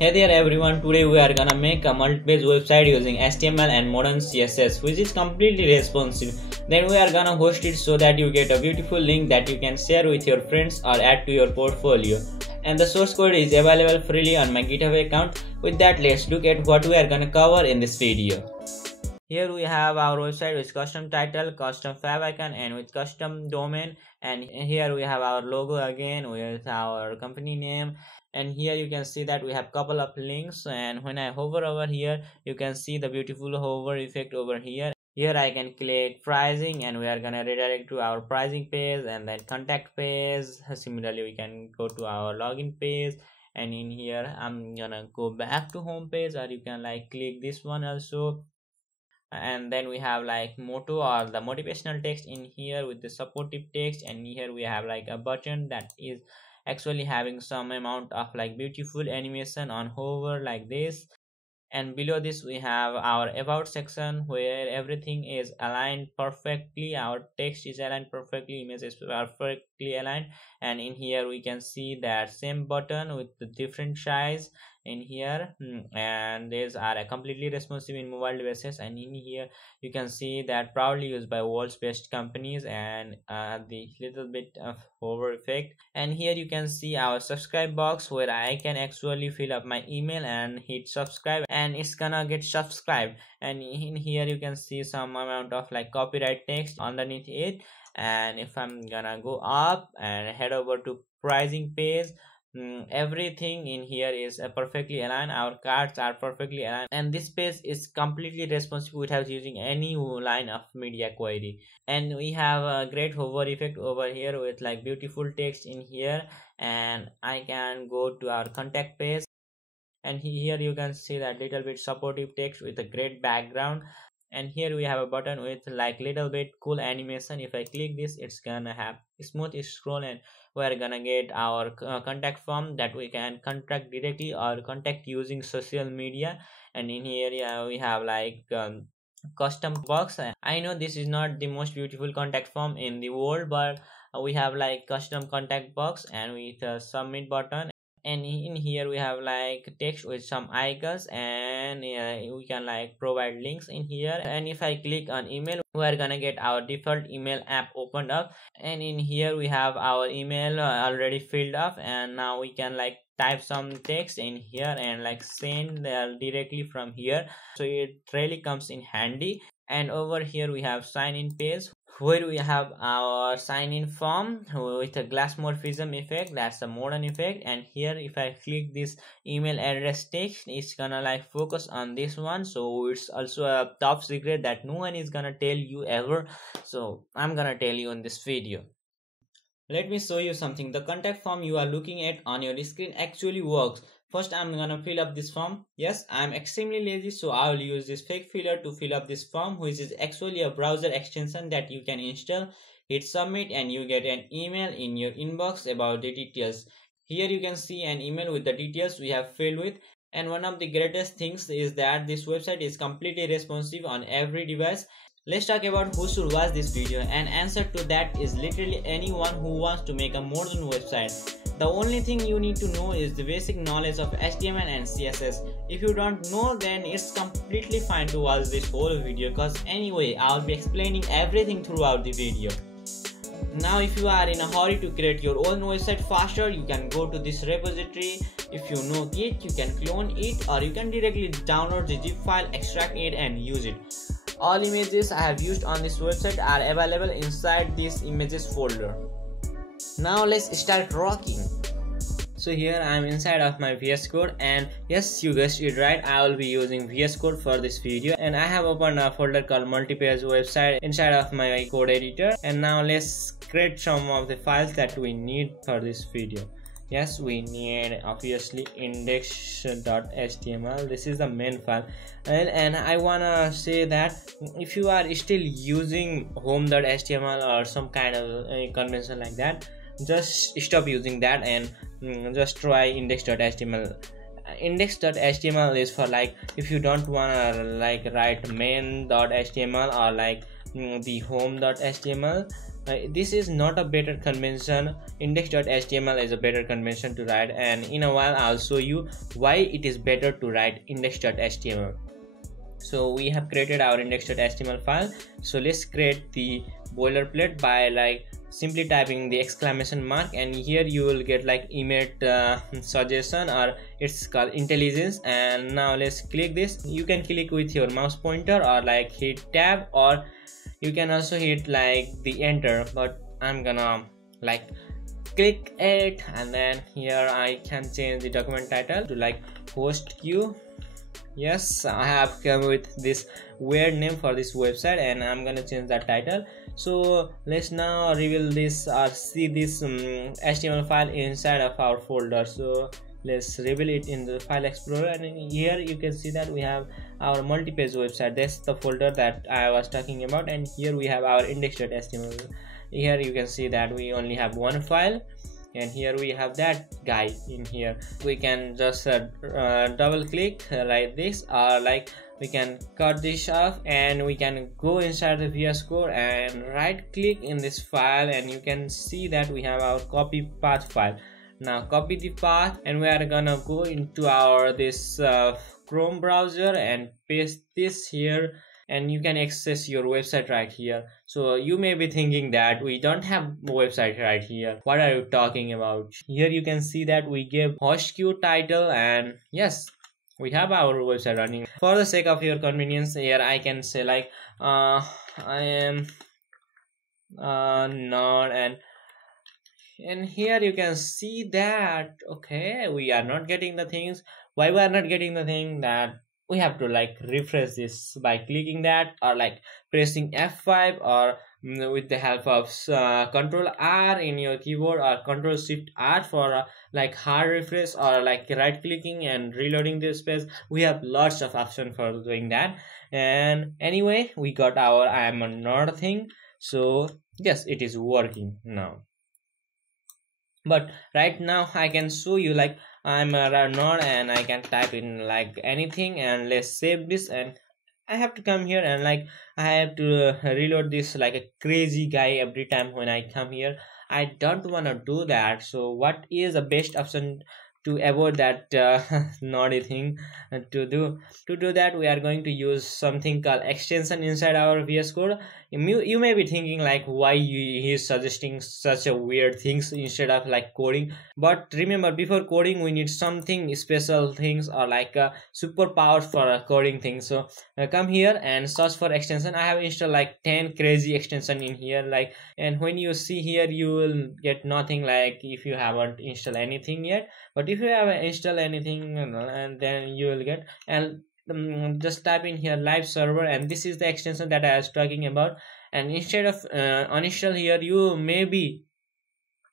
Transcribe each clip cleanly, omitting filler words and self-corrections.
Hey there everyone, today we are gonna make a multi-page website using HTML and modern CSS, which is completely responsive. Then we are gonna host it so that you get a beautiful link that you can share with your friends or add to your portfolio. And the source code is available freely on my GitHub account. With that, let's look at what we are gonna cover in this video. Here we have our website with custom title, custom fav icon, and with custom domain. And here we have our logo again with our company name. And here you can see that we have couple of links, and when I hover over here you can see the beautiful hover effect over here. Here I can click pricing and we are gonna redirect to our pricing page and then contact page. Similarly we can go to our login page, and in here I'm gonna go back to home page, or you can like click this one also. And then we have like motto or the motivational text in here with the supportive text, and here we have like a button that is actually having some amount of like beautiful animation on hover like this. And below this we have our about section where everything is aligned perfectly, our text is aligned perfectly, image is perfectly aligned. And in here we can see that same button with the different size in here, and these are completely responsive in mobile devices. And in here you can see that proudly used by world's best companies, and the little bit of hover effect. And here you can see our subscribe box where I can actually fill up my email and hit subscribe, and it's gonna get subscribed. And in here you can see some amount of like copyright text underneath it. And if I'm gonna go up and head over to pricing page, everything in here is perfectly aligned, our cards are perfectly aligned, and this page is completely responsive without using any line of media query. And we have a great hover effect over here with like beautiful text in here. And I can go to our contact page, and here you can see that little bit supportive text with a great background. And here we have a button with like little bit cool animation. If I click this, it's gonna have smooth scroll, and we're gonna get our contact form that we can contact directly or contact using social media. And in here we have like custom box. I know this is not the most beautiful contact form in the world, but we have like custom contact box and with a submit button. And in here we have like text with some icons, and we can like provide links in here. And if I click on email, we are gonna get our default email app opened up, and in here we have our email already filled up. And now we can like type some text in here and like send directly from here, so it really comes in handy. And over here we have sign in page where we have our sign in form with a glassmorphism effect, that's a modern effect. And here if I click this email address text, it's gonna like focus on this one, so it's also a top secret that no one is gonna tell you ever, so I'm gonna tell you in this video. Let me show you something. The contact form you are looking at on your screen actually works. First I'm gonna fill up this form. Yes, I'm extremely lazy, so I will use this fake filler to fill up this form, which is actually a browser extension that you can install. Hit submit and you get an email in your inbox about the details. Here you can see an email with the details we have filled with. And one of the greatest things is that this website is completely responsive on every device. Let's talk about who should watch this video, and answer to that is literally anyone who wants to make a modern website. The only thing you need to know is the basic knowledge of HTML and CSS. If you don't know, then it's completely fine to watch this whole video, because anyway I'll be explaining everything throughout the video. Now if you are in a hurry to create your own website faster, you can go to this repository. If you know Git, you can clone it, or you can directly download the zip file, extract it and use it. All images I have used on this website are available inside this images folder. Now let's start rocking. So here I am inside of my VS Code, and yes, you guessed it right, I will be using VS Code for this video. And I have opened a folder called multi-page website inside of my code editor. And now let's create some of the files that we need for this video. Yes, we need obviously index.html. This is the main file, and I wanna say that if you are still using home.html or some kind of convention like that, just stop using that and just try index.html. Index.html is for like if you don't wanna like write main.html or like the home.html. this is not a better convention. Index.html is a better convention to write, and in a while I'll show you why it is better to write index.html. So we have created our index.html file. So let's create the boilerplate by like simply typing the exclamation mark, and here you will get like image suggestion, or it's called intelligence. And now let's click this. You can click with your mouse pointer or like hit tab, or you can also hit like the enter, but I'm gonna like click it, and then here I can change the document title to like host queue. Yes, I have come with this weird name for this website, and I'm gonna change that title. So let's now reveal this or see this HTML file inside of our folder. So let's reveal it in the file explorer, and here you can see that we have our multi-page website. That's the folder that I was talking about, and here we have our index.html. Here you can see that we only have one file, and here we have that guy in here. We can just double click like this, or like we can cut this off, and we can go inside the VS Code and right click in this file, and you can see that we have our copy path file. Now copy the path, and we are gonna go into our this Chrome browser and paste this here, and you can access your website right here. So you may be thinking that we don't have website right here, what are you talking about? Here you can see that we gave host queue title, and yes, we have our website running. For the sake of your convenience, here I can say like I am not, and here you can see that okay, we are not getting the things. Why we are not getting the thing? That we have to like refresh this by clicking that, or like pressing F5, or with the help of Control R in your keyboard, or Control Shift R for like hard refresh, or like right clicking and reloading this space. We have lots of options for doing that. And anyway, we got our I am a nerd thing. So yes, it is working now. But right now I can show you like I'm a node, and I can type in like anything, and let's save this. And I have to come here, and like I have to reload this like a crazy guy every time when I come here. I don't want to do that. So what is the best option to avoid that naughty thing to do that? We are going to use something called extension inside our VS Code. You may be thinking like why he is suggesting such a weird things instead of like coding, but remember, before coding we need something special things, or like superpowers for coding things. So come here and search for extension. I have installed like 10 crazy extension in here, like, and when you see here you will get nothing like if you haven't installed anything yet. But if you have installed anything, and then you will get, and just type in here live server, and this is the extension that I was talking about. And instead of uninstall here, you may be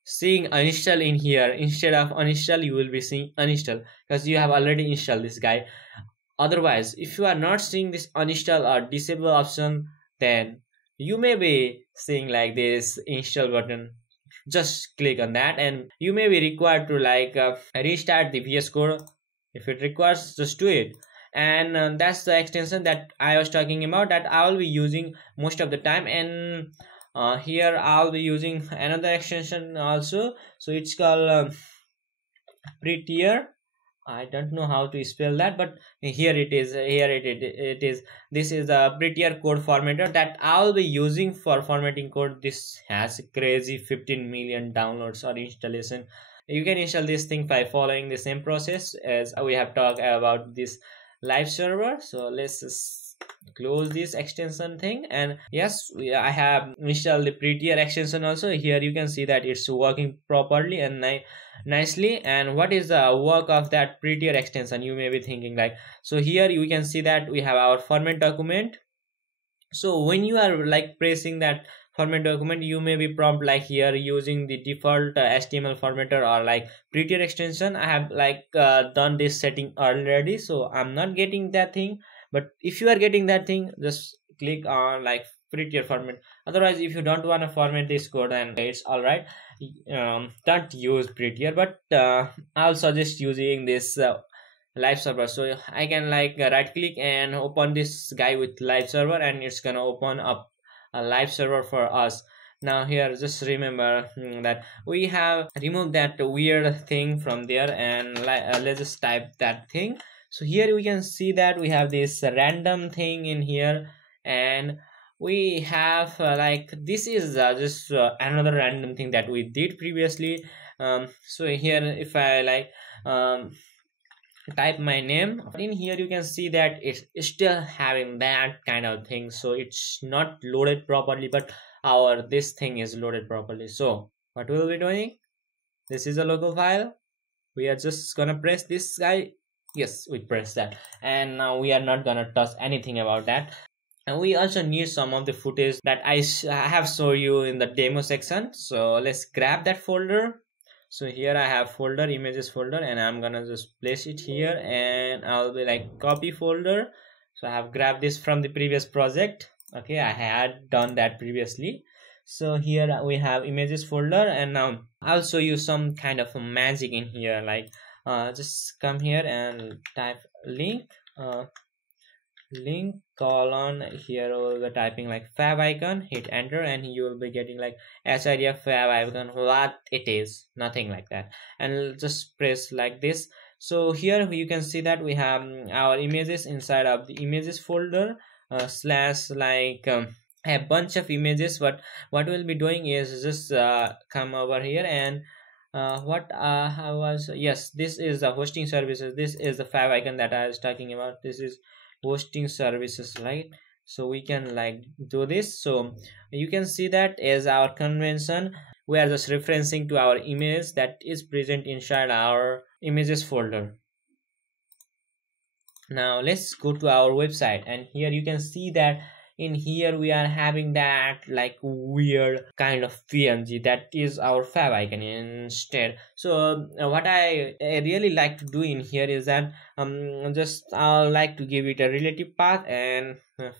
seeing uninstall in here. Instead of uninstall, you will be seeing uninstall, because you have already installed this guy. Otherwise, if you are not seeing this uninstall or disable option, then you may be seeing like this install button. Just click on that, and you may be required to like restart the VS Code. If it requires, just do it. And that's the extension that I was talking about, that I will be using most of the time. And here I'll be using another extension also. So it's called prettier. I don't know how to spell that, but here it is. It is. This is a prettier code formatter that I'll be using for formatting code. This has crazy 15 million downloads or installation. You can install this thing by following the same process as we have talked about this live server. So let's just close this extension thing, and yes, I have installed the prettier extension also. Here you can see that it's working properly and nicely. And what is the work of that prettier extension, you may be thinking like. So here you can see that we have our format document. So when you are like pressing that format document, you may be prompt like here using the default HTML formatter or like prettier extension. I have like done this setting already, so I'm not getting that thing. But if you are getting that thing, just click on like prettier format. Otherwise, if you don't want to format this code, then it's all right. Don't use prettier, but I'll suggest using this live server. So I can like right click and open this guy with live server, and it's gonna open up a live server for us. Now here just remember that we have removed that weird thing from there, and let's just type that thing. So here we can see that we have this random thing in here, and we have like this is just another random thing that we did previously. So here if I like type my name in here, you can see that it's still having that kind of thing, so it's not loaded properly, but our this thing is loaded properly. So what we will be doing, this is a local file, we are just gonna press this guy. Yes, we press that, and now we are not gonna touch anything about that. And we also need some of the footage that I have shown you in the demo section. So let's grab that folder. So here I have folder, images folder, and I'm gonna just place it here, and I'll be like copy folder. So I have grabbed this from the previous project. Okay, I had done that previously. So here we have images folder, and now I'll show you some kind of magic in here. Like just come here and type link colon, here we'll be typing like fav icon, hit enter, and you will be getting like idea fav icon, what it is, nothing like that, and just press like this. So here you can see that we have our images inside of the images folder slash like a bunch of images. But what we'll be doing is just come over here, and yes, this is the hosting services, this is the fav icon that I was talking about, this is hosting services, right? So we can like do this. So you can see that as our convention, we are just referencing to our image that is present inside our images folder. Now let's go to our website, and here you can see that in here we are having that like weird kind of PNG that is our fav icon instead. So what I really like to do in here is that just I like to give it a relative path, and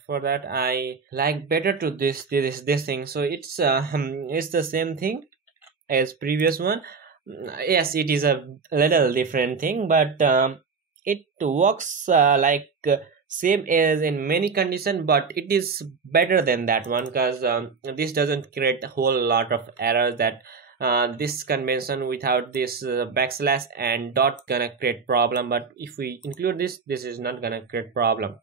for that I like better to this thing. So it's the same thing as previous one. Yes, it is a little different thing, but it works like same as in many conditions, but it is better than that one, because this doesn't create a whole lot of errors that this convention without this backslash and dot gonna create problem. But if we include this is not gonna create problem,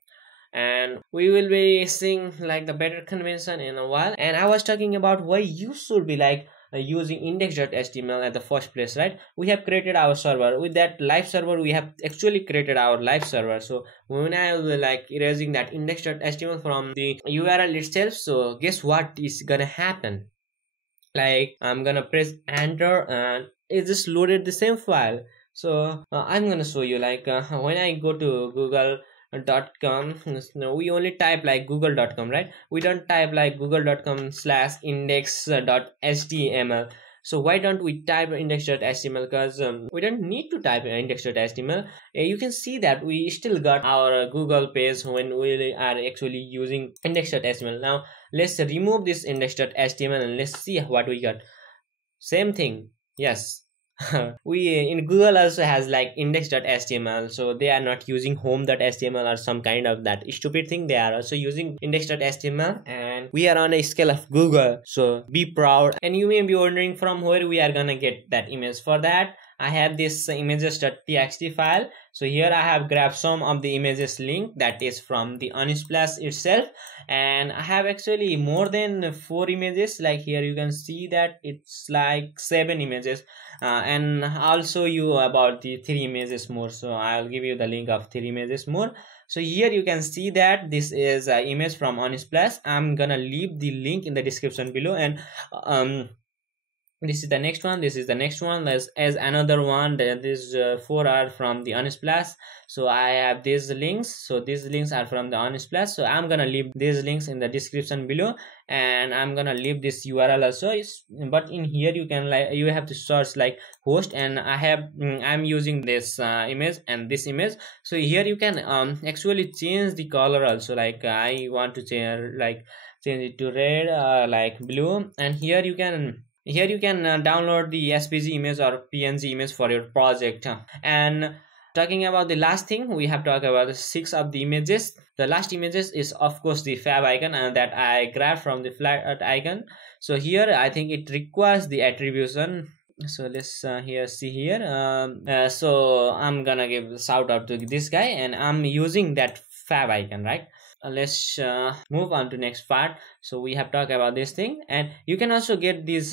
and we will be seeing like the better convention in a while. And I was talking about why you should be like using index.html at the first place, right? We have created our server. With that live server, we have actually created our live server. So when I will be like erasing that index.html from the URL itself, so guess what is gonna happen? Like I'm gonna press enter, and it just loaded the same file. So I'm gonna show you like when I go to google.com, no, we only type like google.com, right? We don't type like google.com/index.html. So why don't we type index.html? Because we don't need to type index.html. You can see that we still got our Google page when we are actually using index.html. Now let's remove this index.html and let's see what we got. Same thing. Yes. We in Google also has like index.html, so they are not using home.html or some kind of that stupid thing. They are also using index.html, and we are on a scale of Google, so be proud. And you may be wondering from where we are gonna get that image. For that I have this images.txt file. So here I have grabbed some of the images link that is from the Unsplash itself, and I have actually more than 4 images. Like here you can see that it's like 7 images, and I'll show you about the 3 images more. So I'll give you the link of 3 images more. So here you can see that this is an image from Unsplash. I'm gonna leave the link in the description below, and this is the next one, this is the next one, as another one. These 4 are from the Unsplash. So I have these links, so these links are from the Unsplash. So I'm gonna leave these links in the description below, and I'm gonna leave this URL also. But in here you can like, you have to search like host, and I'm using this image and this image. So here you can actually change the color also. Like I want to change it to red, like blue, and here you can download the SVG image or PNG image for your project. And talking about the last thing, we have talked about the 6 of the images. The last images is of course the fab icon, and that I grabbed from the flat icon. So here I think it requires the attribution. So let's here see here. So I'm gonna give a shout out to this guy, and I'm using that fab icon, right? Let's move on to next part. So we have talked about this thing, and you can also get these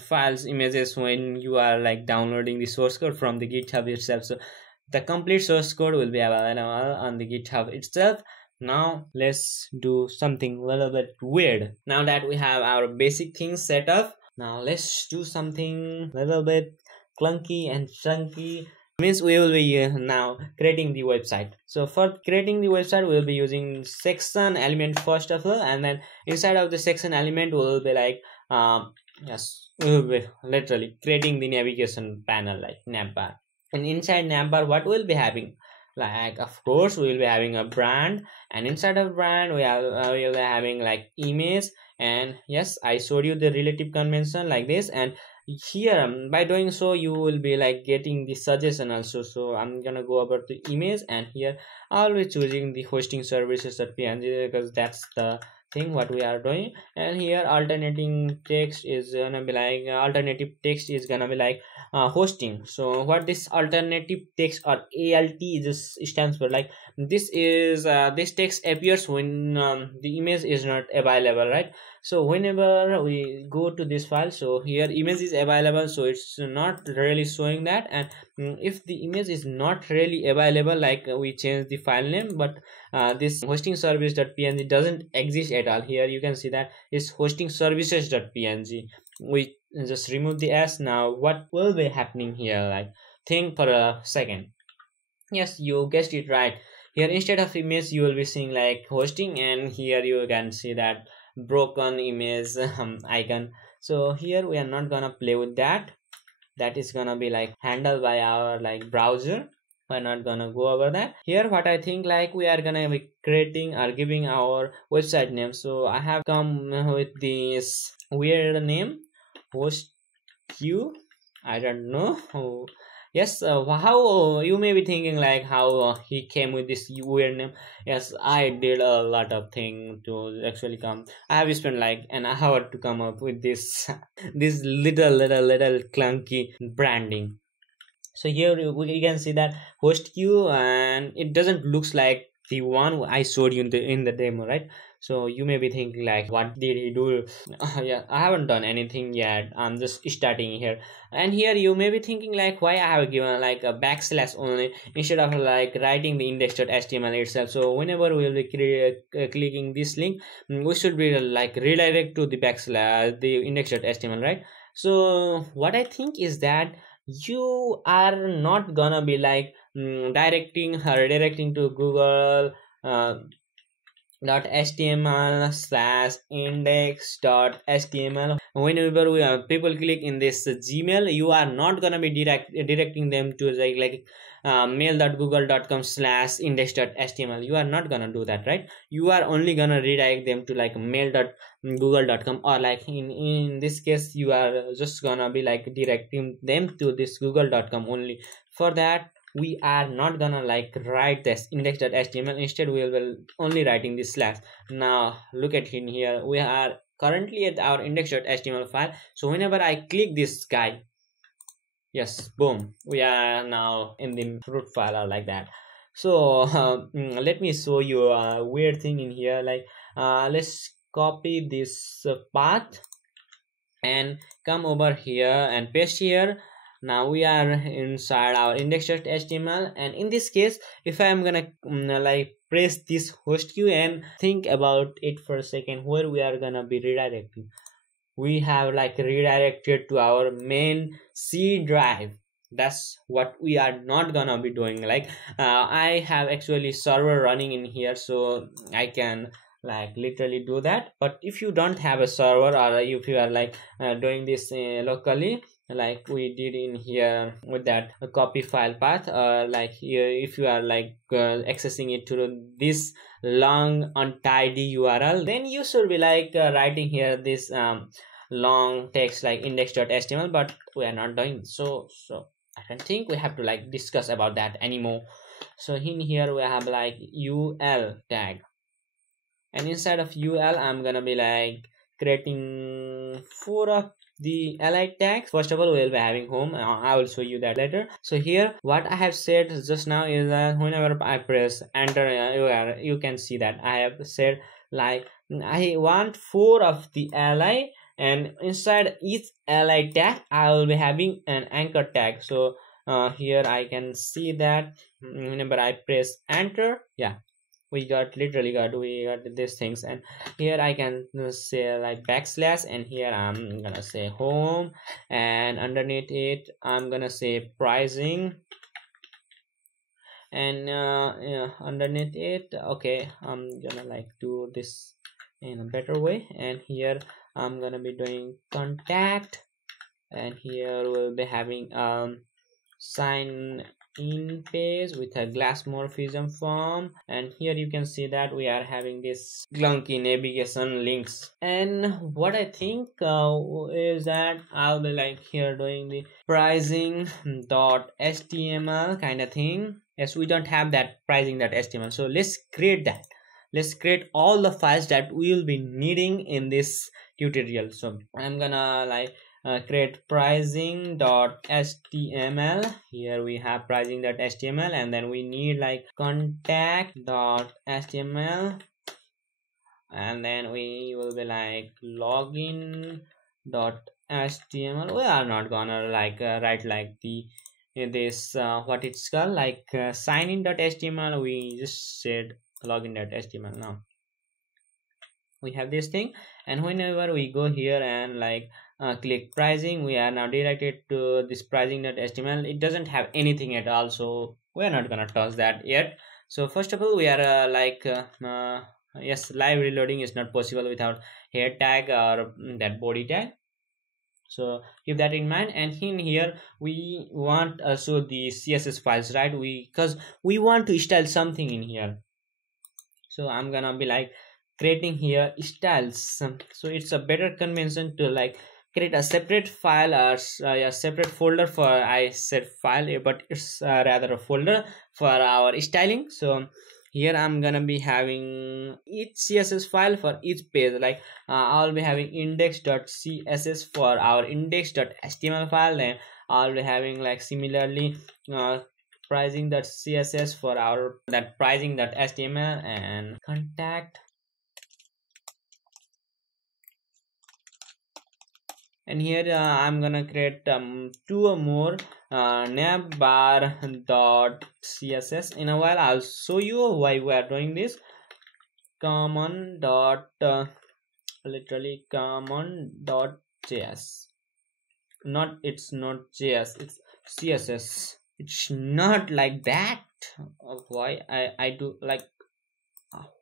files, images, when you are like downloading the source code from the GitHub itself. So the complete source code will be available on the GitHub itself. Now let's do something a little bit weird. Now that we have our basic things set up, now let's do something a little bit clunky and chunky. Means we will be now creating the website. So for creating the website, we will be using section element first of all, and then inside of the section element we will be like yes, we will be literally creating the navigation panel like navbar. And inside navbar, what we'll be having, like of course we will be having a brand, and inside of brand we will be having like image, and yes, I showed you the relative convention like this. And here by doing so you will be like getting the suggestion also. So I'm gonna go over to image, and here I'll be choosing the hosting services.png because that's the thing what we are doing. And here alternating text is gonna be like alternative text is gonna be like hosting. So what this alternative text or alt just stands for, like this is this text appears when the image is not available, right? So whenever we go to this file, so here image is available, so it's not really showing that. And if the image is not really available, like we change the file name, but this hosting service.png doesn't exist at all. Here you can see that it's hosting services.png. We just remove the s. Now what will be happening here, like think for a second. Yes, you guessed it right. Here instead of image you will be seeing like hosting, and here you can see that broken image icon. So here we are not gonna play with that. That is gonna be like handled by our like browser. We're not gonna go over that. Here what I think, like we are gonna be creating or giving our website name. So I have come with this weird name, host q. I don't know. Yes, how you may be thinking like how he came with this weird name. Yes, I did a lot of things to actually come. I have spent like an hour to come up with this this little clunky branding. So here you can see that host queue, and it doesn't looks like the one I showed you in the demo, right? So you may be thinking like, what did he do? Yeah, I haven't done anything yet. I'm just starting here. And here you may be thinking like, why I have given like a backslash only instead of like writing the index.html itself. So whenever we will be clicking this link, we should be like redirect to the backslash, the index.html, right? So what I think is that you are not gonna be like redirecting to Google .html/index.html. Whenever people click in this Gmail, you are not gonna be directing them to like mail.google.com/index.html. You are not gonna do that, right? You are only gonna redirect them to like mail.google.com, or like in this case you are just gonna be like directing them to this google.com only. For that we are not gonna like write this index.html. Instead we will only writing this slash. Now look at in here, we are currently at our index.html file. So whenever I click this guy, yes, boom, we are now in the root file or like that. So let me show you a weird thing in here. Like let's copy this path and come over here and paste here. Now we are inside our index.html, and in this case if I am gonna like press this host queue and think about it for a second, where we are gonna be redirecting, we have like redirected to our main C drive. That's what we are not gonna be doing. Like I have actually server running in here, so I can like literally do that. But if you don't have a server, or if you are like doing this locally, like we did in here with that copy file path, like here if you are like accessing it to this long untidy URL, then you should be like writing here this long text like index.html, but we are not doing so. I I don't think we have to like discuss about that anymore. So in here we have like ul tag, and inside of ul I'm gonna be like creating 4 of the allied tags. First of all, we'll be having home. I will show you that later. So here what I have said just now is that whenever I press enter, you can see that I have said like I want 4 of the ally, and inside each ally tag I will be having an anchor tag. So here I can see that whenever I press enter, yeah, we got these things. And here I can say like backslash, and here I'm gonna say home, and underneath it I'm gonna say pricing, and yeah, underneath it, okay, I'm gonna like do this in a better way, and here I'm gonna be doing contact, and here we'll be having sign in page with a glassmorphism form, and here you can see that we are having this clunky navigation links. And what I think is that I'll be like here doing the pricing dot html kind of thing. Yes, we don't have that pricing dot html, so let's create that. Let's create all the files that we will be needing in this tutorial. So I'm gonna like create pricing.html. Here we have pricing.html, and then we need like contact.html, and then we will be like login.html. We are not gonna like write like this what it's called like sign in.html. We just said login.html. Now we have this thing, and whenever we go here and like click pricing, we are now directed to this pricing.html. It doesn't have anything at all, so we are not gonna touch that yet. So first of all, we are yes, live reloading is not possible without head tag or that body tag, so keep that in mind. And in here we want also the css files, right? Because we want to style something in here, so I'm gonna be like creating here styles. So it's a better convention to like create a separate file or a separate folder for, I said file, but it's rather a folder for our styling. So here I'm gonna be having each css file for each page. Like I'll be having index.css for our index.html file, and I'll be having like similarly pricing.css for our that pricing.html, and contact. And here I'm gonna create 2 or more navbar.css. In a while I'll show you why we are doing this. Common dot literally common.js. Not, it's not js, it's css. It's not like that. Why I do like,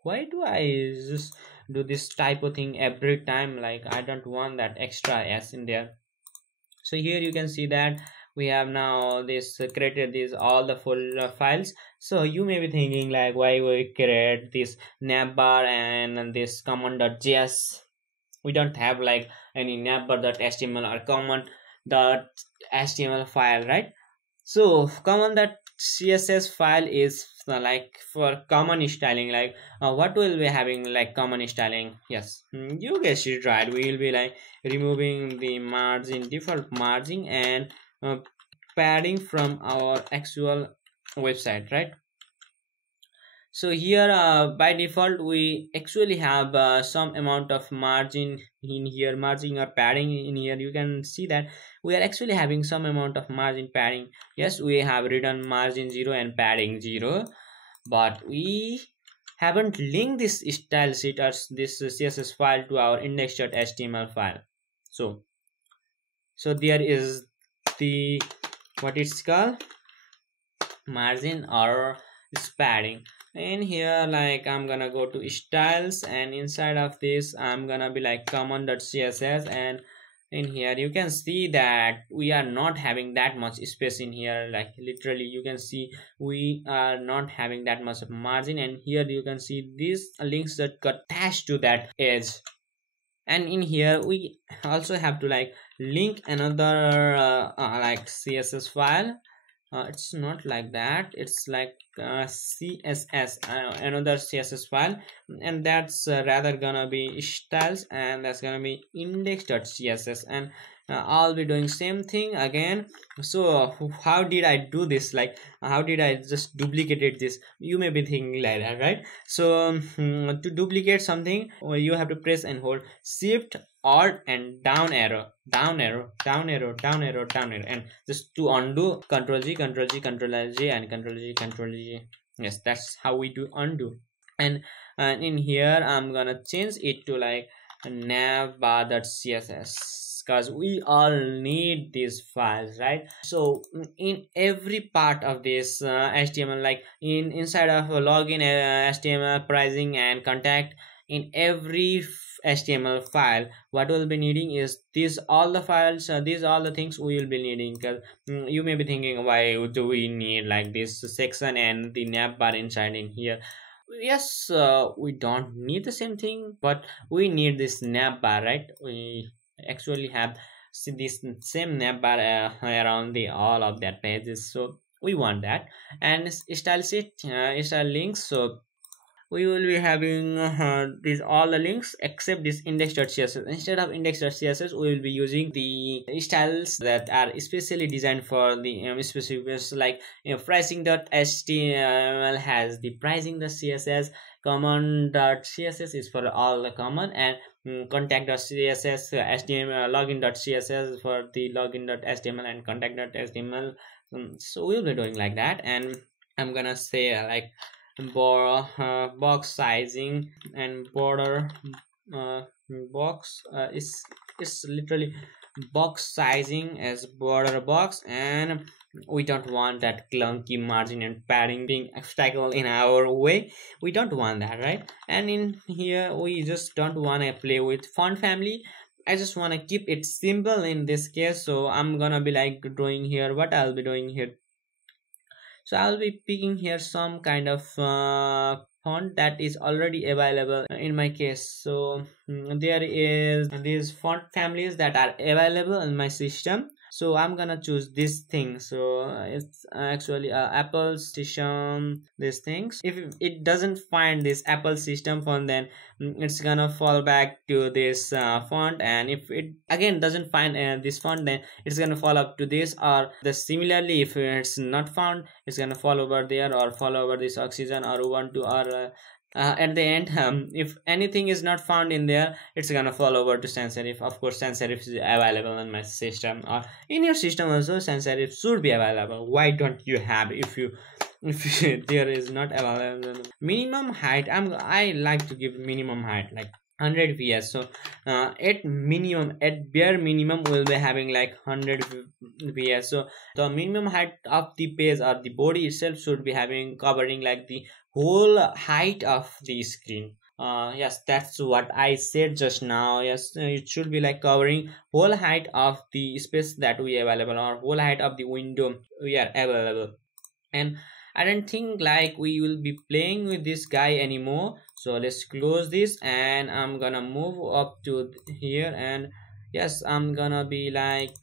why do I just do this type of thing every time? Like I don't want that extra s in there. So here you can see that we have now this created these all the full files. So you may be thinking like, why we create this navbar and this common.js? We don't have like any navbar.html or common.html file, right? So common.css file is like for common styling. Like what will be having like common styling? Yes, you guessed it right. We will be like removing the margin, default margin, and padding from our actual website, right? So here by default we actually have some amount of margin in here, margin or padding in here. You can see that we are actually having some amount of margin padding. Yes, we have written margin 0 and padding 0, but we haven't linked this style sheet or this css file to our index.html file. So there is the what it's called margin or padding. And here like I'm gonna go to styles, and inside of this I'm gonna be like common.css, and in here you can see that we are not having that much space in here. Like literally you can see we are not having that much of margin, and here you can see these links that got attached to that edge. And in here we also have to like link another like css file, it's not like that. It's like CSS, another CSS file, and that's rather gonna be styles, and that's gonna be index.css, and I'll be doing same thing again. So how did I do this? Like, how did I just duplicated this? You may be thinking like that, right? So to duplicate something, you have to press and hold Shift Alt and down arrow, down arrow, down arrow, down arrow, down arrow, and just to undo, Control G, Control G, Control G, and Control G, Control G. Yes, that's how we do undo. And in here I'm gonna change it to like navbar.css, because we all need these files, right? So in every part of this HTML, like inside of login, HTML, pricing, and contact, in every HTML file, what we'll be needing is these all the files, these all the things we will be needing. Because you may be thinking, why do we need like this section and the navbar inside in here? Yes, we don't need the same thing, but we need this navbar, right? We actually have this same navbar around the all of that pages, so we want that. And style sheet, style links, so we will be having these all the links except this index.css. Instead of index.css, we will be using the styles that are especially designed for the specific, like pricing.html has the pricing.css, common.css is for all the common, and contact.css, html, login.css for the login.html and contact.html. So we'll be doing like that. And I'm gonna say like box sizing and border box is literally box sizing as border box, and we don't want that clunky margin and padding being obstacle in our way. We don't want that, right? And in here we just don't want to play with font family. I just want to keep it simple in this case, so I'm gonna be like drawing here what I'll be doing here. So I'll be picking here some kind of font that is already available in my case. So there is these font families that are available in my system, so I'm gonna choose this thing. So it's actually Apple system, these things. If it doesn't find this Apple system font, then it's gonna fall back to this font, and if it again doesn't find this font, then it's gonna fall up to this, or the similarly if it's not found, it's gonna fall over there or fall over this Oxygen or Ubuntu, or at the end, if anything is not found in there, it's gonna fall over to sans serif. Of course, sans serif is available in my system, or in your system also sans serif should be available. Why don't you have? If there is not available, minimum height, I like to give minimum height like 100 vs. So at bare minimum we'll be having like 100 vs. So the minimum height of the page or the body itself should be having covering like the whole height of the screen. Yes, that's what I said just now. Yes, it should be like covering whole height of the space that we available, or whole height of the window we are available. And I don't think like we will be playing with this guy anymore, so let's close this, and I'm gonna move up to here, and yes, I'm gonna be like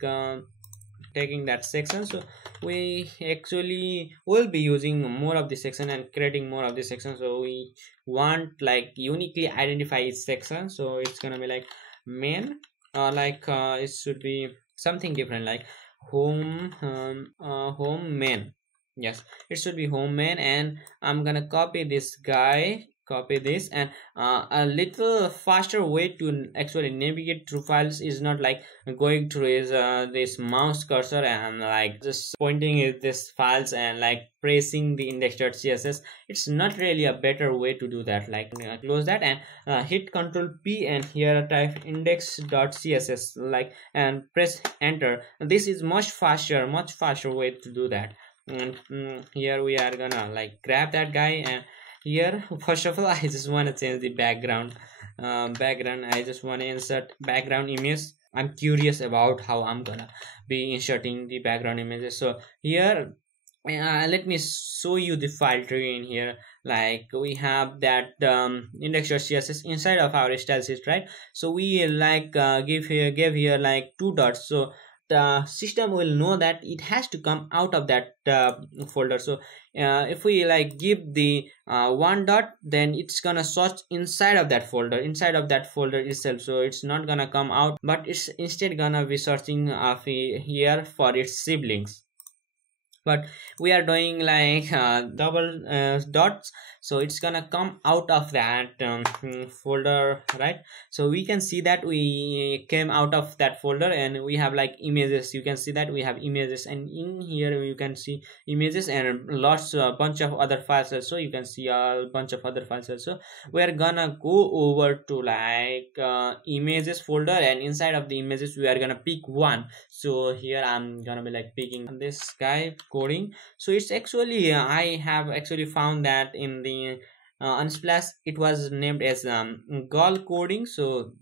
taking that section. So we actually will be using more of this section and creating more of this section. So we want like uniquely identify each section, so it's gonna be like main, or like it should be something different like home, home main. Yes, it should be home main. And I'm gonna copy this guy, copy this, and a little faster way to actually navigate through files is not like going through is this mouse cursor and like just pointing at this files and like pressing the index.css. It's not really a better way to do that. Like close that and hit Ctrl P, and here type index.css like and press enter. This is much faster way to do that. And here we are gonna like grab that guy, and here first of all I just want to change the background. I just want to insert background image. I'm curious about how I'm gonna be inserting the background images. So here let me show you the file tree in here. Like we have that index.css inside of our style sheet, right? So we like gave here like two dots. So system will know that it has to come out of that folder. So if we like give the one dot, then it's gonna search inside of that folder, itself. So it's not gonna come out, but it's instead gonna be searching here for its siblings. But we are doing like double dots, so it's gonna come out of that folder, right? So we can see that we came out of that folder, and we have like images. You can see that we have images, and in here you can see images and lots a bunch of other files also. You can see a bunch of other files also. We are gonna go over to like images folder, and inside of the images we are gonna pick one. So here I'm gonna be like picking this guy coding. So it's actually I have actually found that in the Unsplash it was named as girl coding. So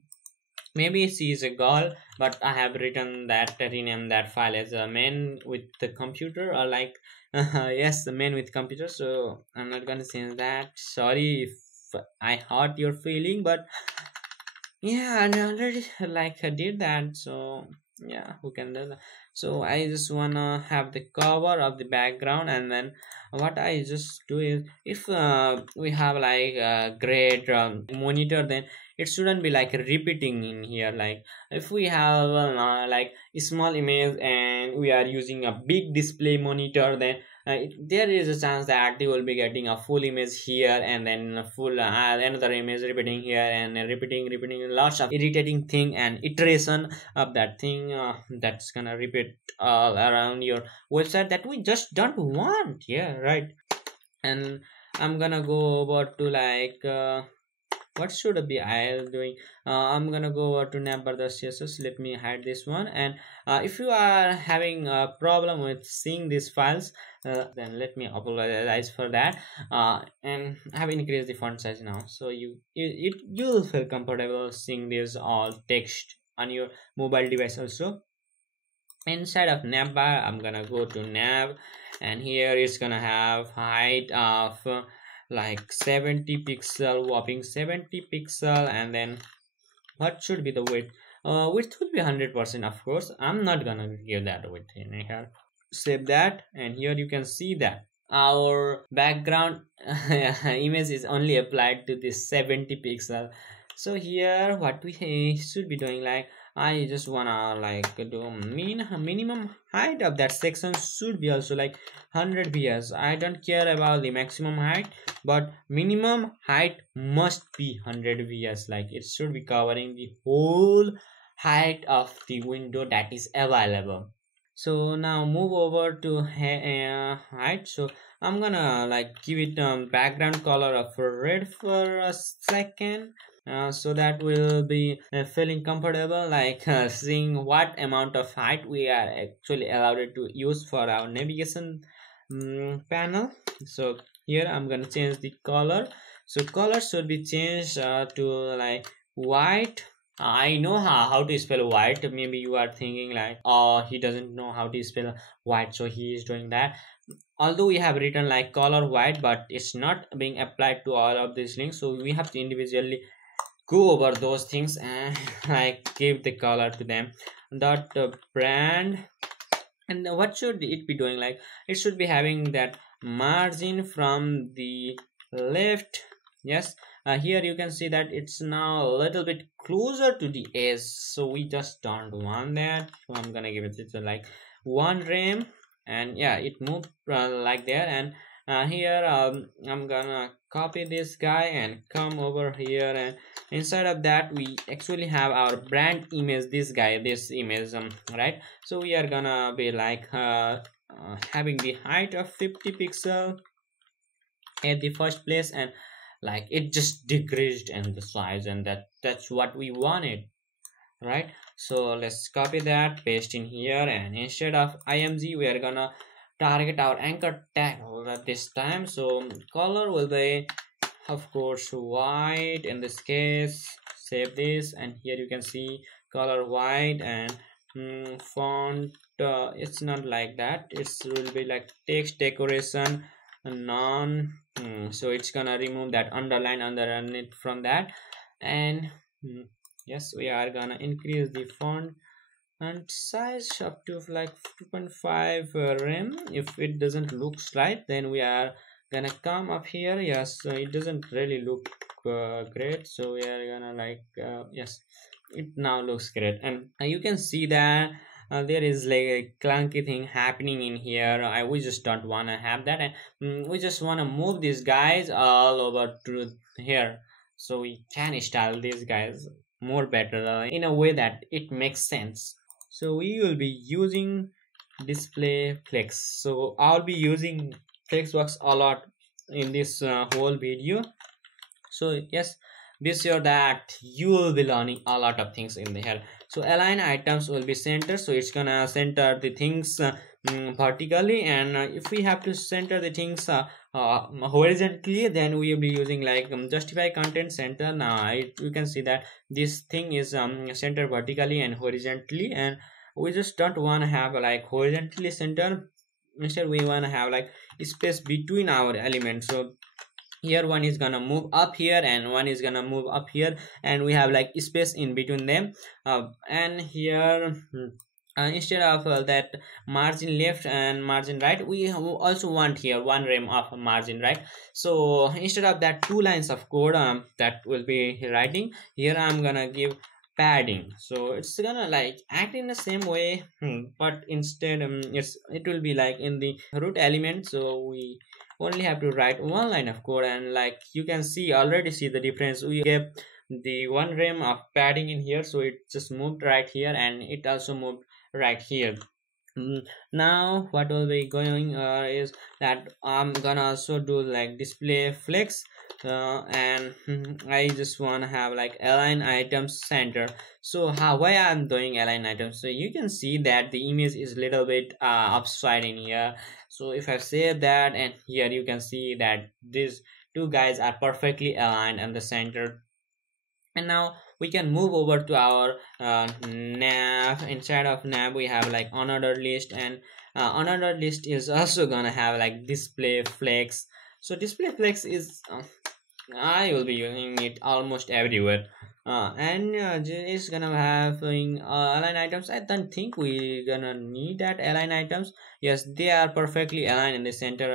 maybe she is a girl, but I have written that, rename that file as a man with the computer, or like yes, the man with computer. So I'm not gonna change that. Sorry if I hurt your feeling, but yeah, I already like I did that. So yeah, who can do that? So I just wanna have the cover of the background, and then what I just do is, if we have like a great monitor, then it shouldn't be like repeating in here. Like if we have like a small image and we are using a big display monitor, then there is a chance that you will be getting a full image here, and then a full another image repeating here, and repeating lots of irritating thing and iteration of that thing that's gonna repeat all around your website that we just don't want. Yeah, right. And I'm gonna go over to like what should be I doing. I'm gonna go over to navbar the CSS. Let me hide this one. And if you are having a problem with seeing these files, then let me apologize for that. And I have increased the font size now, so you'll feel comfortable seeing this all text on your mobile device also. Inside of navbar, I'm gonna go to nav, and here it's gonna have height of like 70 pixel, whopping 70 pixel. And then what should be the width? Width would be 100%. Of course, I'm not gonna give that width in here. Save that, and here you can see that our background image is only applied to this 70 pixel. So here what we should be doing, like I just wanna like do minimum height of that section should be also like 100 px. I don't care about the maximum height, but minimum height must be 100 px. Like it should be covering the whole height of the window that is available. So now move over to height. So I'm gonna like give it background color of red for a second, so that will be feeling comfortable, like seeing what amount of height we are actually allowed to use for our navigation panel. So here I'm gonna change the color. So color should be changed to like white. I know how to spell white. Maybe you are thinking like, oh, he doesn't know how to spell white, so he is doing that. Although we have written like color white, but it's not being applied to all of these links, so we have to individually go over those things and like give the color to them. Dot brand, and what should it be doing? Like it should be having that margin from the left. Yes, here you can see that it's now a little bit closer to the edge, so we just don't want that. So I'm gonna give it like 1 rem, and yeah, it moved like there. And here I'm gonna copy this guy and come over here, and inside of that we actually have our brand image, this guy, this image, right? So we are gonna be like having the height of 50 pixel at the first place, and like it just decreased in the size, and that's what we wanted, right? So let's copy that, paste in here, and instead of img we are gonna target our anchor tag at this time. So color will be of course white in this case. Save this, and here you can see color white, and font it's not like that, it will be like text decoration none. So it's gonna remove that underline underneath from that. And yes, we are gonna increase the font and size up to like 2.5 rem. If it doesn't looks right, then we are gonna come up here. Yes, it doesn't really look great, so we are gonna like yes, it now looks great. And you can see that there is like a clunky thing happening in here. We just don't want to have that, and we just want to move these guys all over to here, so we can style these guys more better in a way that it makes sense. So we will be using display flex. So I'll be using flexbox a lot in this whole video. So yes, be sure that you will be learning a lot of things in here. So align items will be center, so it's gonna center the things vertically, and if we have to center the things horizontally, then we will be using like justify content center. Now you can see that this thing is centered vertically and horizontally, and we just don't want to have like horizontally center. Instead we want to have like space between our elements. So here one is gonna move up here and one is gonna move up here, and we have like space in between them. And here instead of that margin left and margin right, we also want here one rem of margin right. So instead of that two lines of code that will be writing here, I'm gonna give padding, so it's gonna like act in the same way, but instead it will be like in the root element. So we only have to write one line of code, and like you can see already see the difference. We gave the one rem of padding in here, so it just moved right here, and it also moved right here. Now what will be going is that I'm gonna also do like display flex, and I just want to have like align items center. So why I'm doing align items, so you can see that the image is little bit upside in here. So if I save that, and here you can see that these two guys are perfectly aligned in the center. And now we can move over to our nav. Inside of nav we have like another list, and another list is also gonna have like display flex. So display flex is I will be using it almost everywhere, and it's gonna have align items. I don't think we gonna need that align items. Yes, they are perfectly aligned in the center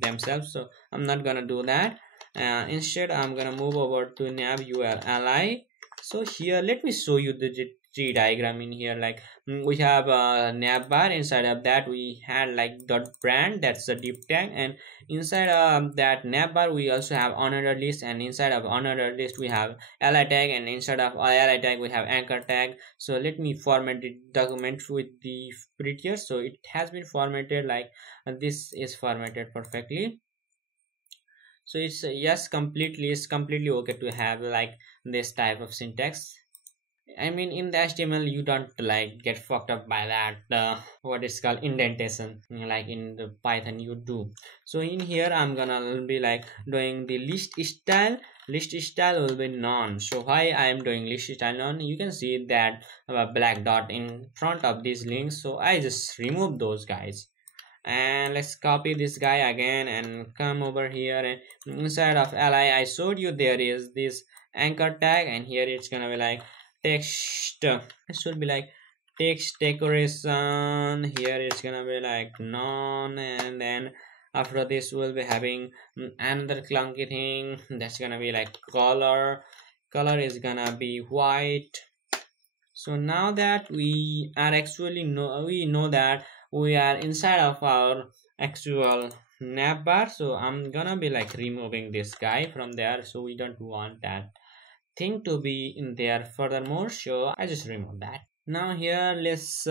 themselves, so I'm not gonna do that. Instead I'm gonna move over to nav uli. So here let me show you the tree diagram in here. Like we have a navbar. Inside of that we had like dot brand, that's the div tag, and inside that navbar we also have another list, and inside of another list we have li tag, and inside of li tag we have anchor tag. So let me format the document with the prettier. So it has been formatted like this is formatted perfectly. So it's yes, it's completely okay to have like this type of syntax. I mean, in the HTML you don't like get fucked up by that what is called indentation like in the Python you do. So in here I'm gonna be like doing the list style. List style will be none. So why I am doing list style none, you can see that black dot in front of these links, so I just remove those guys. And let's copy this guy again and come over here, and inside of li I showed you there is this anchor tag, and here it's gonna be like text. It should be like text decoration. Here it's gonna be like none, and then after this we'll be having another clunky thing that's gonna be like color. Color is gonna be white. So now that we are actually we know that we are inside of our actual navbar, so I'm gonna be like removing this guy from there, so we don't want that thing to be in there furthermore, so I just remove that. Now here let's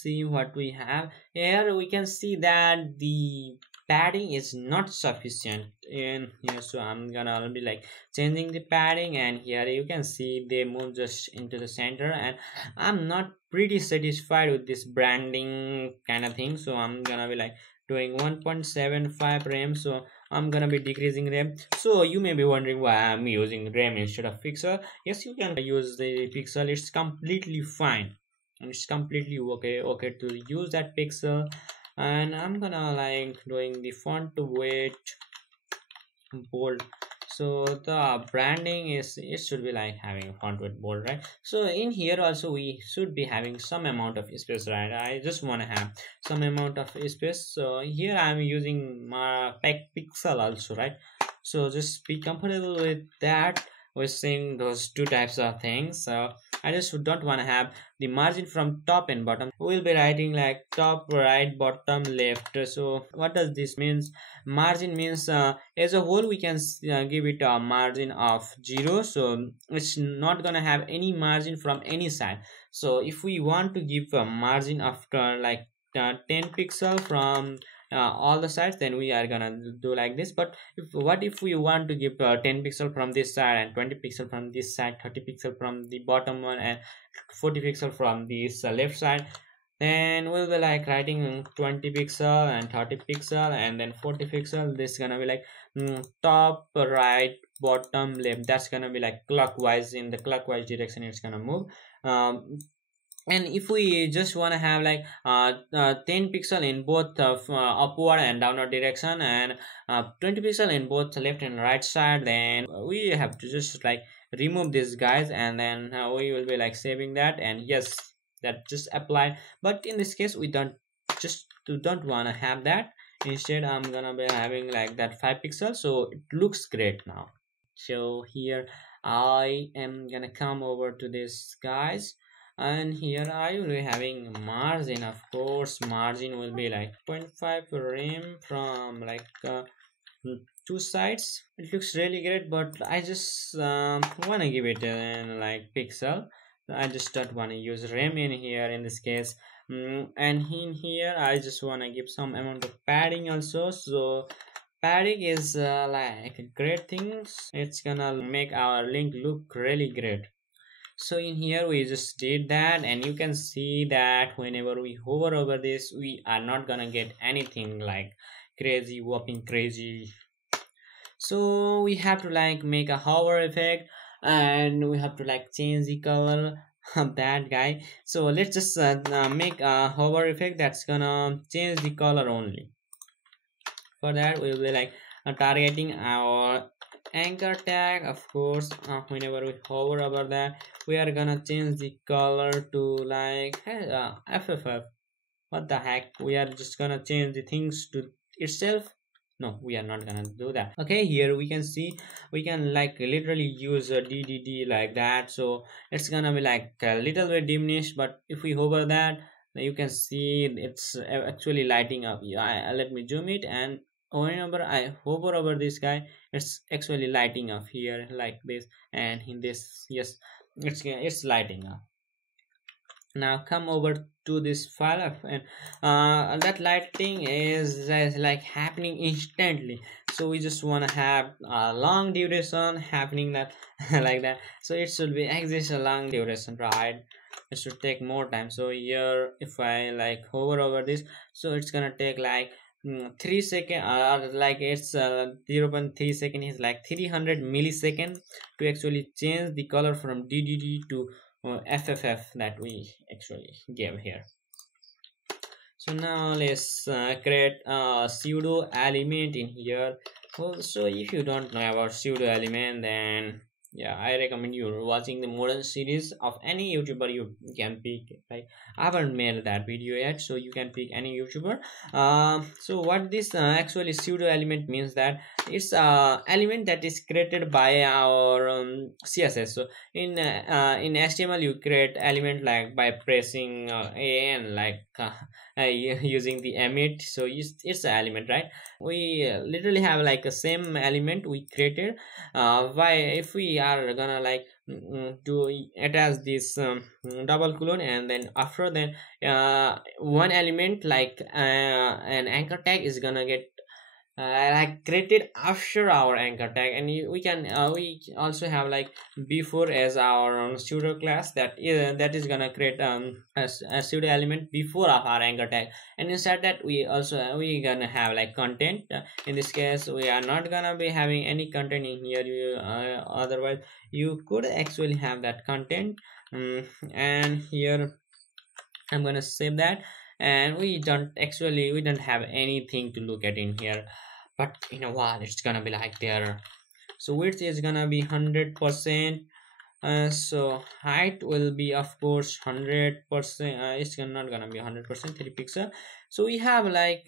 see what we have. Here we can see that the padding is not sufficient in here, so I'm gonna be like changing the padding, and here you can see they move just into the center, and I'm not pretty satisfied with this branding kind of thing, so I'm gonna be like doing 1.75 rem. So I'm gonna be decreasing rem. So you may be wondering why I'm using rem instead of pixel. Yes, you can use the pixel, it's completely fine, it's completely okay to use that pixel. And I'm gonna like doing the font weight bold. So the branding is, it should be like having font with bold, right? So in here also we should be having some amount of space, right? I just want to have some amount of space. So here I'm using my pixel also, right? So just be comfortable with that. We're seeing those two types of things. So I just don't want to have the margin from top and bottom. We'll be writing like top, right, bottom, left. So what does this means? Margin means as a whole we can give it a margin of 0, so it's not gonna have any margin from any side. So if we want to give a margin after like 10 pixel from all the sides, then we are gonna do like this. But what if we want to give 10 pixel from this side and 20 pixel from this side, 30 pixel from the bottom one, and 40 pixel from this left side? Then we'll be like writing 20 pixel and 30 pixel and then 40 pixel. This is gonna be like top, right, bottom, left. That's gonna be like clockwise. In the clockwise direction it's gonna move. And if we just want to have like 10 pixel in both upward and downward direction, and 20 pixel in both left and right side, then we have to just like remove these guys, and then we will be like saving that, and yes, that just apply. But in this case we don't want to have that. Instead I'm gonna be having like that 5 pixels, so it looks great now. So here I am gonna come over to this guys, and here I will be having margin. Of course margin will be like 0.5 rem from like two sides. It looks really great, but I just want to give it in like pixel. I just don't want to use rem in here in this case. And in here I just want to give some amount of padding also. So padding is like a great thing. It's gonna make our link look really great. So in here we just did that, and you can see that whenever we hover over this, we are not gonna get anything like crazy, whopping crazy. So we have to like make a hover effect, and we have to like change the color of that guy. So let's just make a hover effect that's gonna change the color only. For that we will be like targeting our anchor tag. Of course whenever we hover over that, we are gonna change the color to like FFF. What the heck, we are just gonna change the things to itself. No, we are not gonna do that. Okay, here we can see we can like literally use a DDD like that, so it's gonna be like a little bit diminished. But if we hover that, you can see it's actually lighting up. Let me zoom it, and whenever I hover over this guy, it's actually lighting up here like this, and in this, yes, it's lighting up. Now come over to this file, and that lighting is like happening instantly. So we just want to have a long duration happening that like that. So it should be exist a long duration, right? It should take more time. So here if I like hover over this, so it's gonna take like 3 second, or like it's 0.3 second is like 300 millisecond to actually change the color from DDD to FFF that we actually gave here. So now let's create a pseudo element in here. So if you don't know about pseudo element, then yeah, I recommend you watching the modern series of any YouTuber you can pick. Like I haven't made that video yet, so you can pick any YouTuber. So what this actually pseudo element means, that it's a element that is created by our CSS. So in HTML you create element like by pressing an like using the emit. So it's an element, right? We literally have like a same element we created. Why, if we are gonna like do attach this double colon, and then after that one element like an anchor tag is gonna get like created after our anchor tag. And we can we also have like before as our pseudo class that is gonna create a pseudo element before of our anchor tag. And inside that we gonna have like content. In this case we are not gonna be having any content in here. Otherwise you could actually have that content. And here I'm gonna save that, and we don't have anything to look at in here, but in a while it's gonna be like there. So width is gonna be 100%. So height will be of course 100%. It's not gonna be 100% 3 pixel. So we have like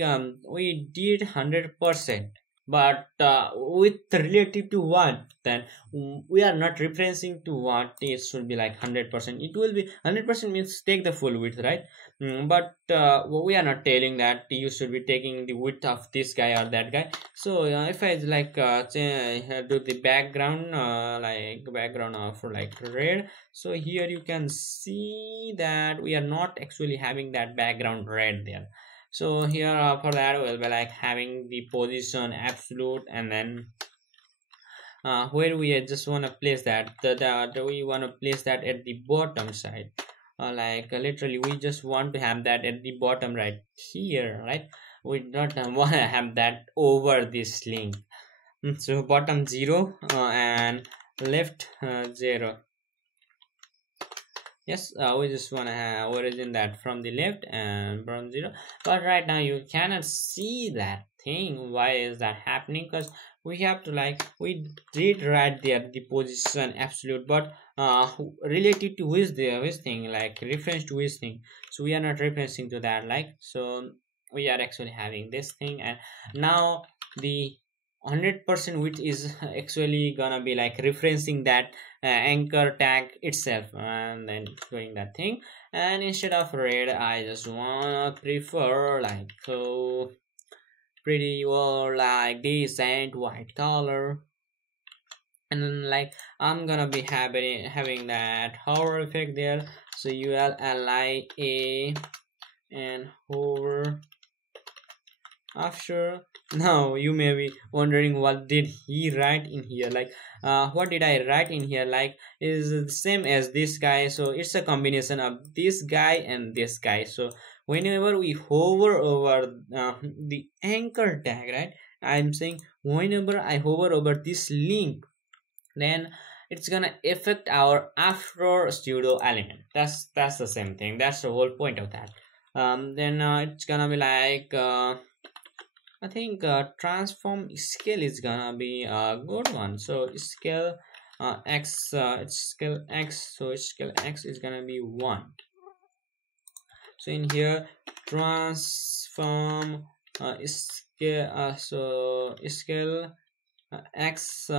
we did 100%, but with relative to what, then we are not referencing to what it should be like 100%. It will be 100% means take the full width, right? But we are not telling that you should be taking the width of this guy or that guy. So if I like do the background like background of like red, so here you can see that we are not actually having that background red there. So here for that we'll be like having the position absolute, and then where we just want to place that we want to place that at the bottom side, like literally we just want to have that at the bottom right here, right? We don't want to have that over this link. So bottom 0 and left 0. Yes, we just want to have origin that from the left and bottom 0, but right now you cannot see that thing. Why is that happening? Because we have to like we did right there the position absolute, but related to which thing, like reference to which thing, so we are not referencing to that, like, so we are actually having this thing. And now the 100% width is actually gonna be like referencing that anchor tag itself, and then doing that thing. And instead of red, I just wanna prefer like pretty or like decent white color. And then like I'm gonna be having that hover effect there. So ULLIA and hover. After, now you may be wondering what did he write in here, like what did I write in here, like is the same as this guy. So it's a combination of this guy and this guy. So whenever we hover over the anchor tag, right, I'm saying whenever I hover over this link, then it's gonna affect our after pseudo element. That's the same thing. That's the whole point of that. Then it's gonna be like I think transform scale is gonna be a good one. So scale x, it's scale x, so scale x is gonna be 1. So in here transform scale, so scale x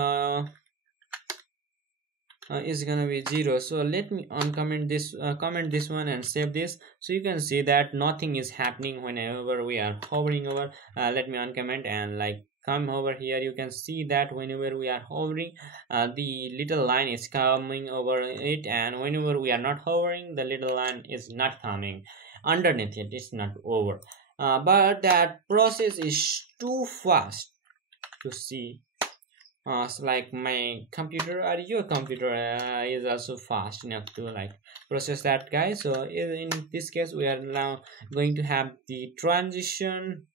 is gonna be 0. So let me uncomment this, comment this one and save this. So you can see that nothing is happening whenever we are hovering over. Let me uncomment and like come over here. You can see that whenever we are hovering, the little line is coming over it, and whenever we are not hovering, the little line is not coming underneath it. It's not over. But that process is too fast to see. So like my computer or your computer is also fast enough to like process that, guys. So in this case we are now going to have the transition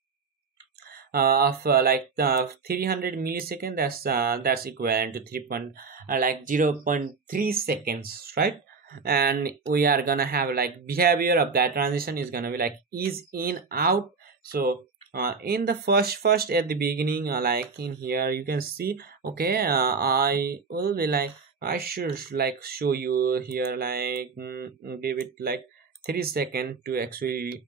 of like 300 millisecond. That's equivalent to 0.3 seconds, right? And we are gonna have like behavior of that transition is gonna be like is in out. So in the first at the beginning, like in here you can see, okay, I will be like I should like show you here like give it like 3 seconds to actually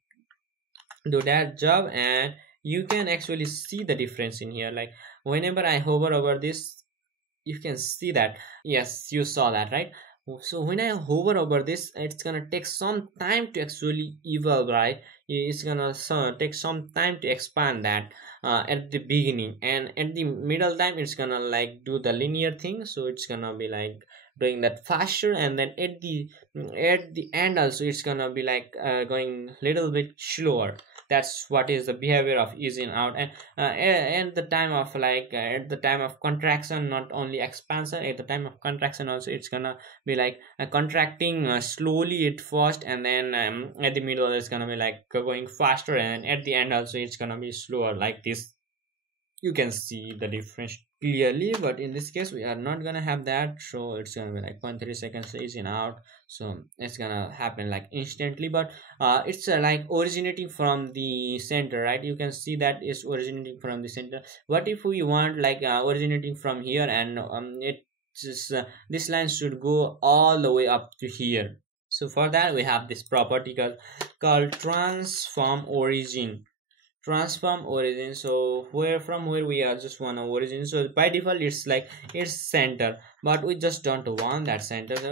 do that job, and you can actually see the difference in here. Like whenever I hover over this, you can see that, yes, you saw that, right? So when I hover over this, it's gonna take some time to actually evolve, right? It's gonna take some time to expand that at the beginning, and at the middle time it's gonna like do the linear thing. So it's gonna be like doing that faster, and then at the end also it's gonna be like going little bit slower. That's what is the behavior of easing out. And at the time of like at the time of contraction, not only expansion, at the time of contraction also it's gonna be like contracting slowly at first, and then at the middle it's gonna be like going faster, and at the end also it's gonna be slower, like this. you can see the difference clearly, but in this case we are not gonna have that, so it's gonna be like 0.3 seconds is in out, so it's gonna happen like instantly. But it's like originating from the center, right? You can see that it's originating from the center. What if we want like originating from here, and it just this line should go all the way up to here? So for that we have this property called transform origin. So where from where we are just want origin, so by default it's like it's center, but we just don't want that center, so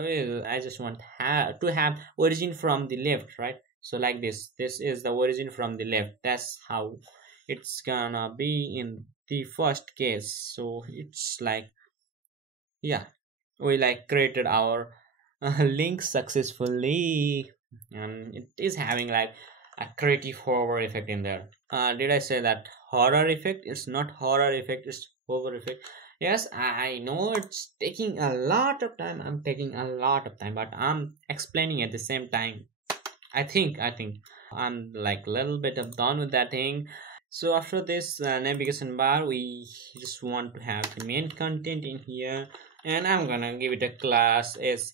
I just want to have origin from the left, right? So like this is the origin from the left. That's how it's gonna be in the first case. So it's like, yeah, we like created our link successfully, and it is having like a creative horror effect in there. Did I say that horror effect? It's not horror effect, it's horror effect. Yes, I know it's taking a lot of time. I'm taking a lot of time, but I'm explaining at the same time. I think I'm like a little bit of done with that thing. So after this navigation bar, we just want to have the main content in here, and I'm gonna give it a class as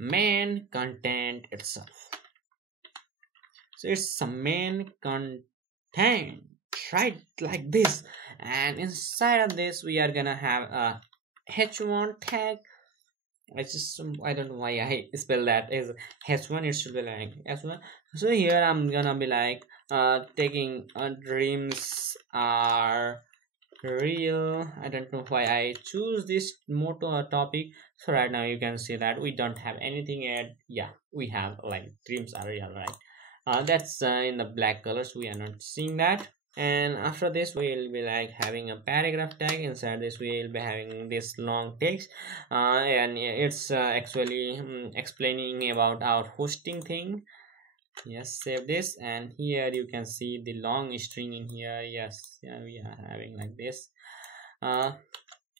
main content itself. So it's some main content, right? Like this, and inside of this we are gonna have a h1 tag. I don't know why I spell that as h1. It should be like h1. So here I'm gonna be like taking dreams are real. I don't know why I choose this motto topic. So right now you can see that we don't have anything yet. Yeah, we have like dreams are real, right? That's in the black colors, we are not seeing that. And after this we'll be like having a paragraph tag. Inside this we'll be having this long text, and it's actually explaining about our hosting thing. Yes, save this, and here you can see the long string in here. Yes, yeah, we are having like this,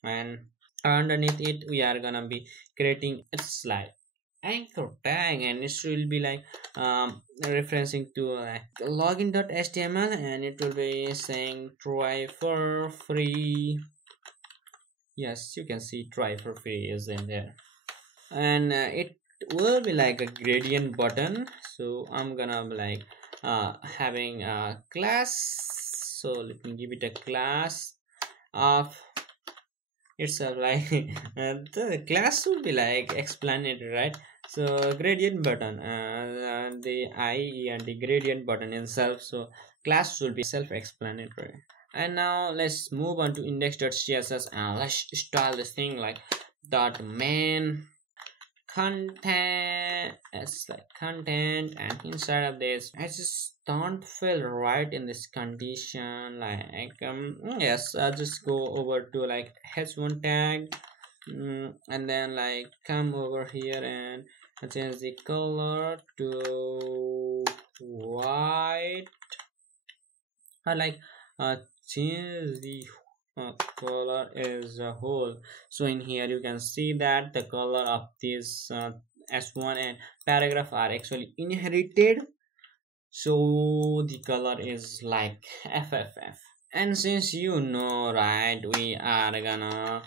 and underneath it we are gonna be creating a slide anchor tag, and it will be like referencing to login.html, and it will be saying try for free. Yes, you can see try for free is in there, and it will be like a gradient button. So I'm gonna be like having a class, so let me give it a class of itself, like the class should be like explanatory, right? So gradient button, the IE and the gradient button itself, so class should be self-explanatory. And now let's move on to index.css, and let's style this thing like dot main content. It's like content, and inside of this I just don't feel right in this condition, like yes, I'll just go over to like h1 tag, and then like come over here and change the color to white. I like change the color as a whole. So in here you can see that the color of this s1 and paragraph are actually inherited, so the color is like fff. And since you know, right, we are gonna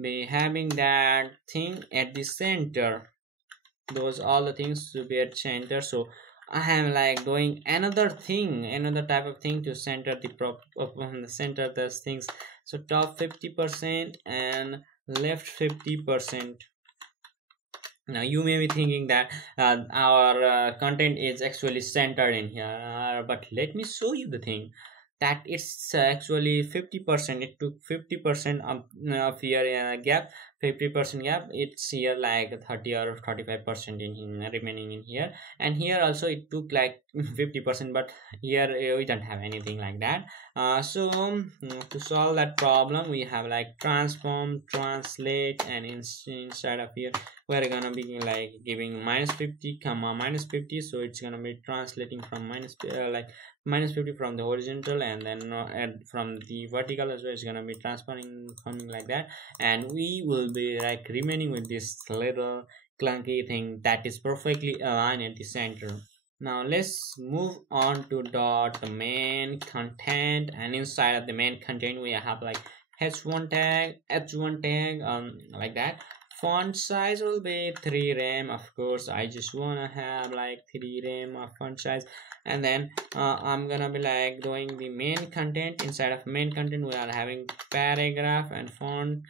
be having that thing at the center, those all the things to be at center. So I am like doing another type of thing to center the center those things. So top 50% and left 50%. Now you may be thinking that our content is actually centered in here, but let me show you the thing that it's actually 50%. It took 50% of here gap, 50% gap. It's here like 30 or 35% in remaining in here, and here also it took like 50%, but here we don't have anything like that. So to solve that problem we have like transform, translate, and inside of here we're gonna be like giving -50 comma -50, so it's gonna be translating from -50 from the horizontal, and then from the vertical as well. It's gonna be transforming something like that, and we will be like remaining with this little clunky thing that is perfectly aligned at the center. Now let's move on to dot main content, and inside of the main content we have like h1 tag, h1 tag, like that. Font size will be 3 rem. Of course I just wanna have like 3 rem of font size. And then I'm gonna be like doing the main content. Inside of main content we are having paragraph, and font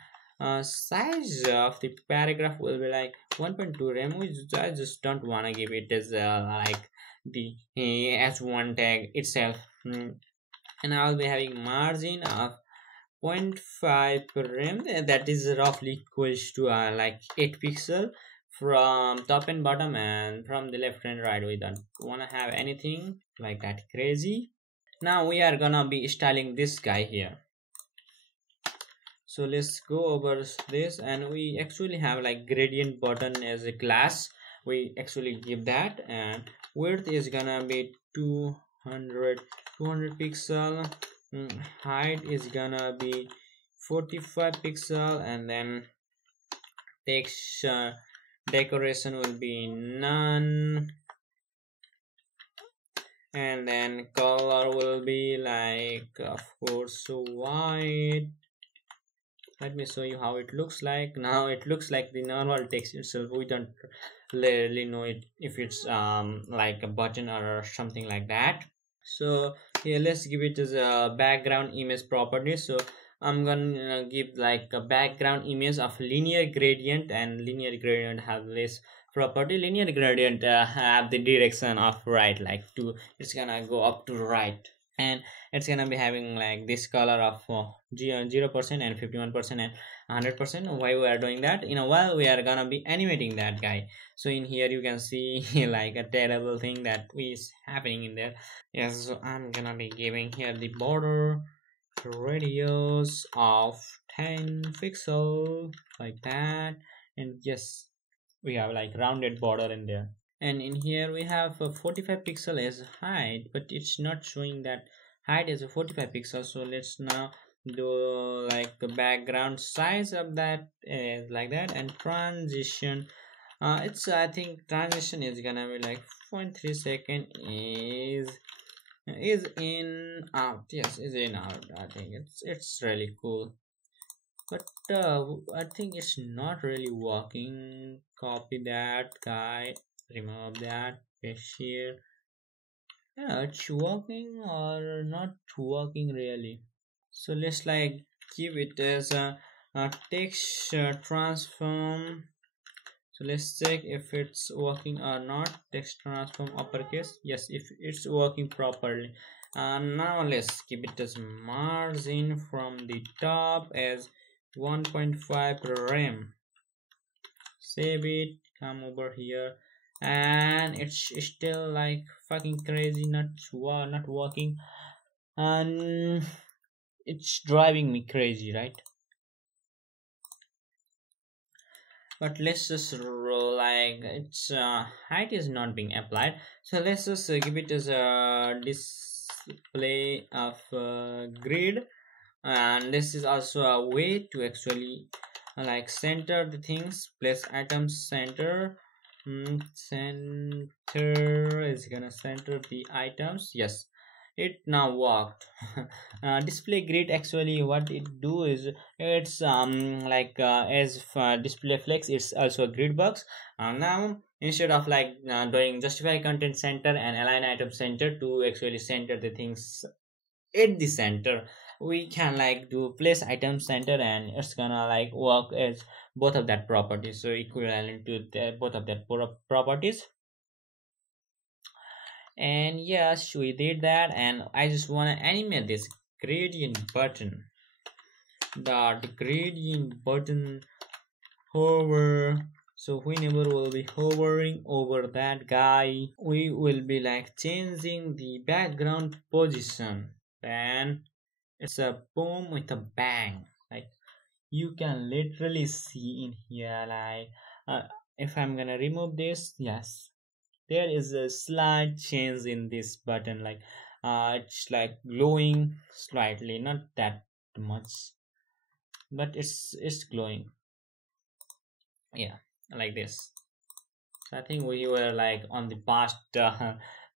size of the paragraph will be like 1.2 rem, which I just don't want to give it as like the h1 tag itself. And I'll be having margin of 0.5 rem, that is roughly equals to like 8 pixel from top and bottom, and from the left and right. We don't want to have anything like that crazy. Now we are gonna be styling this guy here. So let's go over this, and we actually have like gradient button as a class. We actually give that, and width is gonna be 200 pixel. Height is gonna be 45 pixel, and then text decoration will be none, and then color will be like, of course, white. Let me show you how it looks like. Now it looks like the normal text itself. We don't really know it if it's like a button or something like that. So here let's give it as a background image property. So I'm gonna give like a background image of linear gradient, and linear gradient have this property. Linear gradient have the direction of right, like to, it's gonna go up to right, and it's gonna be having like this color of 0% and 51% and 100%. Why we are doing that? In a while we are gonna be animating that guy. So in here you can see like a terrible thing that is happening in there. Yes, so I'm gonna be giving here the border radius of 10 pixel like that, and yes, we have like rounded border in there. And in here we have a 45 pixel as height, but it's not showing that height is a 45 pixels. So let's now do like the background size of that is like that, and transition, it's, I think transition is gonna be like 0.3 second, is in out. Yes, is in out. I think it's really cool, but I think it's not really working. Copy that guy, remove that, paste here. Yeah, it's working or not working really. So let's like give it as a text transform. So let's check if it's working or not. Text transform uppercase. Yes, if it's working properly. Now let's give it as margin from the top as 1.5 rem. Save it, come over here, and it's still like fucking crazy, not working, and it's driving me crazy, right? But let's just roll like its height is not being applied. So let's just give it as a display of grid, and this is also a way to actually like center the things. Place items center. Center is gonna center the items. Yes, it now worked. Display grid, actually what it do is it's like as display flex, it's also a grid box. Now instead of like doing justify content center and align item center to actually center the things at the center, we can like do place item center, and it's gonna like work as both of that properties, so equivalent to both of that properties. And yes, we did that, and I just want to animate this gradient button. The gradient button hover. So whenever we'll be hovering over that guy, we will be like changing the background position, and it's a boom with a bang. Like you can literally see in here, like if I'm gonna remove this, yes, there is a slight change in this button, like it's like glowing slightly, not that much, but it's glowing. Yeah, like this. I think we were like on the past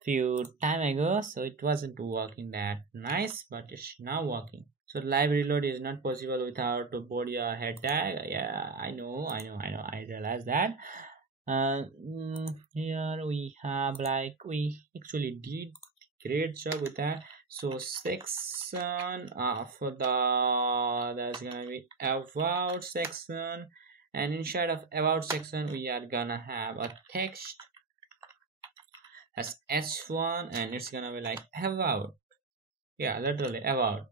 few time ago, so it wasn't working that nice, but it's now working. So live reload is not possible without the body or head tag. Yeah, I realize that. Here we have like we actually did great job with that. So section for the that's gonna be about section, and inside of about section we are gonna have a text as h1, and it's gonna be like about, yeah, literally about.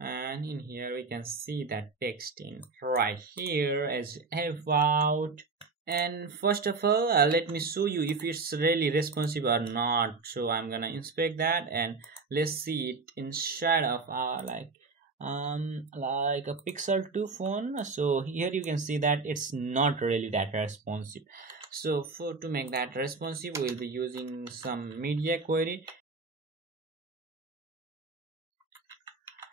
And in here we can see that text in right here as about. And first of all, let me show you if it's really responsive or not. So I'm gonna inspect that, and let's see it inside of our like a Pixel 2 phone. So here you can see that it's not really that responsive. So for to make that responsive, we'll be using some media query.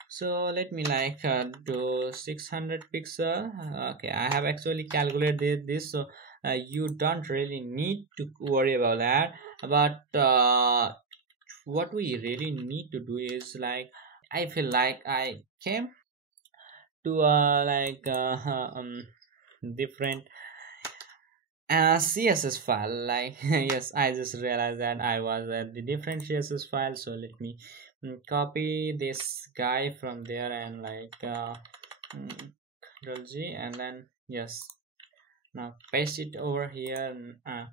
So let me like do 600 pixel. Okay, I have actually calculated this, so you don't really need to worry about that. But what we really need to do is like, I feel like I came to different CSS file, like yes, I just realized that I was at the different CSS file. So let me copy this guy from there and like Ctrl G, and then yes, now paste it over here. And,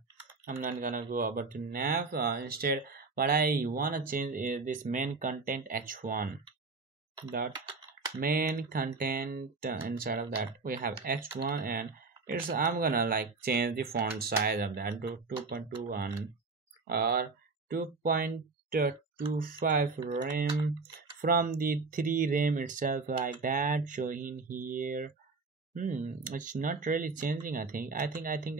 I'm not gonna go over to nav. Instead, what I wanna change is this main content h1 dot main content. Inside of that we have h1, and it's I'm gonna like change the font size of that to 2.21 or 2.25 rem from the 3 rem itself, like that. So in here, it's not really changing. I think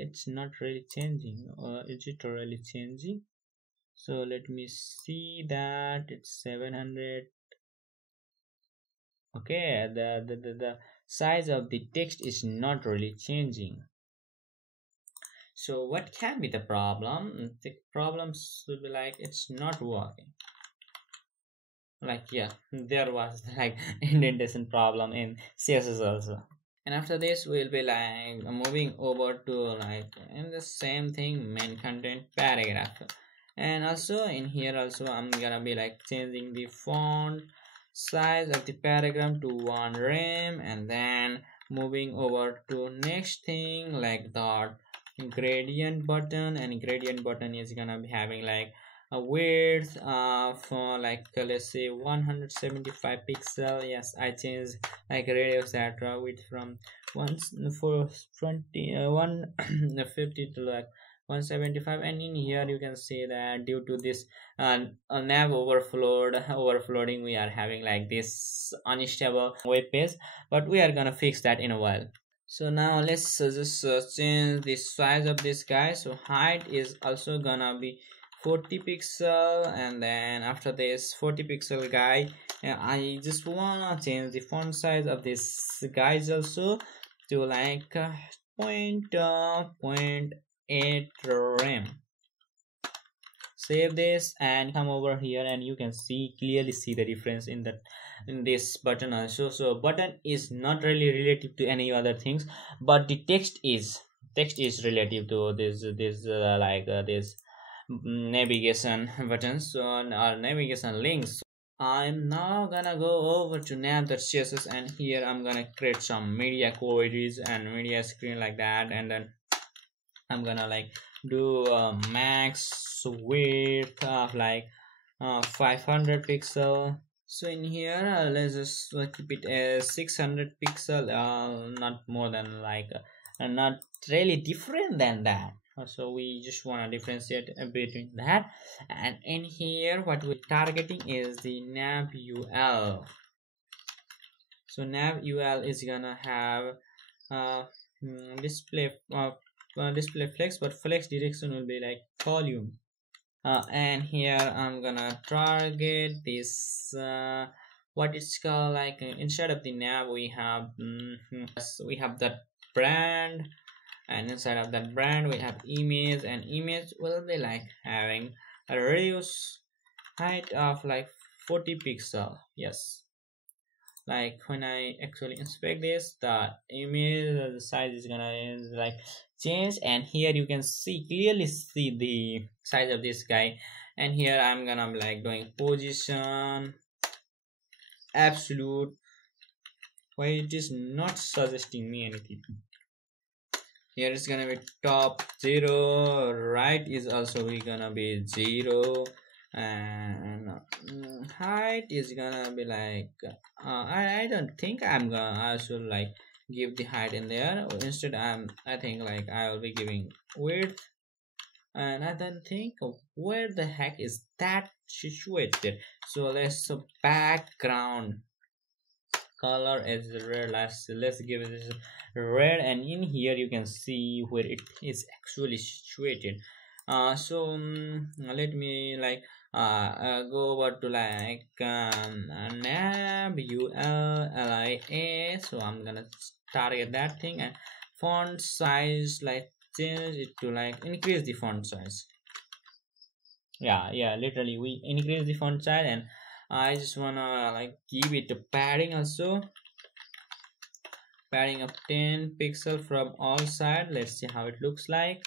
it's not really changing. Is it really changing? So let me see that it's 700. Okay, the size of the text is not really changing. So what can be the problem? The problem should be like it's not working. Like yeah, there was like indentation problem in CSS also. And after this we'll be like moving over to like in the same thing, main content paragraph. And also in here also I'm gonna be like changing the font size of the paragraph to 1 rem, and then moving over to next thing like the gradient button. And gradient button is gonna be having like a width of like let's say 175 pixel. Yes, I changed like radius etc width from 150 to like 175. And in here you can see that due to this nav overflowing, we are having like this unstable web page, but we are gonna fix that in a while. So now let's just change the size of this guy. So height is also gonna be 40 pixel, and then after this 40 pixel guy, I just wanna change the font size of this guys also to like 0.8 rem. Save this and come over here, and you can clearly see the difference in this button also. So button is not really relative to any other things, but the text is relative to this this navigation buttons or navigation links. I'm now gonna go over to nav.css, and here I'm gonna create some media queries and media screen like that, and then I'm gonna like do a max width of like 500 pixel. So in here let's just keep it as 600 pixel, not more than like not really different than that. So we just want to differentiate between that. And in here what we're targeting is the navul. So navul is gonna have display display flex, but flex direction will be like volume. And here I'm gonna target this what it's called like inside of the nav we have we have that brand, and inside of that brand we have image, and image will be like having a reduce height of like 40 pixel. Yes, like when I actually inspect this, the image the size is gonna is like change, and here you can see clearly see the size of this guy. And here I'm gonna be like doing position absolute. Why it is not suggesting me anything? Here it's gonna be top 0, right is also we gonna be 0, and height is gonna be like I don't think I should like give the height in there. Instead I think like I will be giving width, and I don't think of where the heck is that situated. So let's background color is red. Let's give it red, and in here you can see where it is actually situated. Let me like go over to like navbar. So I'm gonna target that thing, and font size like change it to like increase the font size. Yeah, literally we increase the font size, and I just wanna like give it a padding also, padding of 10 pixel from all sides. Let's see how it looks like.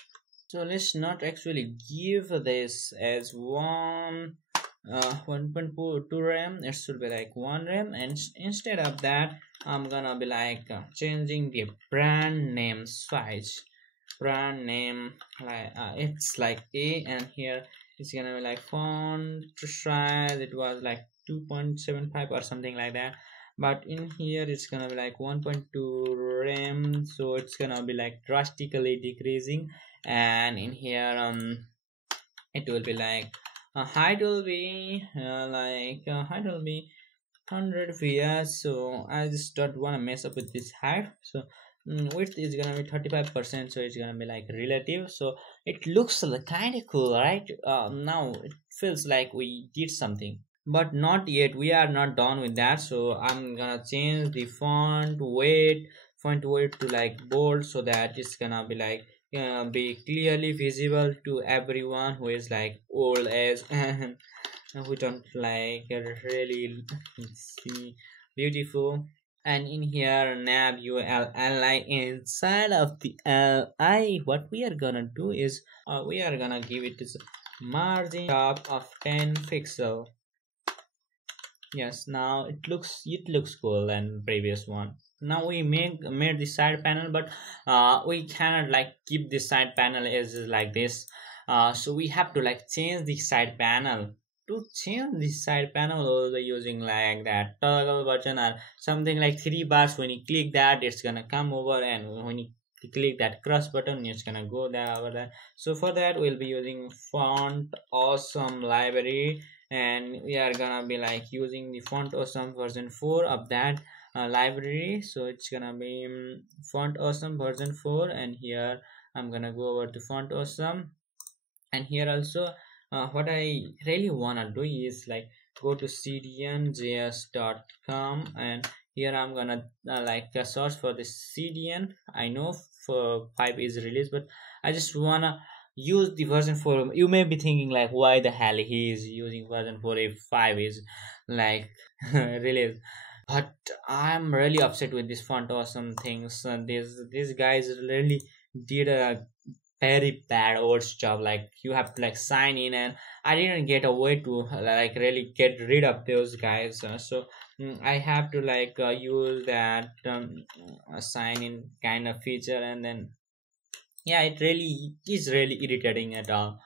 So let's not actually give this as 1.2 RAM. It should be like 1 RAM, and instead of that I'm gonna be like changing the brand name size. Brand name like it's like A, and here it's gonna be like font size, it was like 2.75 or something like that, but in here it's gonna be like 1.2 RAM, so it's gonna be like drastically decreasing. And in here it will be like height will be height will be 100 vs. So I just don't want to mess up with this height. So width is gonna be 35%, so it's gonna be like relative, so it looks kind of cool, right? Now it feels like we did something, but not yet. We are not done with that, so I'm gonna change the font weight to like bold, so that it's gonna be like be clearly visible to everyone who is like old age and who don't like really see beautiful. And in here navbar inside of the li, what we are gonna do is we are gonna give it this margin top of 10 pixel. Yes, now it looks cool than previous one. Now we made the side panel, but we cannot like keep the side panel as like this. So we have to like change the side panel. To change the side panel, also using like that toggle button or something like 3 bars. When you click that, it's gonna come over, and when you click that cross button, it's gonna go there over there. So for that we'll be using font awesome library, and we are gonna be like using the font awesome version 4 of that library. So it's gonna be font awesome version 4, and here I'm gonna go over to font awesome. And here also what I really wanna do is like go to cdnjs.com, and here I'm gonna search for the cdn. I know for 5 is released, but I just wanna use the version 4. You may be thinking like why the hell he is using version 4 if 5 is like released. But I'm really upset with this font awesome things. These guys really did a very bad old stuff. Like you have to like sign in, and I didn't get a way to like really get rid of those guys. I have to like use that sign in kind of feature, and then yeah, it really is really irritating at all.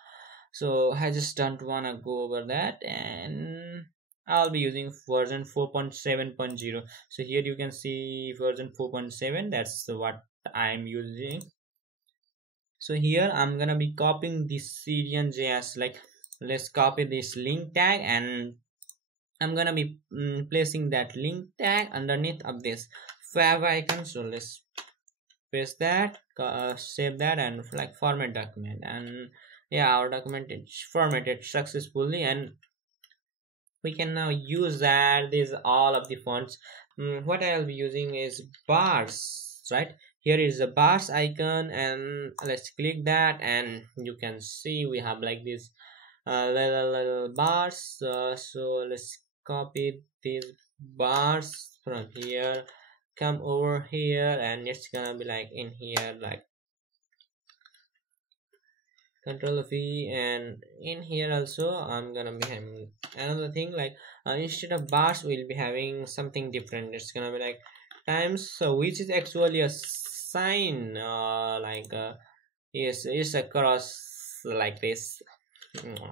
So I just don't want to go over that, and I'll be using version 4.7.0. so here you can see version 4.7, that's what I'm using. So here I'm gonna be copying this cdn.js, like let's copy this link tag, and I'm gonna be placing that link tag underneath of this fav icon. So let's paste that, save that, and like format document. And yeah, our document is formatted successfully, and we can now use that. These all of the fonts. What I'll be using is bars, right? here is the bars icon, and let's click that, and you can see we have like this little bars. So let's copy these bars from here, come over here, and it's gonna be like in here, like control V, and in here also I'm gonna be having another thing, like instead of bars we'll be having something different. It's gonna be like times, so which is actually a sign, like yes, it's a cross like this.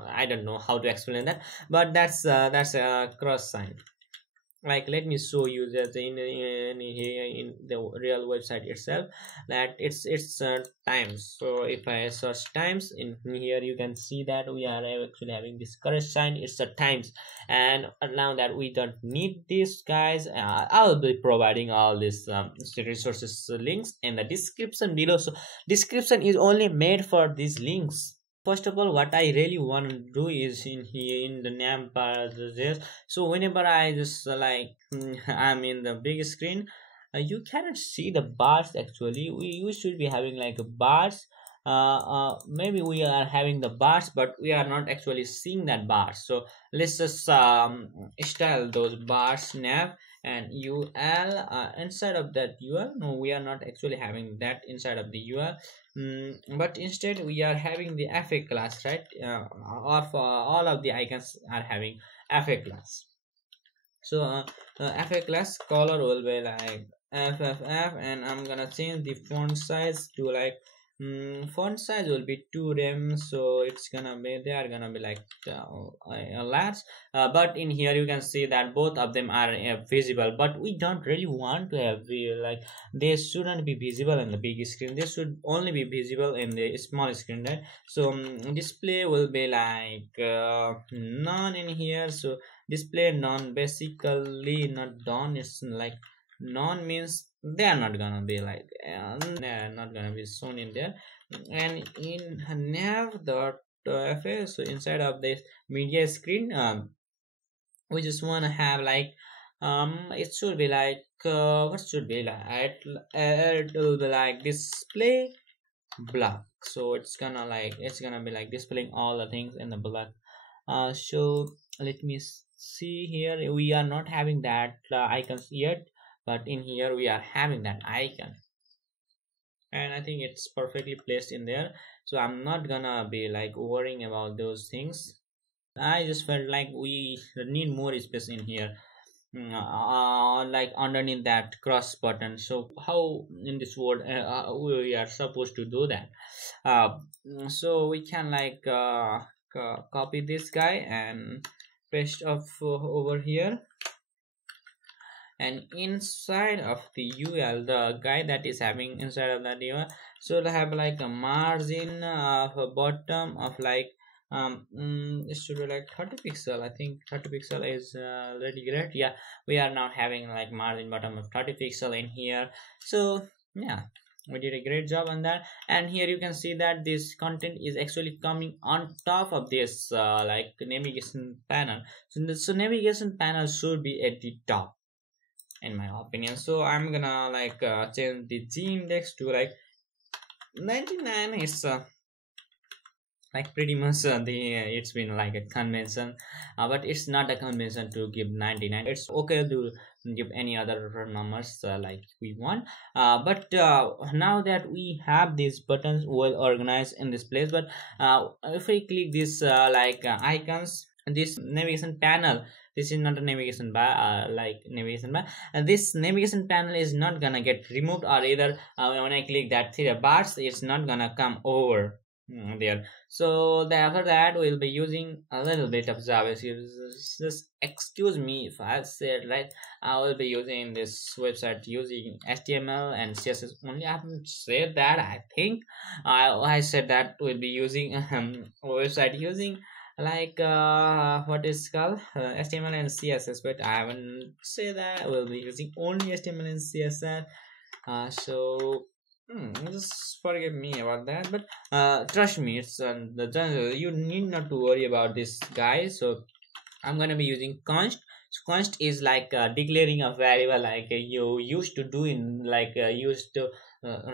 I don't know how to explain that, but that's a cross sign. Like let me show you that in the real website itself, that it's times. So if I search times in here, you can see that we are actually having this correct sign. It's a times. And now that we don't need this, guys, I'll be providing all this resources links in the description below. So description is only made for these links. First of all, what I really want to do is in here in the navbar this. So whenever I just I'm in the big screen, you cannot see the bars. Actually we should be having like bars. Maybe we are having the bars, but we are not actually seeing that bars. So let's just style those bars nav and ul inside of that ul. No, we are not actually having that inside of the ul. But instead we are having the fa class, right? Of all of the icons are having fa class. So fa class color will be like fff, and I'm gonna change the font size to like font size will be 2 rem. So it's gonna be, they are gonna be like large, but in here you can see that both of them are visible, but we don't really want to have like they shouldn't be visible in the big screen. They should only be visible in the small screen, right? So display will be like none in here. So display none, basically not done. It's like none means they are not gonna be like they are not gonna be shown in there. And in nav.fa, so inside of this media screen, we just want to have like it should be like what should be like it will be like display block. So it's gonna be like displaying all the things in the block. So let me see here, we are not having that icons yet, but in here we are having that icon, and I think it's perfectly placed in there. So I'm not gonna be like worrying about those things. I just felt like we need more space in here, like underneath that cross button. So how in this world we are supposed to do that? So we can like copy this guy and paste off over here, and inside of the ul, the guy that is having inside of that ul should have like a margin of a bottom of like it should be like 30 pixel. I think 30 pixel is already great. Yeah, we are now having like margin bottom of 30 pixel in here. So yeah, we did a great job on that. And here you can see that this content is actually coming on top of this like navigation panel. So navigation panel should be at the top in my opinion. So I'm gonna like change the g index to like 99. It's like pretty much it's been like a convention, but it's not a convention to give 99. It's okay to give any other numbers like we want, but now that we have these buttons well organized in this place, but if we click this icons, this navigation panel, this is not a navigation bar like navigation bar, and this navigation panel is not gonna get removed, or either when I click that 3 bars, it's not gonna come over there. So after that we'll be using a little bit of JavaScript. Just excuse me if I said right, I will be using this website using HTML and CSS only. I haven't said that. I think I said that we'll be using website using like what is called HTML and CSS, but I haven't said that we'll be using only HTML and CSS. So just forgive me about that, but trust me, it's the general, you need not to worry about this, guys. So I'm gonna be using const. So const is like declaring a variable, like you used to do in like used to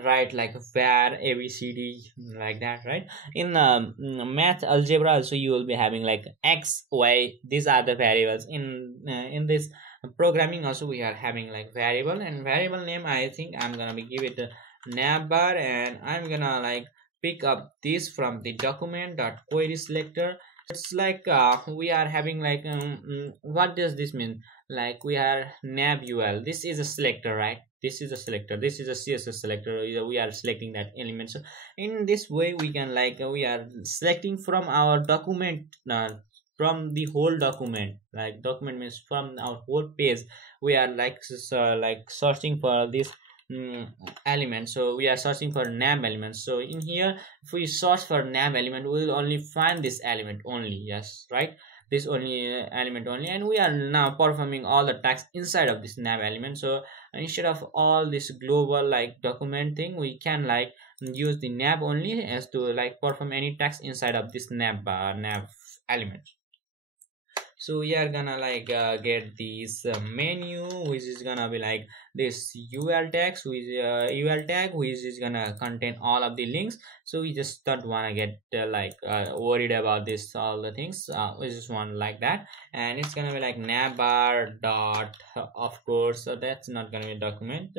write like var abcd like that, right? In math algebra also you will be having like x y, these are the variables. In this programming also we are having like variable, and variable name I think I'm gonna be give it a navbar, and I'm gonna like pick up this from the document dot query selector. It's like we are having like what does this mean? Like we are navul, this is a selector, right? This is a selector, this is a css selector. We are selecting that element. So in this way we can like we are selecting from our document, from the whole document. Like document means from our whole page we are like searching for this mm, element. So we are searching for nav elements. So in here if we search for nav element, we will only find this element only. Yes, right, this only element only, and we are now performing all the tasks inside of this nav element. So instead of all this global like document thing, we can like use the nav only as to like perform any task inside of this nav element. So we are gonna like get this menu, which is gonna be like this ul text, which ul tag, which is gonna contain all of the links. So we just don't want to get worried about this all the things. We just want like that, and it's gonna be like navbar dot of course. So that's not gonna be a document.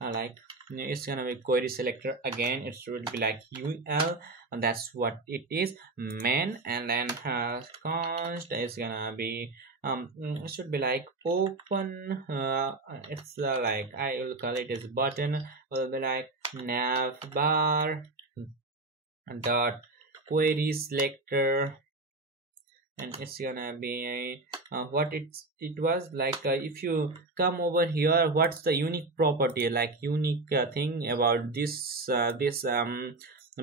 Like it's gonna be query selector again. It should be like ul, and that's what it is, main, and then const is gonna be it should be like open, it's like I will call it as button, will be like navbar dot query selector, and it's gonna be what it was like if you come over here, what's the unique property, like unique thing about this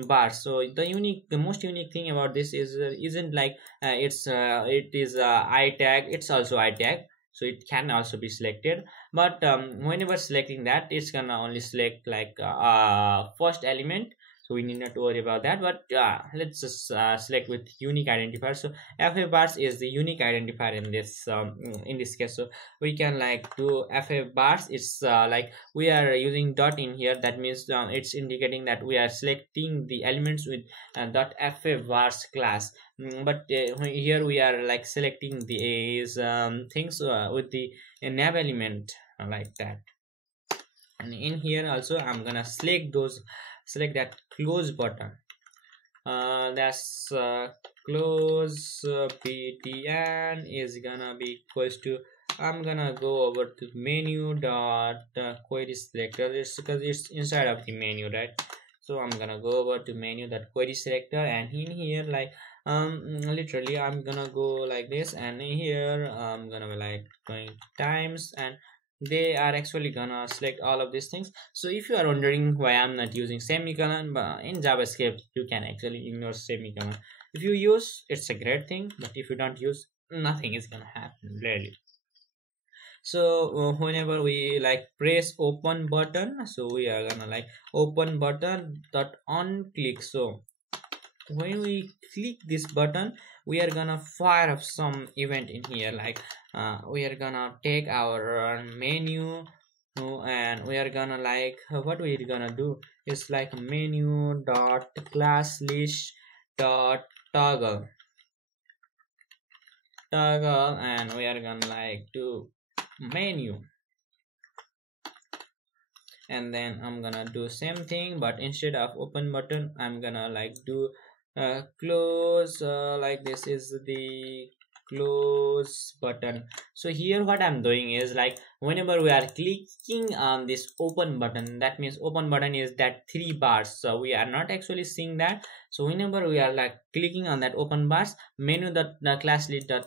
bar. So the most unique thing about this is isn't like it is I tag, it's also I tag, so it can also be selected. But whenever selecting that, it's gonna only select like first element, so we need not to worry about that. But let's just select with unique identifier. So fa bars is the unique identifier in this case. So we can like do fa bars. It's like we are using dot in here, that means it's indicating that we are selecting the elements with dot fa bars class. But here we are like selecting these things with the nav element like that. And in here also I'm gonna select that close button. That's close btn is gonna be equals to, I'm gonna go over to menu dot query selector, just because it's inside of the menu, right? So I'm gonna go over to menu dot query selector, and in here like literally I'm gonna go like this, and in here I'm gonna be like going times, and they are actually gonna select all of these things. So if you are wondering why I'm not using semicolon, but in JavaScript you can actually ignore semicolon. If you use, it's a great thing, but if you don't use, nothing is gonna happen really. So whenever we like press open button, so we are gonna like open button dot on click. So when we click this button, we are gonna fire up some event in here, like we are gonna take our menu, and we are gonna like what we're gonna do is like menu dot class list dot toggle, and we are gonna like do menu, and then I'm gonna do same thing, but instead of open button I'm gonna like do close, like this is the close button. So here what I'm doing is like whenever we are clicking on this open button, that means open button is that 3 bars, so we are not actually seeing that. So whenever we are like clicking on that open bars, menu dot class list dot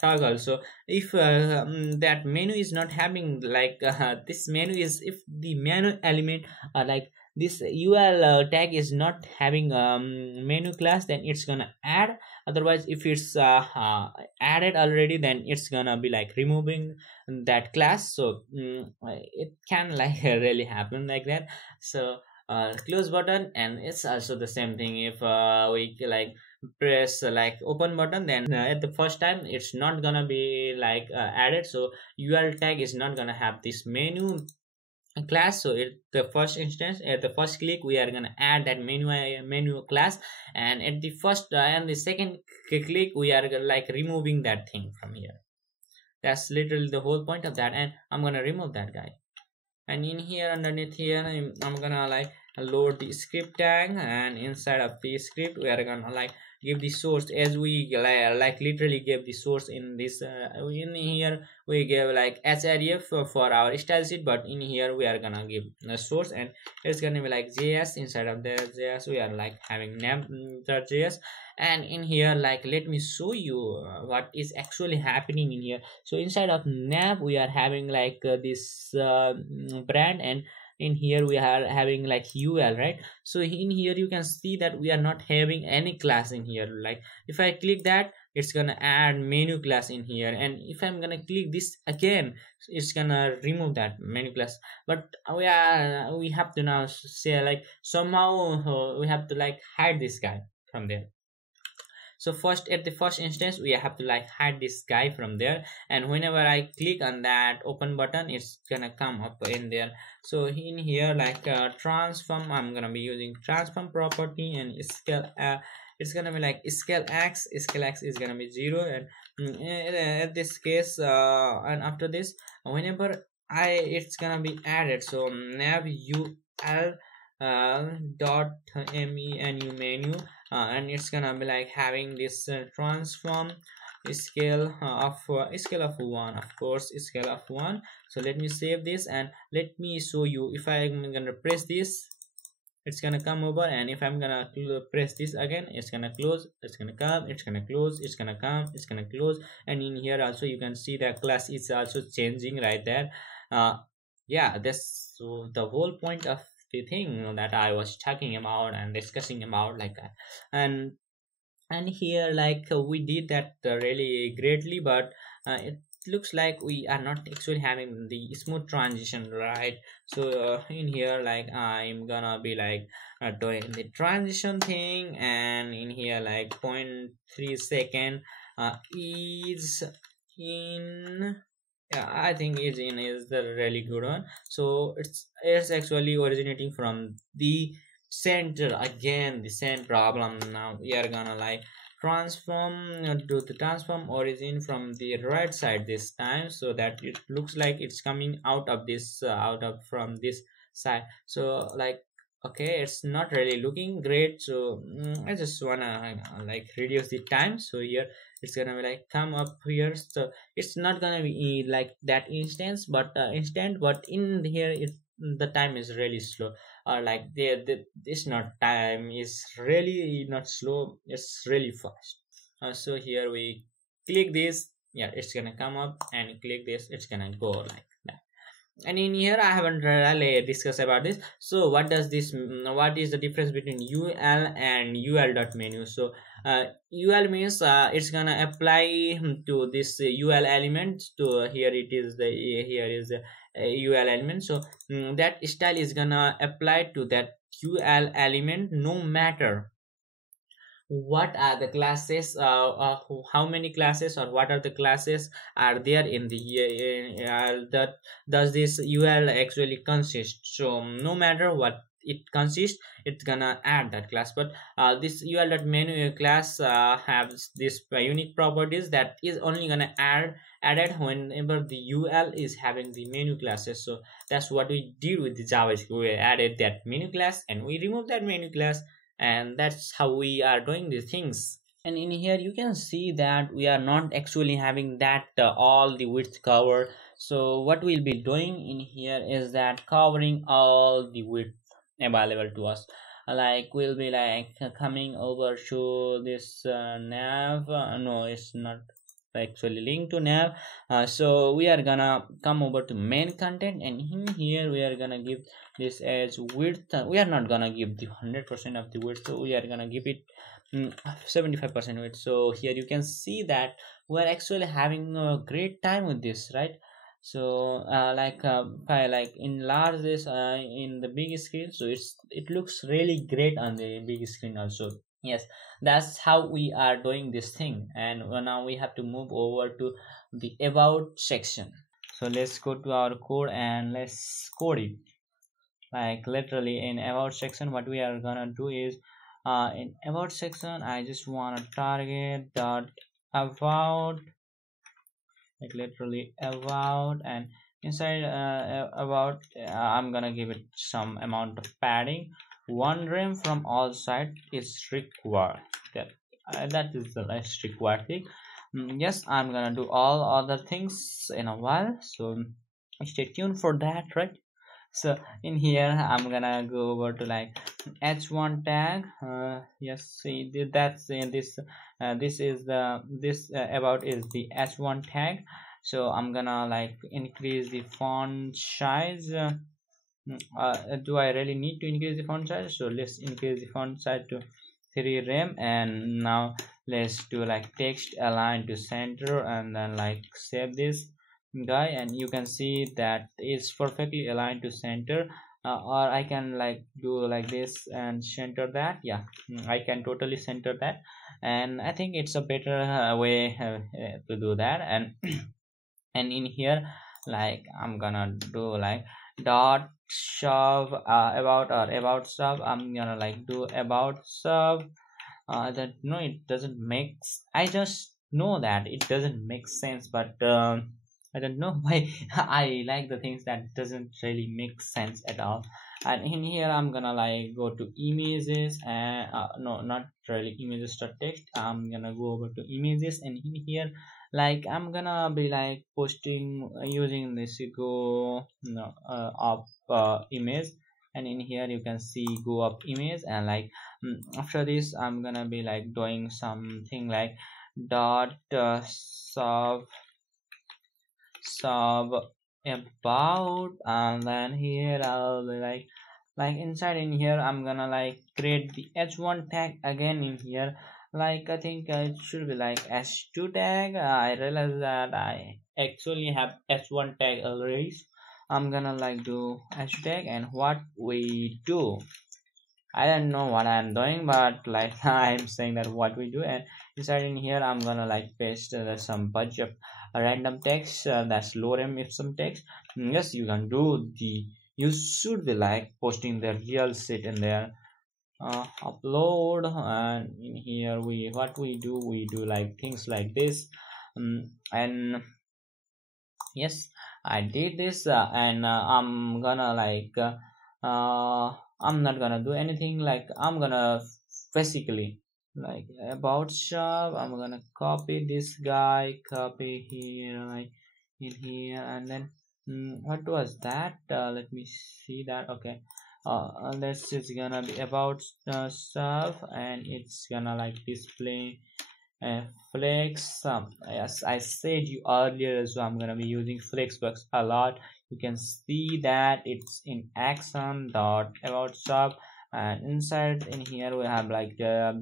toggle. So if that menu is not having like this menu is, if the menu element like this ul tag is not having menu class, then it's gonna add. Otherwise if it's added already, then it's gonna be like removing that class. So it can like really happen like that. So close button, and it's also the same thing. If we like press like open button, then at the first time it's not gonna be like added, so ul tag is not gonna have this menu class. So at the first instance, at the first click, we are gonna add that menu class, and at the first and the second click, we are like removing that thing from here. That's literally the whole point of that, and I'm gonna remove that guy. And in here, underneath here, I'm gonna like load the script tag, and inside of the script we are gonna like give the source, as we like literally give the source in this in here we give like href for our style sheet, but in here we are gonna give the source, and it's gonna be like js. Inside of the js we are like having nav.js, and in here like let me show you what is actually happening in here. So inside of nav we are having like this brand, and in here we are having like ul, right? So in here you can see that we are not having any class in here. Like if I click that, it's gonna add menu class in here, and if I'm gonna click this again, it's gonna remove that menu class. But we have to now say like somehow we have to like hide this guy from there. So first, at the first instance, we have to like hide this guy from there, and whenever I click on that open button, it's gonna come up in there. So in here like transform, I'm gonna be using transform property, and scale it's gonna be like scale x is gonna be 0, and at this case and after this, whenever it's gonna be added, so nav ul dot menu, and it's gonna be like having this transform scale of 1, of course, scale of 1. So let me save this, and let me show you. If I'm gonna press this, it's gonna come over, and if I'm gonna press this again, it's gonna close, it's gonna come, it's gonna close, it's gonna come, it's gonna close. And in here also you can see that class is also changing right there. Yeah, that's so the whole point of the thing that I was talking about and discussing about like that. And here like we did that really greatly, but it looks like we are not actually having the smooth transition, right? So in here like I'm gonna be like doing the transition thing, and in here like 0.3 second is in, yeah, I think is in is the really good one. So it's actually originating from the center. Again, the same problem. Now we are gonna like transform do the transform origin from the right side this time, so that it looks like it's coming out of this out of from this side. So like okay, it's not really looking great, so I just wanna like reduce the time. So here it's gonna be like come up here, so it's not gonna be like that instance but instant, but in here the time is really slow, or like this not time is really not slow, it's really fast. So here we click this, yeah, it's gonna come up, and click this, it's gonna go like that. And in here I haven't really discussed about this. So what does this what is the difference between ul and ul.menu? So ul means it's gonna apply to this ul element. To here it is the here is the ul element. So that style is gonna apply to that ul element, no matter what are the classes how many classes or what are the classes are there in the that does this ul actually consist. So no matter what it consists, it's gonna add that class. But this ul.menu class has this unique properties that is only gonna added whenever the ul is having the menu classes. So that's what we did with the javascript. We added that menu class and we removed that menu class, and that's how we are doing these things. And in here you can see that we are not actually having that all the width cover. So what we'll be doing in here is that covering all the width available to us. Like we'll be like coming over to this nav, no, it's not actually linked to nav. So we are gonna come over to main content, and in here we are gonna give this as width. We are not gonna give the 100% of the width, so we are gonna give it 75% width. So here you can see that we are actually having a great time with this, right? So if I like enlarge this in the big screen, so it looks really great on the big screen also. Yes, that's how we are doing this thing. And now we have to move over to the about section. So let's go to our code and let's code it. like literally in about section what we are gonna do is in about section I just want to target dot about, like literally about, and inside about I'm gonna give it some amount of padding. One rem from all sides is required. That is the last required thing. Yes, I'm gonna do all other things in a while, so stay tuned for that, right? So in here I'm gonna go over to like h1 tag. Yes, see that's in this this is the this about is the h1 tag. So I'm gonna like increase the font size. Do I really need to increase the font size? So let's increase the font size to 3 rem, and now let's do like text align to center, and then like save this guy, and you can see that it's perfectly aligned to center. Or I can like do like this and center that. Yeah, I can totally center that, and I think it's a better way to do that. And and in here like I'm gonna do like dot shove about, or about sub. I'm gonna like do about sub. That no, it doesn't make I just know that it doesn't make sense, but I don't know why I like the things that doesn't really make sense at all. And in here I'm gonna like go to images, and no, not really images dot text. I'm gonna go over to images, and in here like I'm gonna be like posting using this go no up image. And in here you can see go up image, and like after this I'm gonna be like doing something like dot sub about, and then here I'll be like inside in here I'm gonna like create the h1 tag again in here. Like I think it should be like h2 tag. I realize that I actually have h1 tag already. I'm gonna like do h2 tag, and what we do, I don't know what I'm doing, but like I'm saying that what we do. And inside in here I'm gonna like paste some bunch of random text that's lorem ipsum text. Yes, you can do the, you should be like posting the real shit in there. Upload, and in here we what we do like things like this. And yes, I did this, and I'm gonna like I'm not gonna do anything. Like I'm gonna basically like about shop, I'm gonna copy this guy, copy here, like in here, and then what was that? Let me see that. Okay, this is gonna be about stuff, and it's gonna like display flex. Yes, I said you earlier, so I'm gonna be using flexbox a lot. You can see that it's in action dot about shop, and inside in here we have like the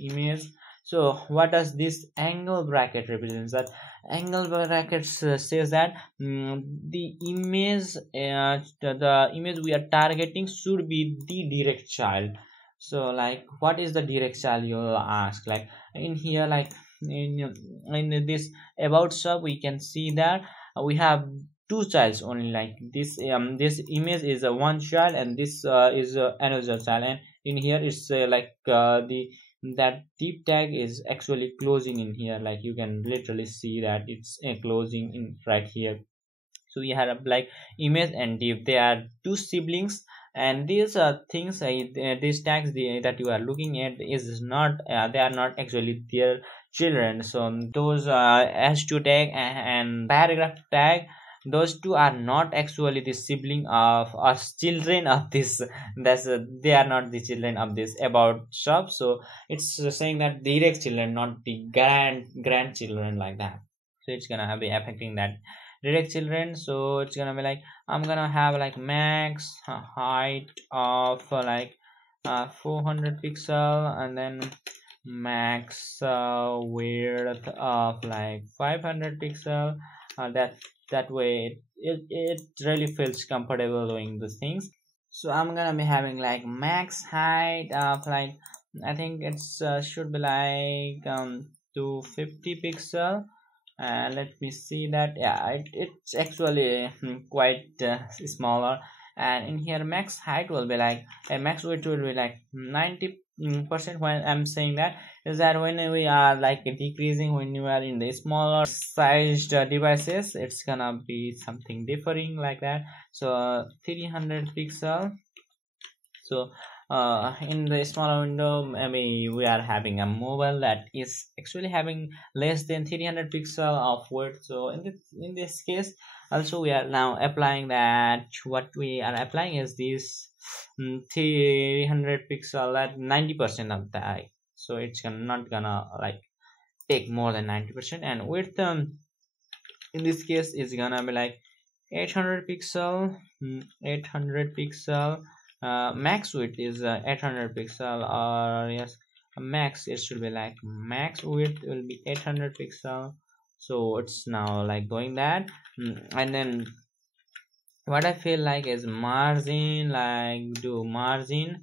image. So what does this angle bracket represents? That angle bracket says that the image the image we are targeting should be the direct child. So like what is the direct child, you'll ask. Like in here like in this about sub we can see that we have two childs only. Like this image is a one child, and this is another child, and in here it's the that deep tag is actually closing in here. Like you can literally see that it's closing in right here. So we have like image and div, they are two siblings, and these things these tags that you are looking at is not they are not actually their children. So those h2 tag and paragraph tag, those two are not actually the sibling of or children of this. That's they are not the children of this about shop. So it's saying that direct children, not the grandchildren, like that. So it's gonna be affecting that direct children. So it's gonna be like I'm gonna have like max height of 400 pixel, and then max width of like 500 pixel. That way it really feels comfortable doing these things. So I'm gonna be having like max height of like I think it's should be like 250 pixel. Let me see that. Yeah, it's actually quite smaller. and in here max height will be like a max width will be like 90%. When I'm saying that is that when we are like decreasing, when you are in the smaller sized devices, it's gonna be something differing like that. So 300 pixel. So in the smaller window, maybe we are having a mobile that is actually having less than 300 pixel of width. So in this case also we are now applying that. What we are applying is this 300 pixel at 90% of the eye. So it's not gonna like take more than 90%, and width in this case is gonna be like 800 pixel. 800 pixel. Max width is 800 pixel, or yes, max, it should be like max width will be 800 pixel. So it's now like going that. And then what I feel like is margin, like do margin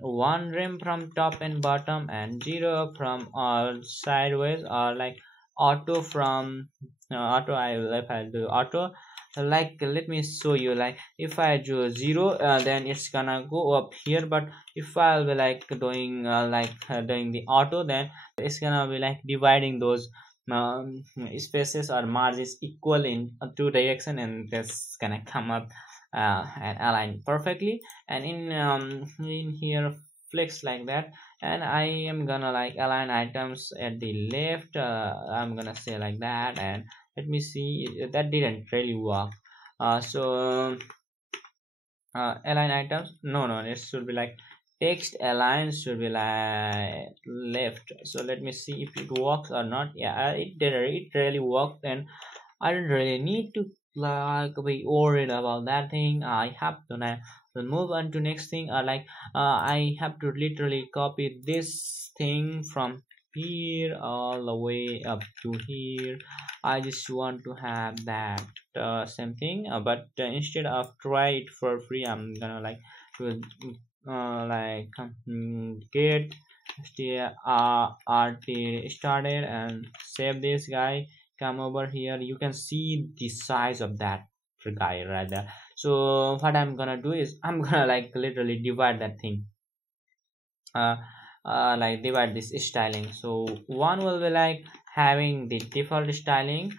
1 rem from top and bottom, and 0 from all sideways, or like auto from auto. If I do auto, like let me show you, like if I do 0, then it's gonna go up here, but if I'll be like doing doing the auto, then it's gonna be like dividing those spaces or margins equal in two direction, and that's gonna come up and align perfectly. And in here flex like that, and I am gonna like align items at the left. I'm gonna say like that, and let me see, that didn't really work. So align items, no, it should be like text align should be like left. So let me see if it works or not. Yeah, it did, it really worked, and I don't really need to like be worried about that thing. I have to now move on to next thing, or like I have to literally copy this thing from here all the way up to here. I just want to have that same thing, but instead of try it for free, I'm gonna like to get rt started and save this guy. Come over here, you can see the size of that guy right there. So what I'm gonna do is I'm gonna like literally divide that thing, like divide this styling. So one will be like having the default styling,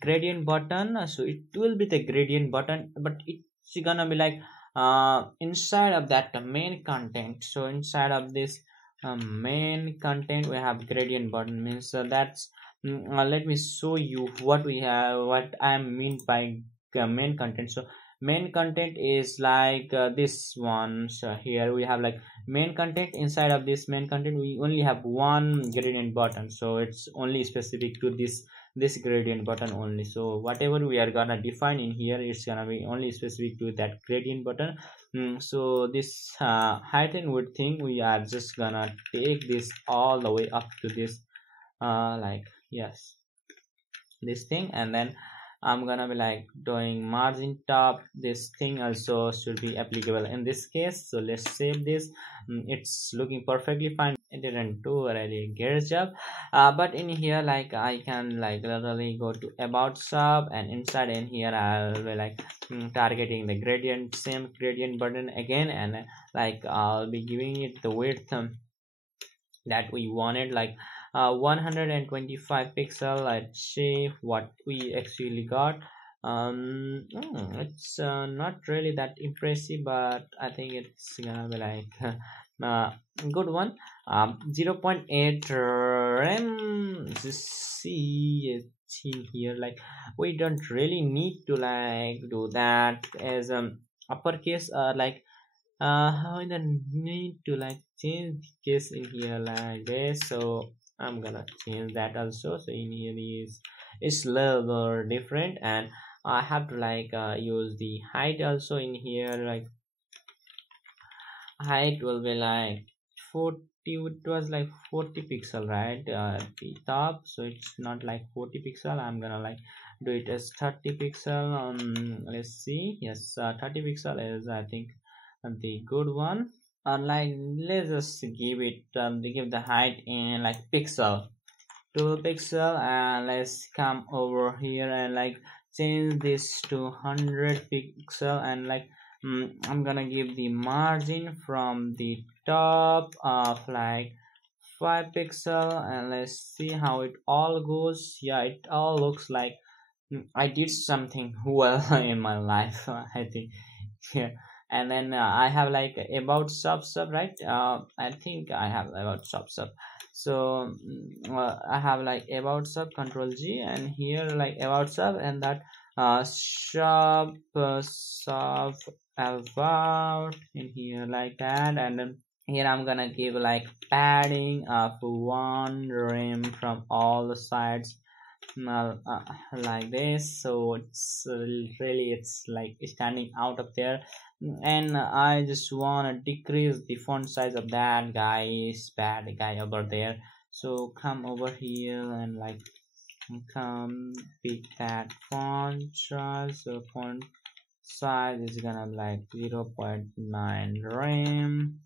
gradient button. So it will be the gradient button, but it's gonna be like inside of that main content. So inside of this main content we have gradient button, means that's let me show you what we have, what I mean by main content. So main content is like this one. So here we have like main content. Inside of this main content we only have one gradient button, so it's only specific to this gradient button only. So whatever we are gonna define in here, it's gonna be only specific to that gradient button. So this height and width thing, we are just gonna take this all the way up to this like yes, this thing, and then I'm gonna be like doing margin top. This thing also should be applicable in this case. So let's save this. It's looking perfectly fine. It didn't do a really great job, but in here like I can like literally go to about shop, and inside in here I'll be like targeting the gradient, same gradient button again, and like I'll be giving it the width that we wanted, like 125 pixel. Let's see what we actually got. It's not really that impressive, but I think it's gonna be like good one. 0.8 rem. See it's in here, like we don't really need to like do that as uppercase, like I don't need to like change the case in here like this. So I'm gonna change that also. So in here is it's little different, and I have to like use the height also in here. Like height will be like 40, it was like 40 pixel, right? The top, so it's not like 40 pixel. I'm gonna like do it as 30 pixel. Let's see, yes, 30 pixel is I think the good one. Like let's just give it give the height in like pixel, 2 pixel, and let's come over here and like change this to 100 pixel, and like I'm gonna give the margin from the top of like 5 pixel, and let's see how it all goes. Yeah, it all looks like I did something well in my life. I think. Yeah. And then I have like about sub right. I think I have about sub. So I have like about sub, control G, and here like about sub, and that sub sub about in here like that. And then here I'm gonna give like padding of 1 rem from all the sides, like this, so it's really it's like standing out up there. And I just want to decrease the font size of that bad guy over there. So come over here and like come pick that font size. So font size is gonna be like 0.9 rem.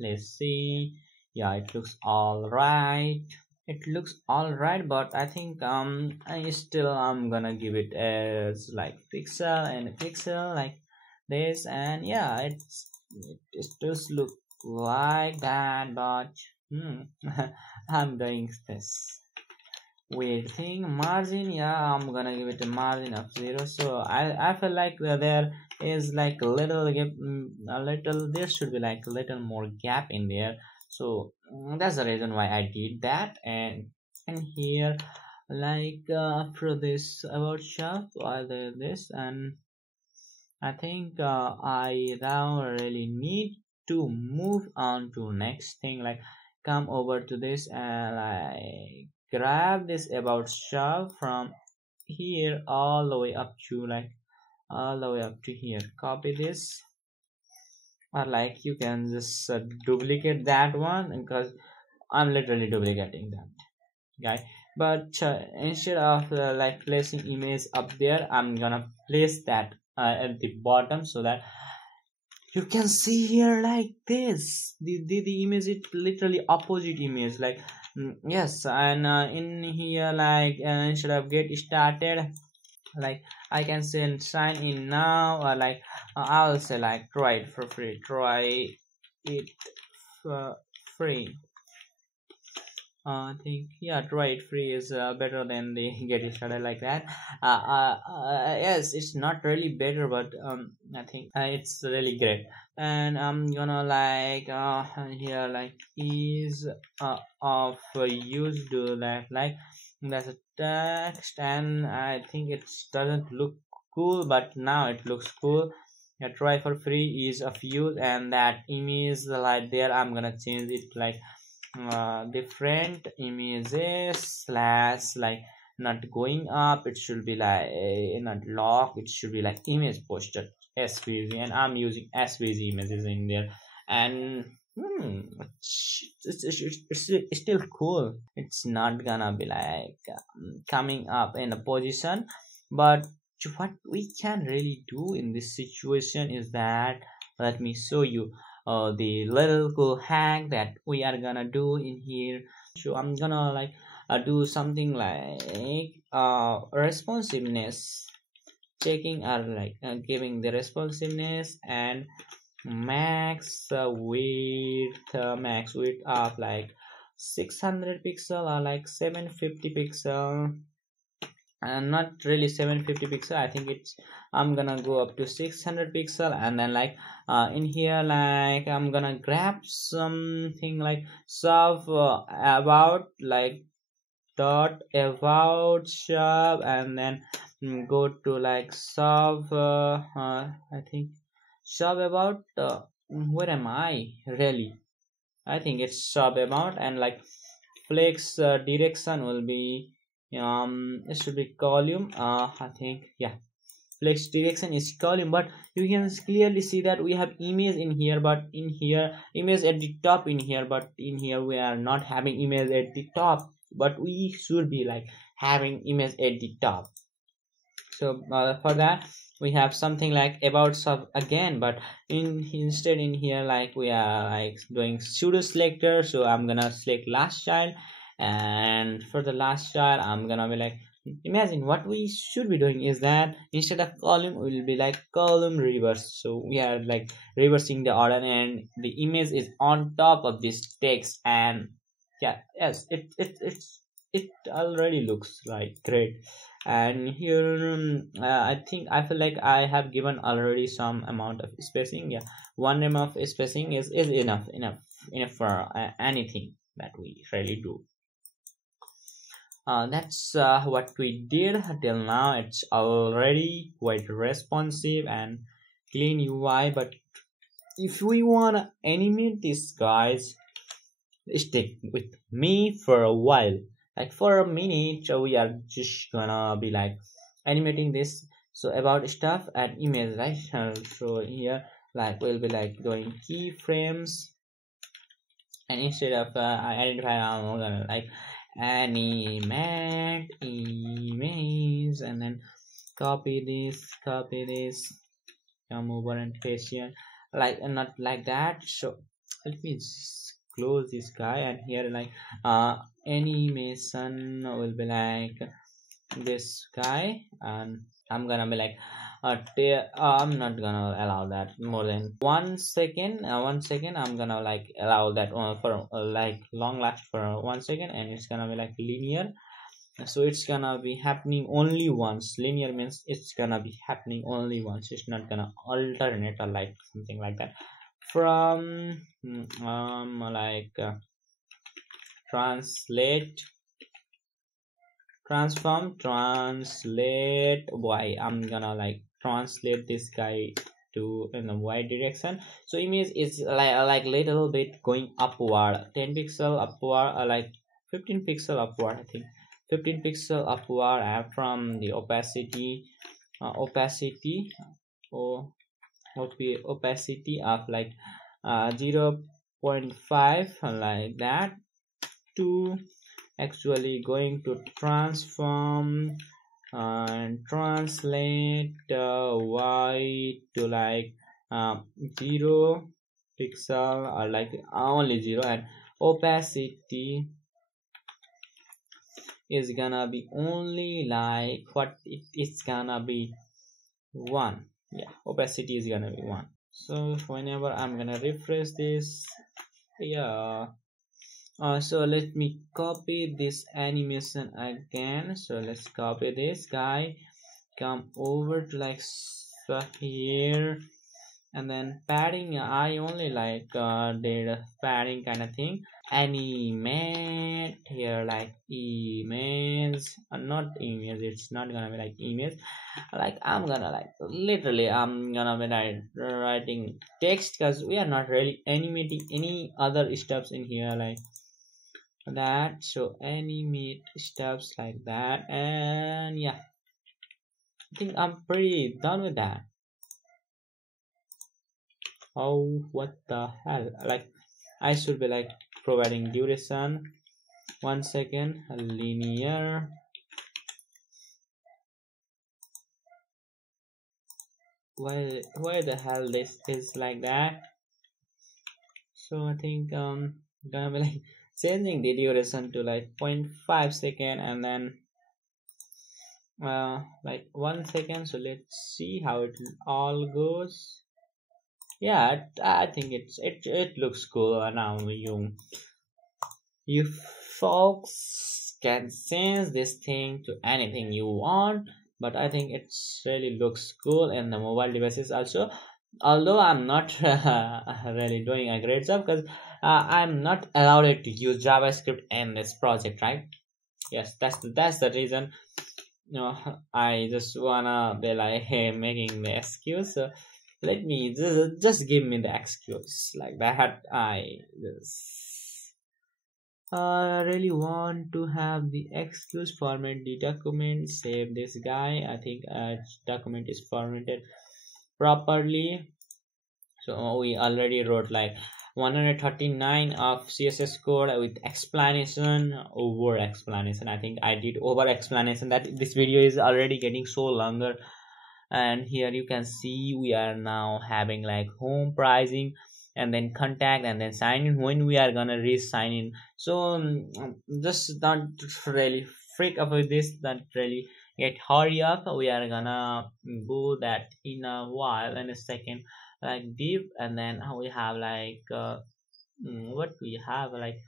Let's see. Yeah, it looks all right. It looks all right, but I think I'm gonna give it as like pixel and a pixel like this. And yeah, it does look like that, but I'm doing this weird thing. Margin, yeah, I'm gonna give it a margin of 0. So I feel like there is like a little gap, there should be like a little more gap in there. So that's the reason why I did that. And here like after this about shop, I did this, and I think I now really need to move on to next thing, like come over to this and like grab this about shop from here all the way up to like all the way up to here, copy this, or like you can just duplicate that one, because I'm literally duplicating that guy. But instead of like placing image up there, I'm gonna place that at the bottom, so that you can see here like this the image is literally opposite image, like yes. And in here like instead of get started, like I can say sign in now, or like I'll say like try it for free, try it for free. I think yeah, try it free is better than the get it started like that. Yes, it's not really better, but I think it's really great. And I'm gonna like here like is of use do that, like that's a text, and I think it doesn't look cool, but now it looks cool. Yeah, try for free is of use, and that image like there I'm gonna change it like different images slash like not going up, it should be like not lock, it should be like image posted svg, and I'm using svg images in there. And it's still cool. It's not gonna be like coming up in a position, but what we can really do in this situation is that, let me show you the little cool hack that we are gonna do in here. So I'm gonna like do something like responsiveness checking, or like giving the responsiveness and max width of like 600 pixel or like 750 pixel, and not really 750 pixel. I think it's I'm gonna go up to 600 pixel, and then like in here like I'm gonna grab something like sub about like dot about shop, and then go to like sub I think sub about where am I really, I think it's sub about, and like flex direction will be it should be column, I think yeah, flex direction is column. But you can clearly see that we have image in here, but in here image at the top in here, but in here we are not having image at the top, but we should be like having image at the top. So for that we have something like about sub again, but instead in here like we are like doing pseudo selector. So I'm gonna select last child, and for the last child I'm gonna be like imagine what we should be doing is that instead of column we will be like column reverse, so we are like reversing the order and the image is on top of this text. And yeah, yes, it already looks like great. And here I feel like I have given already some amount of spacing. Yeah, 1 mm of spacing is enough for anything that we really do. That's what we did till now. It's already quite responsive and clean UI. But if we wanna animate these guys, stick with me for a while. Like for a minute, we are just gonna be like animating this. So about stuff and image, right? So here, like we'll be like doing keyframes, and instead of identify, I'm gonna like animate image, and then copy this, come over and paste here, like not like that. So let me just close this guy, and here like animation will be like this guy, and I'm gonna be like I'm not gonna allow that more than 1 second. 1 second I'm gonna like allow that for like long last for 1 second, and it's gonna be like linear. So it's gonna be happening only once. Linear means it's gonna be happening only once, it's not gonna alternate or like something like that. From like translate, transform, translate y, I'm gonna like translate this guy to in the y direction. So image is like little bit going upward, 10 pixel upward, like 15 pixel upward, I think 15 pixel upward. And from the opacity opacity of like 0.5 like that, to actually going to transform and translate y to like 0 pixel, or like only 0, and opacity is gonna be only like what it's gonna be 1. Yeah, opacity is gonna be 1. So whenever I'm gonna refresh this, yeah, so let me copy this animation again. So let's copy this guy, come over to like here, and then padding, I only like did padding kind of thing. Animate here like image, not image, it's not gonna be like image, like I'm gonna like literally I'm gonna be like writing text, because we are not really animating any other steps in here like that. So animate steps like that, and yeah, I think I'm pretty done with that. Oh, what the hell, like I should be like providing duration 1 second, linear, why the hell this is like that. So I think gonna be like changing the duration to like 0.5 second, and then like 1 second. So let's see how it all goes. Yeah, I think it looks cool. And now you folks can change this thing to anything you want, but I think it's really looks cool in the mobile devices also. Although I'm not really doing a great job, because I'm not allowed to use JavaScript in this project, right? Yes, that's the reason. I just wanna be like, hey, making the excuse. So let me just give me the excuse like that. I just really want to have the excuse, format the document, save this guy. I think document is formatted properly. So we already wrote like 139 of CSS code with explanation, over explanation. I think I did over explanation, that this video is already getting so longer. And here you can see we are now having like home, pricing, and then contact, and then sign in when we are gonna re-sign in. So just not really freak up with this, don't really get hurry up. We are gonna go that in a while, in a second. Like div, and then we have like what we have like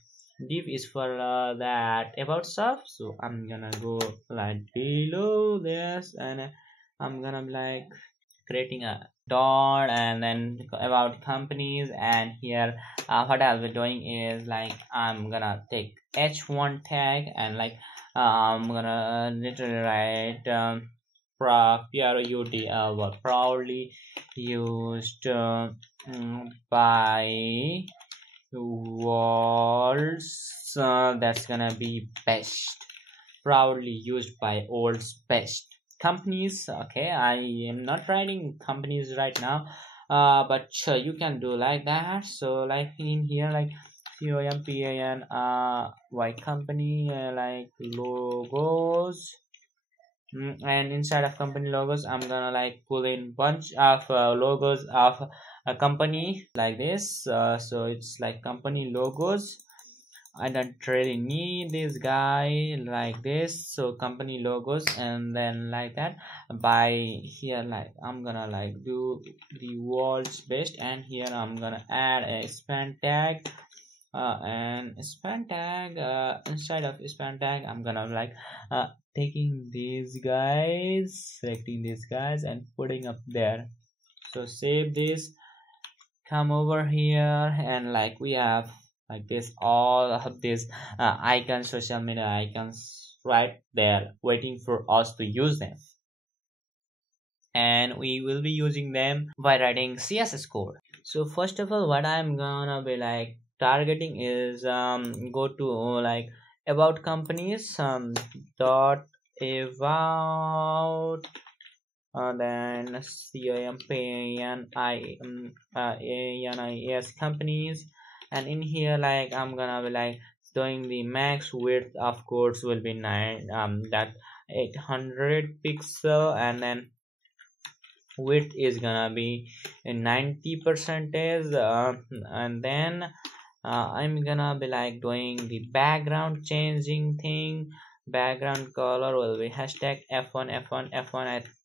div is for that about stuff. So I'm gonna go like below this, and I'm gonna be like creating a dot and then about companies. And here what I'll be doing is like I'm gonna take h1 tag, and like I'm gonna literally write proudly used by world's that's gonna be best, proudly used by world's best companies. Okay, I am not writing companies right now, but you can do like that. So like in here like COMPAN y company like logos. And inside of company logos I'm gonna like pull in bunch of logos of a company like this. So it's like company logos. I don't really need this guy like this, so company logos, and then like that by here like I'm gonna like do the world's best, and here I'm gonna add a span tag, and span tag inside of span tag I'm gonna like taking these guys, selecting these guys and putting up there. So save this, come over here, and like we have like this all of these icons, social media icons right there waiting for us to use them. And we will be using them by writing CSS code. So first of all what I'm gonna be like targeting is go to like about companies, dot about then COMPANIS companies. And in here like I'm gonna be like doing the max width of course will be 800 pixel, and then width is gonna be 90 percentage, and then I'm gonna be like doing the background changing thing. Background color will be hashtag F1.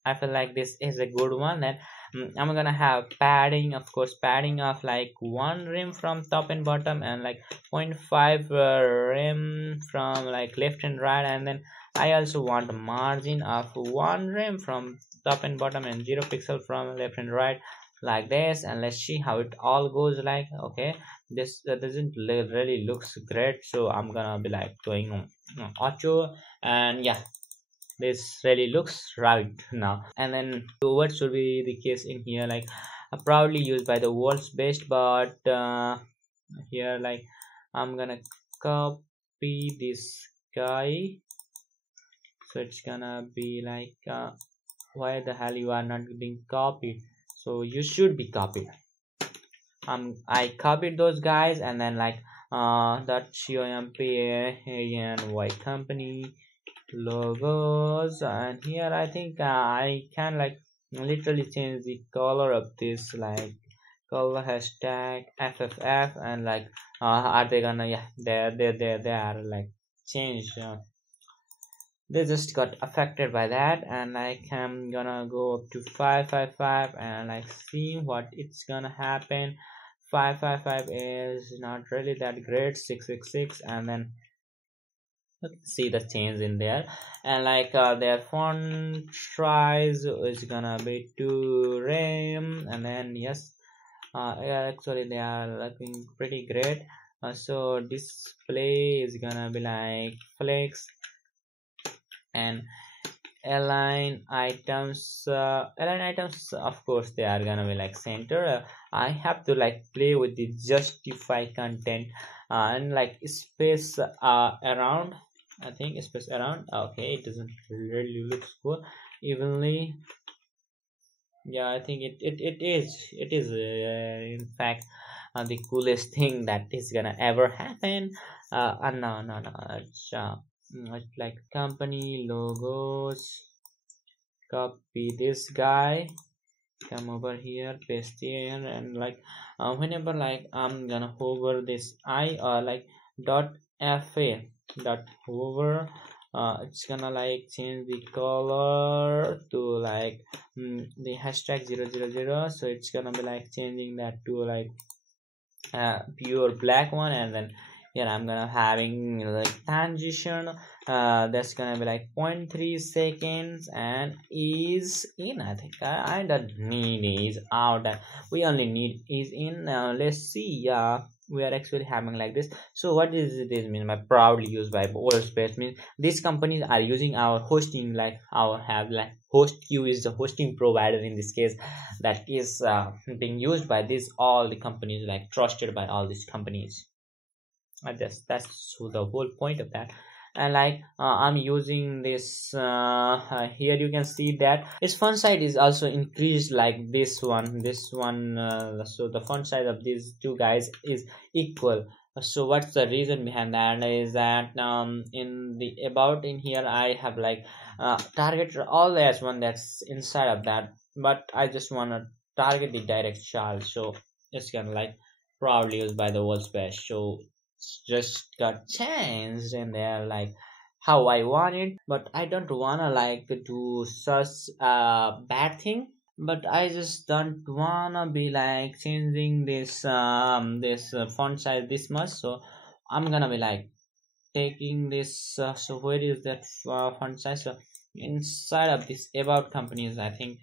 I feel like this is a good one. That I'm gonna have padding, of course, padding of like 1 rim from top and bottom, and like 0.5 rim from like left and right. And then I also want a margin of 1 rim from top and bottom and 0 pixel from left and right, like this. And let's see how it all goes like. Okay, this doesn't really looks great, so I'm gonna be like doing auto, and yeah, this really looks right now. And then what should be the case in here like proudly used by the world's best, but here like I'm gonna copy this guy, so it's gonna be like why the hell you are not being copied? So you should be copied. I copied those guys, and then like that COMPANY company logos, and here I think I can like literally change the color of this, like color hashtag FFF, and like are they gonna, yeah, they are like changed, they just got affected by that. And like I'm gonna go up to 555 and like see what it's gonna happen. 555 is not really that great. 666, and then see the change in there. And like their font size is gonna be 2 rem, and then yes, yeah, actually they are looking pretty great. So display is gonna be like flex, and align items, of course they are gonna be like center. I have to like play with the justify content, and like space around, I think space around. Okay, it doesn't really look good evenly. Yeah, I think it is in fact the coolest thing that is gonna ever happen. No, it's like company logos, copy this guy, come over here, paste here, and like whenever like I'm gonna hover this I, like dot fa dot hover, it's gonna like change the color to like the hashtag 000. So it's gonna be like changing that to like pure black one, and then here I'm gonna having like transition that's gonna be like 0.3 seconds, and is in. I think I don't need is out, we only need is in. Let's see. We are actually having like this. So what is this mean by proudly used by WordPress? Means these companies are using our hosting, like our have like HostQ is the hosting provider in this case, that is being used by this all the companies, like trusted by all these companies. I guess that's the whole point of that. And like I'm using this here you can see that its font size is also increased, like this one so the font size of these two guys is equal. So what's the reason behind that is that in the about in here I have like targeted all the S1 that's inside of that, but I just want to target the direct child. So it's gonna like probably used by the world's best. So just got changed in there like how I want it, but I don't wanna like do such a bad thing. But I just don't wanna be like changing this font size this much. So I'm gonna be like taking this so where is that font size? So inside of this about companies, I think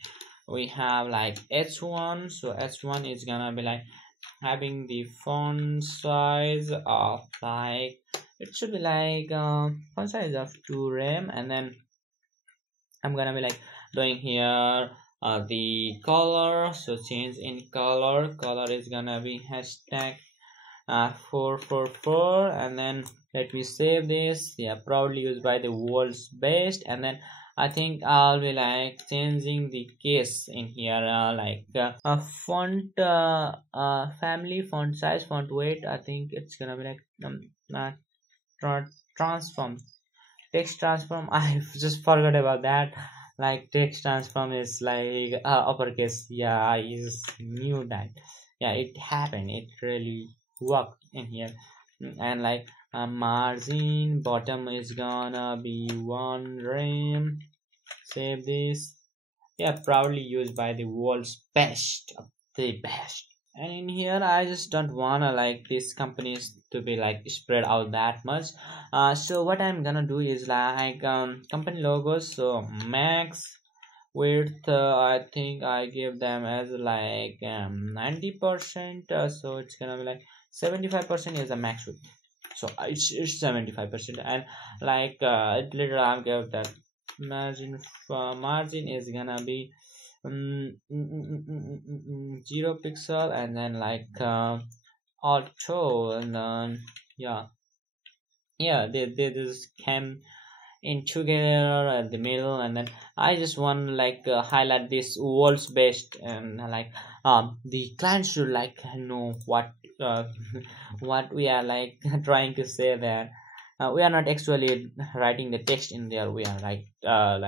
we have like h1. So h1 is gonna be like having the font size of like it should be like font size of 2 rem, and then I'm gonna be like doing here the color. So change in color is gonna be hashtag 444, and then let me save this. Yeah, proudly used by the world's best. And then I think I'll be like changing the case in here like a font family, font size, font weight. I think it's gonna be like transform, text transform. I just forgot about that. Like text transform is like uppercase. Yeah, I just knew that. Yeah, it happened, it really worked in here. And like margin bottom is gonna be 1 rem. Save this. Yeah, proudly used by the world's best of the best. And in here I just don't wanna like these companies to be like spread out that much. So what I'm gonna do is like company logos. So max width I think I give them as like 90%. So it's gonna be like 75% is the max width. So it's 75%. And like later I'll give that margin is gonna be 0 pixel, and then like auto, and then they just came in together at the middle. And then I just want to like highlight this world's best, and like the client should like know what what we are like trying to say there. We are not actually writing the text in there, we are like uh,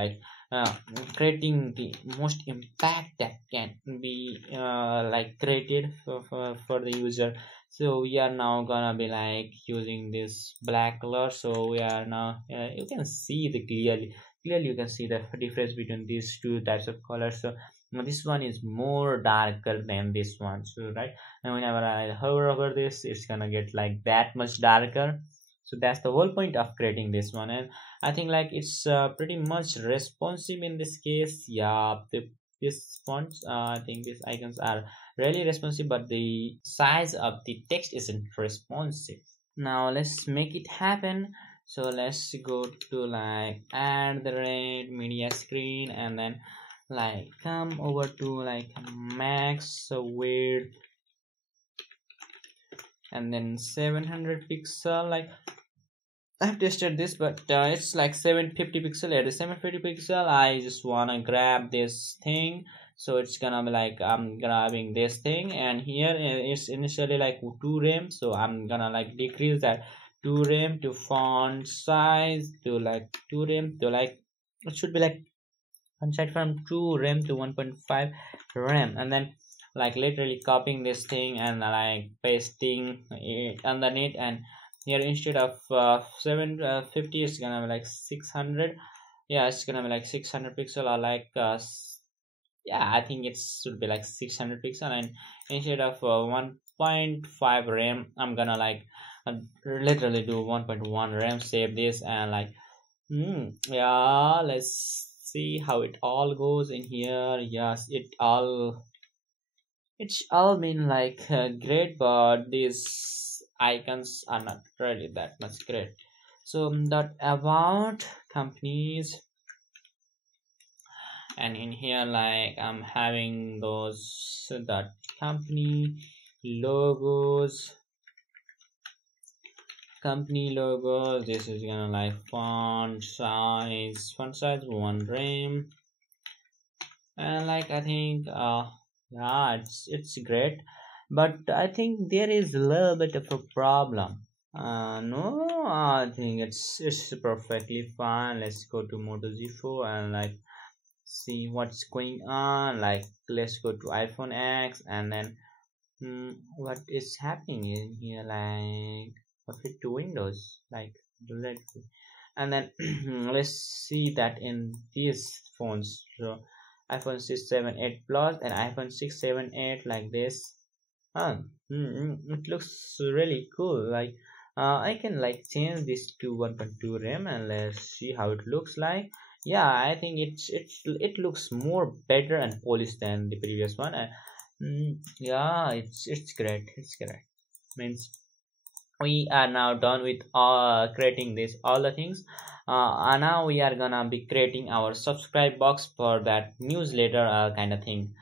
creating the most impact that can be like created for the user. So we are now gonna be like using this black color. So we are now you can see the clearly you can see the difference between these two types of colors. So this one is more darker than this one, so right, and whenever I hover over this, it's gonna get like that much darker. So that's the whole point of creating this one. And I think like it's pretty much responsive in this case. Yeah, this fonts I think these icons are really responsive, but the size of the text isn't responsive. Now let's make it happen. So let's go to like add the red media screen, and then like come over to like max width, and then 700 pixel. Like I've tested this, but it's like 750 pixel. At the 750 pixel, I just wanna grab this thing. So it's gonna be like I'm grabbing this thing, and here it's initially like 2 rem. So I'm gonna like decrease that 2 rem to font size to like 2 rem to like it should be like font from 2 rem to 1.5 rem, and then like literally copying this thing and like pasting it underneath, and here instead of 750 it's gonna be like 600. Yeah, it's gonna be like 600 pixel or like yeah, I think it should be like 600 pixel, and instead of 1.5 RAM I'm gonna like literally do 1.1 RAM. Save this and like yeah, let's see how it all goes in here. Yes, it's all been like great, but these icons are not really that much great. So that about companies, and in here like I'm having those that company logos, this is gonna like font size 1 rem, and like I think yeah, it's great, but I think there is a little bit of a problem. No, I think it's perfectly fine. Let's go to Moto G4 and like see what's going on. Like let's go to iPhone X and then what is happening in here, like fit to Windows, like let's see. And then let's see that in these phones, so iPhone 6 7 8 plus and iPhone 6 7 8 like this. It looks really cool. Like I can like change this to 1.2 RAM and let's see how it looks like. Yeah, I think it looks more better and polished than the previous one. Yeah, it's great. It's great. Means we are now done with creating this all the things. And now we are gonna be creating our subscribe box for that newsletter kind of thing.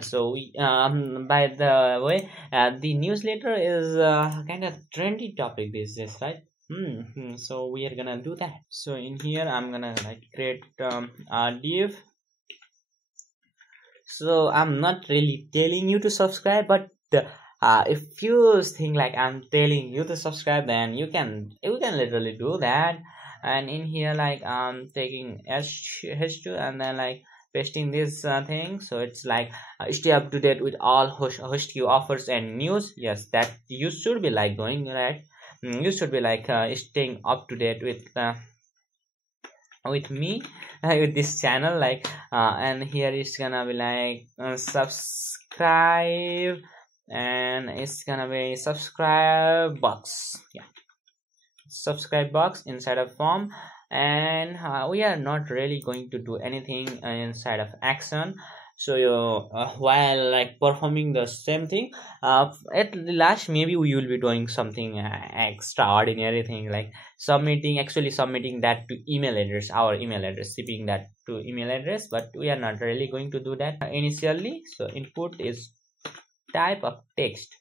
So we by the way, the newsletter is kind of trendy topic these days, right? So we are gonna do that. So in here I'm gonna like create a div. So I'm not really telling you to subscribe, but if you think like I'm telling you to subscribe, then you can literally do that. And in here like I'm taking h2 and then like pasting this thing, so it's like stay up to date with all HQ offers and news. Yes, that you should be like doing, right? You should be like staying up to date with me with this channel, like and here it's gonna be like subscribe, and it's gonna be subscribe box. Yeah, subscribe box inside of form. And we are not really going to do anything inside of action. So while like performing the same thing, at the last maybe we will be doing something extraordinary thing, like actually submitting that to email address, our email address, shipping that to email address, but we are not really going to do that initially. So input is type of text,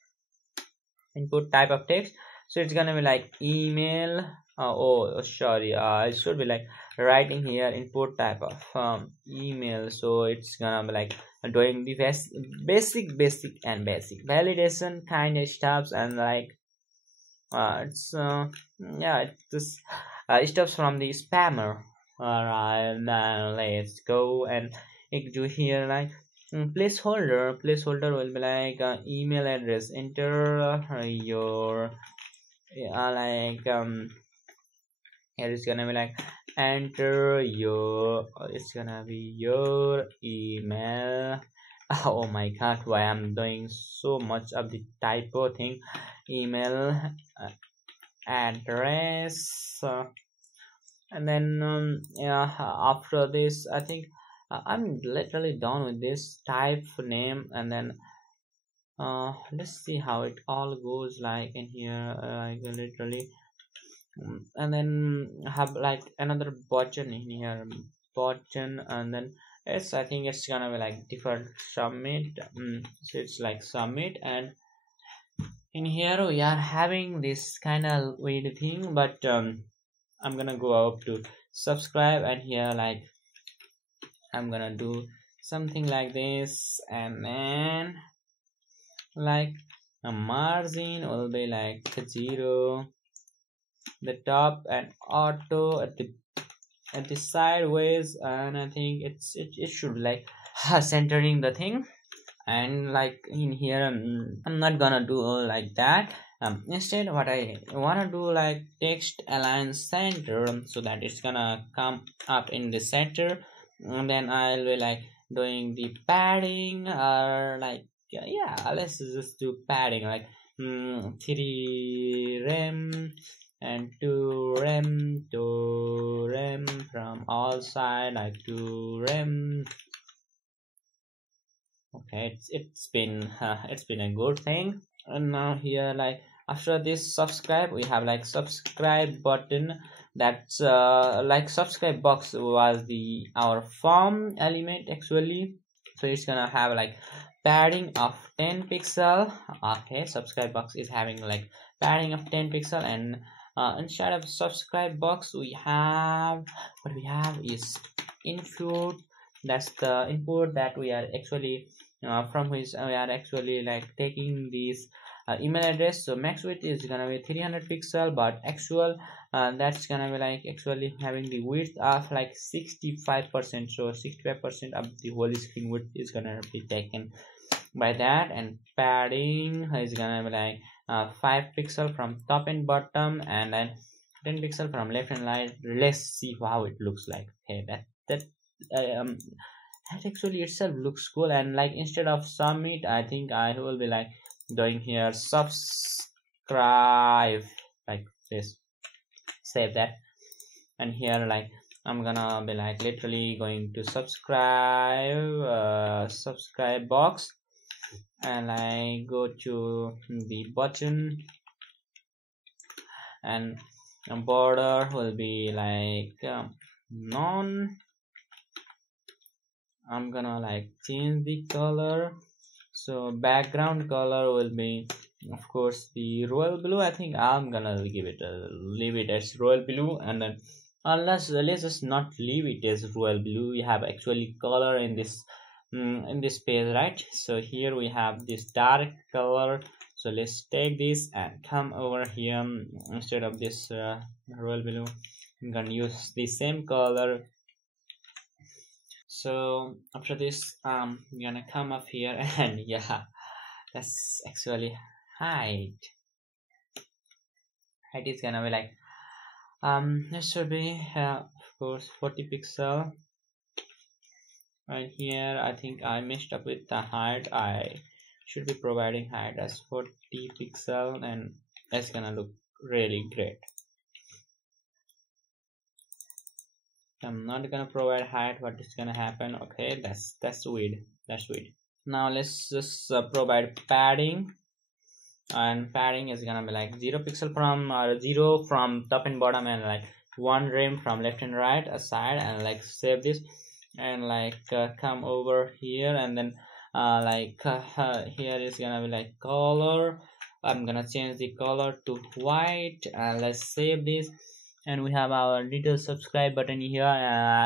so it's gonna be like email. Oh sorry, I should be like writing here input type of email. So it's gonna be like doing the basic validation kind of stuffs, and like it's yeah, it's stuffs from the spammer. All right, now let's go and do here like placeholder will be like email address. Enter your like here it's gonna be like enter your it's gonna be your email. Oh my god, why I'm doing so much of the typo thing. Email address and then yeah, after this I think I'm literally done with this type name. And then let's see how it all goes like in here, like literally and then have like another button in here, and then I think it's gonna be like default submit. So it's like submit, and in here we are having this kind of weird thing, but I'm gonna go up to subscribe, and here like I'm gonna do something like this, and then like a margin will be like 0, the top, and auto at the sideways, and I think it should like centering the thing. And like in here I'm not gonna do like that. Instead what I want to do, like text align center, so that it's gonna come up in the center, and then I'll be like doing the padding, or like yeah, let's just do padding, like 3 rem and 2 rem, 2 rem from all side, like 2 rem. Okay, it's been a good thing. And now here, like after this subscribe, we have like subscribe button. That's like subscribe box was the our form element actually, so it's gonna have like padding of 10 pixel. Okay, subscribe box is having like padding of 10 pixel, and instead of subscribe box we have, what we have is input. That's the input that we are actually from which we are actually like taking this email address. So max width is gonna be 300 pixel, but actual that's gonna be like actually having the width of like 65%. So 65% of the whole screen width is gonna be taken by that. And padding is gonna be like 5 pixel from top and bottom, and then 10 pixel from left and right. Let's see how it looks like. Okay, that actually itself looks cool. And like instead of submit, I think I will be like doing here subscribe, like this. Save that, and here like I'm gonna be like literally going to subscribe box, and I go to the button, and border will be like none. I'm gonna like change the color, so background color will be of course the royal blue. I think I'm gonna leave it as royal blue, and then unless let's just not leave it as royal blue. We have actually color in this page, right? So here we have this dark color, so let's take this and come over here. Instead of this royal blue, I'm gonna use the same color. So after this I'm gonna come up here and yeah, that's actually height is gonna be like this should be of course 40 pixel. Right here I think I messed up with the height. I should be providing height as 40 pixel, and that's gonna look really great. I'm not gonna provide height. What is gonna happen? Okay, that's weird. Now let's just provide padding, and padding is gonna be like 0 pixel from 0 from top and bottom, and like 1 rem from left and right aside, and like save this, and like come over here, and then here is gonna be like color. I'm gonna change the color to white, and let's save this, and we have our little subscribe button here.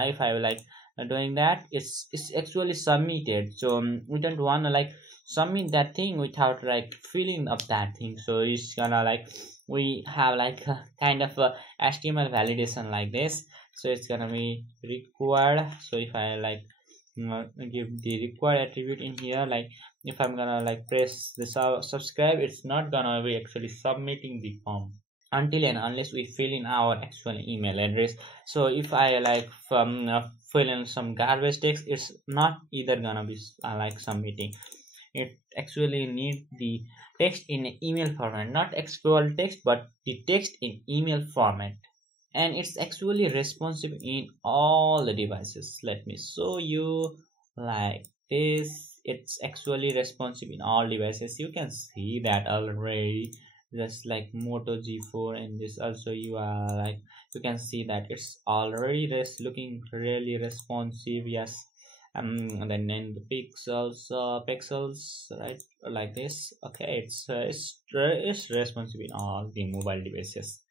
If I like doing that, it's actually submitted. So we don't want to like submit that thing without like filling up that thing. So it's gonna like we have like a kind of a HTML validation like this. So it's gonna be required. So if I like give the required attribute in here, like if I'm gonna like press the subscribe, it's not gonna be actually submitting the form until and unless we fill in our actual email address. So if I like fill in some garbage text, it's not either gonna be like submitting. It actually need the text in email format, not actual text, but the text in email format, and it's actually responsive in all the devices. Let me show you like this. It's actually responsive in all devices. You can see that already, just like Moto G4, and this also you are like you can see that it's already looking really responsive. Yes. And then in the pixels right like this. Okay, it's responsive in all the mobile devices,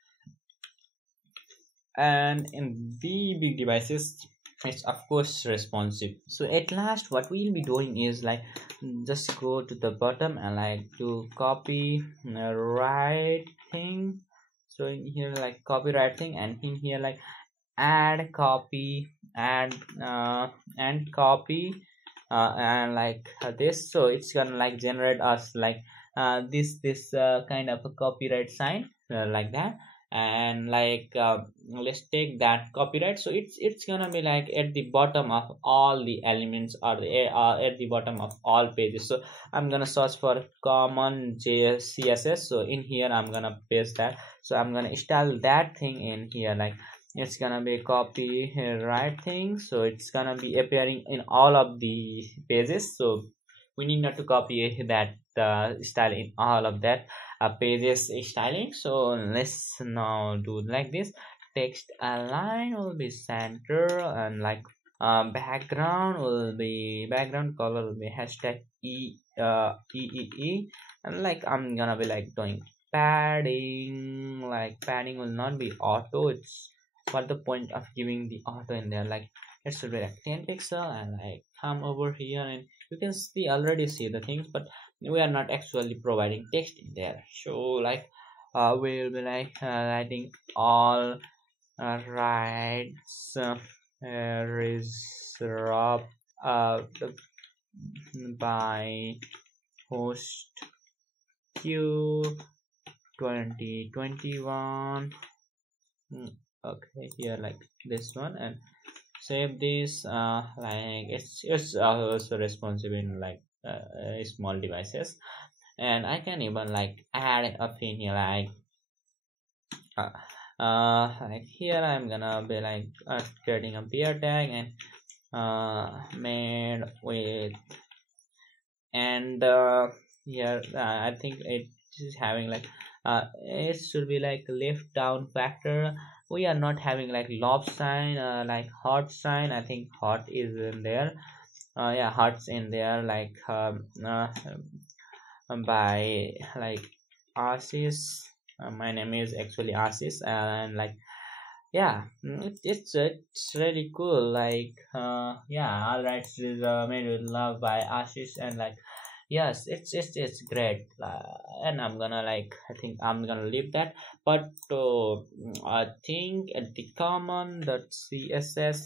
and in the big devices it's of course responsive. So at last what we'll be doing is like just go to the bottom and like to copy right thing. So in here like copy right thing, and in here like add copy and copy and like this. So it's gonna like generate us like this kind of a copyright sign like that. And like let's take that copyright, so it's gonna be like at the bottom of all the elements, or at the bottom of all pages. So I'm gonna search for common CSS, so in here I'm gonna paste that. So I'm gonna install that thing in here, like it's gonna be copyright thing, so it's gonna be appearing in all of the pages. So we need not to copy that style in all of that pages styling. So let's now do like this. Text align will be center, and like background color will be hashtag e, and like I'm gonna be like doing padding. Like padding will not be auto, it's what the point of giving the auto in there. Like it should be like 10 pixel, and like come over here and you can see already see the things, but we are not actually providing text in there. So like we'll be like writing all rights reserved by host q 2021. Okay, here like this one, and save this. Like it's also responsive in like small devices. And I can even like add a thing here, like here I'm gonna be like creating a beer tag, and made with, and here I think it is having like it should be like lift down factor. We are not having like lob sign, like hot sign. I think hot is in there. Yeah, hearts in there, like by like Asis. My name is actually Asis, and like yeah, it's really cool. Like yeah, all right, is made with love by Asis, and like yes, it's great. And I'm gonna like, I think I'm gonna leave that. But I think at the common.css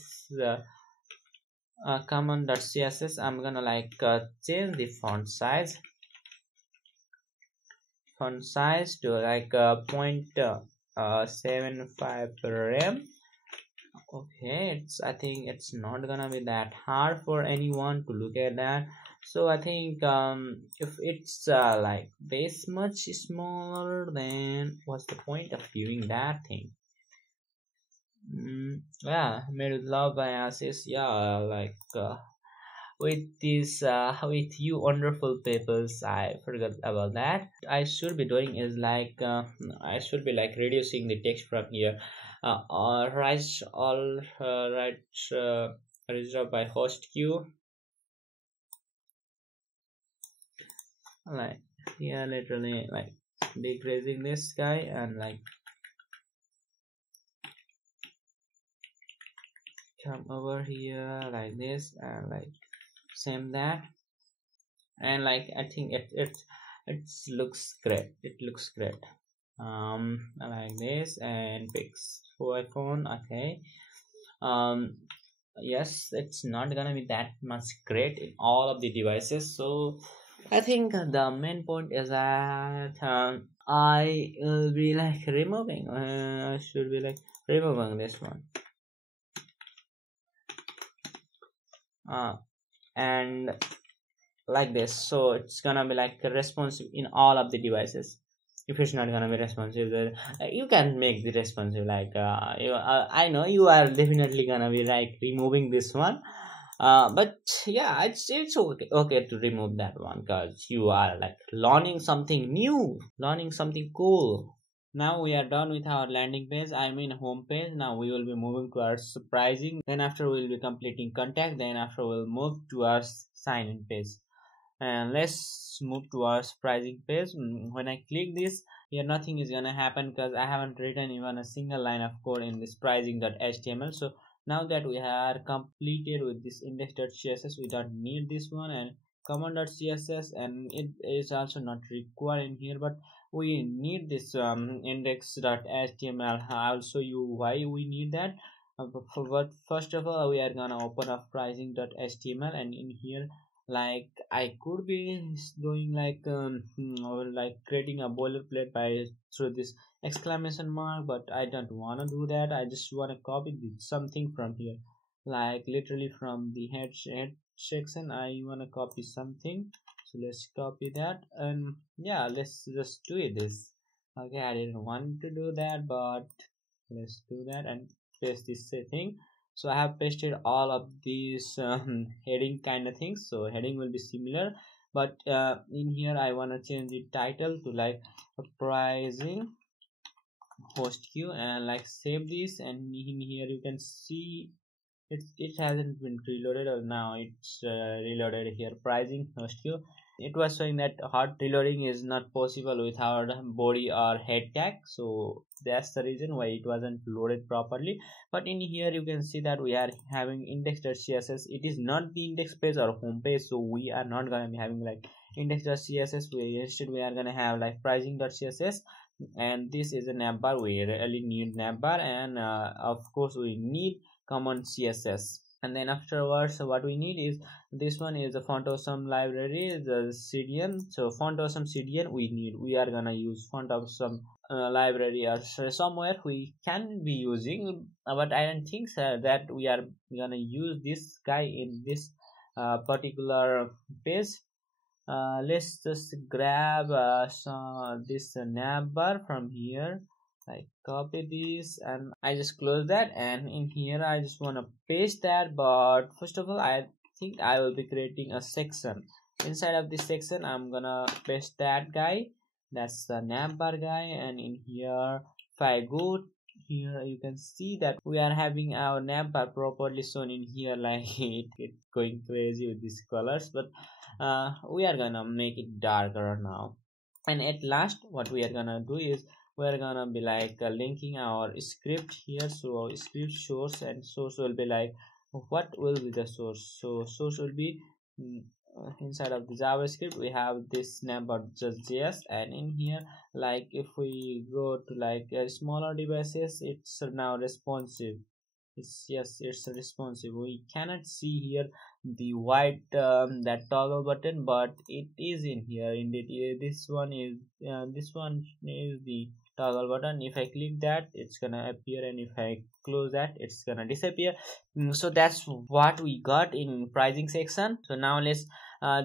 common.css I'm gonna like change the font size to like 0.75 rem. Okay, I think it's not gonna be that hard for anyone to look at that. So I think if it's like this much smaller, then what's the point of viewing that thing? Yeah, made with love by Asis. Yeah, like with this with you wonderful papers, I forgot about that. I should be doing is like I should be like reducing the text from here. Right, all right, reserved by host queue, like here literally like decreasing this guy, and like come over here like this, and like same that. And like I think it looks great, like this, and picks for iPhone. Okay, yes, it's not gonna be that much great in all of the devices. So I think the main point is that I will be like removing I should be like removing this one, and like this. So it's gonna be like responsive in all of the devices. If it's not gonna be responsive, then you can make the responsive. Like I know you are definitely gonna be like removing this one, but yeah, it's okay to remove that one, because you are like learning something new, learning something cool. Now we are done with our landing page, I mean home page. Now we will be moving to our surprising, then after we will be completing contact, then after we'll move to our sign in page. And let's move to our surprising page. When I click this, here nothing is gonna happen, because I haven't written even a single line of code in this pricing.html. So now that we are completed with this index.css, we don't need this one, and common.css, and it is also not required in here, but we need this index.html. I'll show you why we need that. But first of all, we are gonna open up pricing.html, and in here like I could be doing like or like creating a boilerplate by through this exclamation mark, but I don't want to do that. I just want to copy something from here, like literally from the head section I want to copy something. So let's copy that, and yeah, let's just do it this. Okay, I didn't want to do that, but let's do that and paste this thing. So I have pasted all of these heading kind of things, so heading will be similar, but in here I want to change the title to like pricing host queue, and like save this, and in here you can see it hasn't been reloaded, or now it's reloaded here. Pricing host queue, it was showing that hot reloading is not possible without body or head tag, so that's the reason why it wasn't loaded properly. But in here you can see that we are having index.css. It is not the index page or home page, so we are not gonna be having like index.css. Instead we are gonna have like pricing.css, and this is a navbar. We really need navbar, and of course we need common CSS. And then afterwards what we need is this one is the font awesome library, the cdn. So font awesome cdn we are gonna use font awesome library, or somewhere we can be using, but I don't think so that we are gonna use this guy in this particular page. Let's just grab this navbar from here. I copy this and I just close that, and in here I just want to paste that. But first of all, I think I will be creating a section. Inside of this section I'm gonna paste that guy, that's the navbar guy. And in here if I go here, you can see that we are having our navbar properly shown in here, like it going crazy with these colors, but we are gonna make it darker now. And at last what we are gonna do is we are gonna be like linking our script here. So our script source, and source will be like what will be the source. So source will be inside of the javascript we have this navbar.js, and in here like if we go to like smaller devices, it's now responsive. Yes, it's responsive. We cannot see here the white that toggle button, but it is in here indeed. This one is the toggle button. If I click that, it's gonna appear, and if I close that, it's gonna disappear. So that's what we got in pricing section. So now let's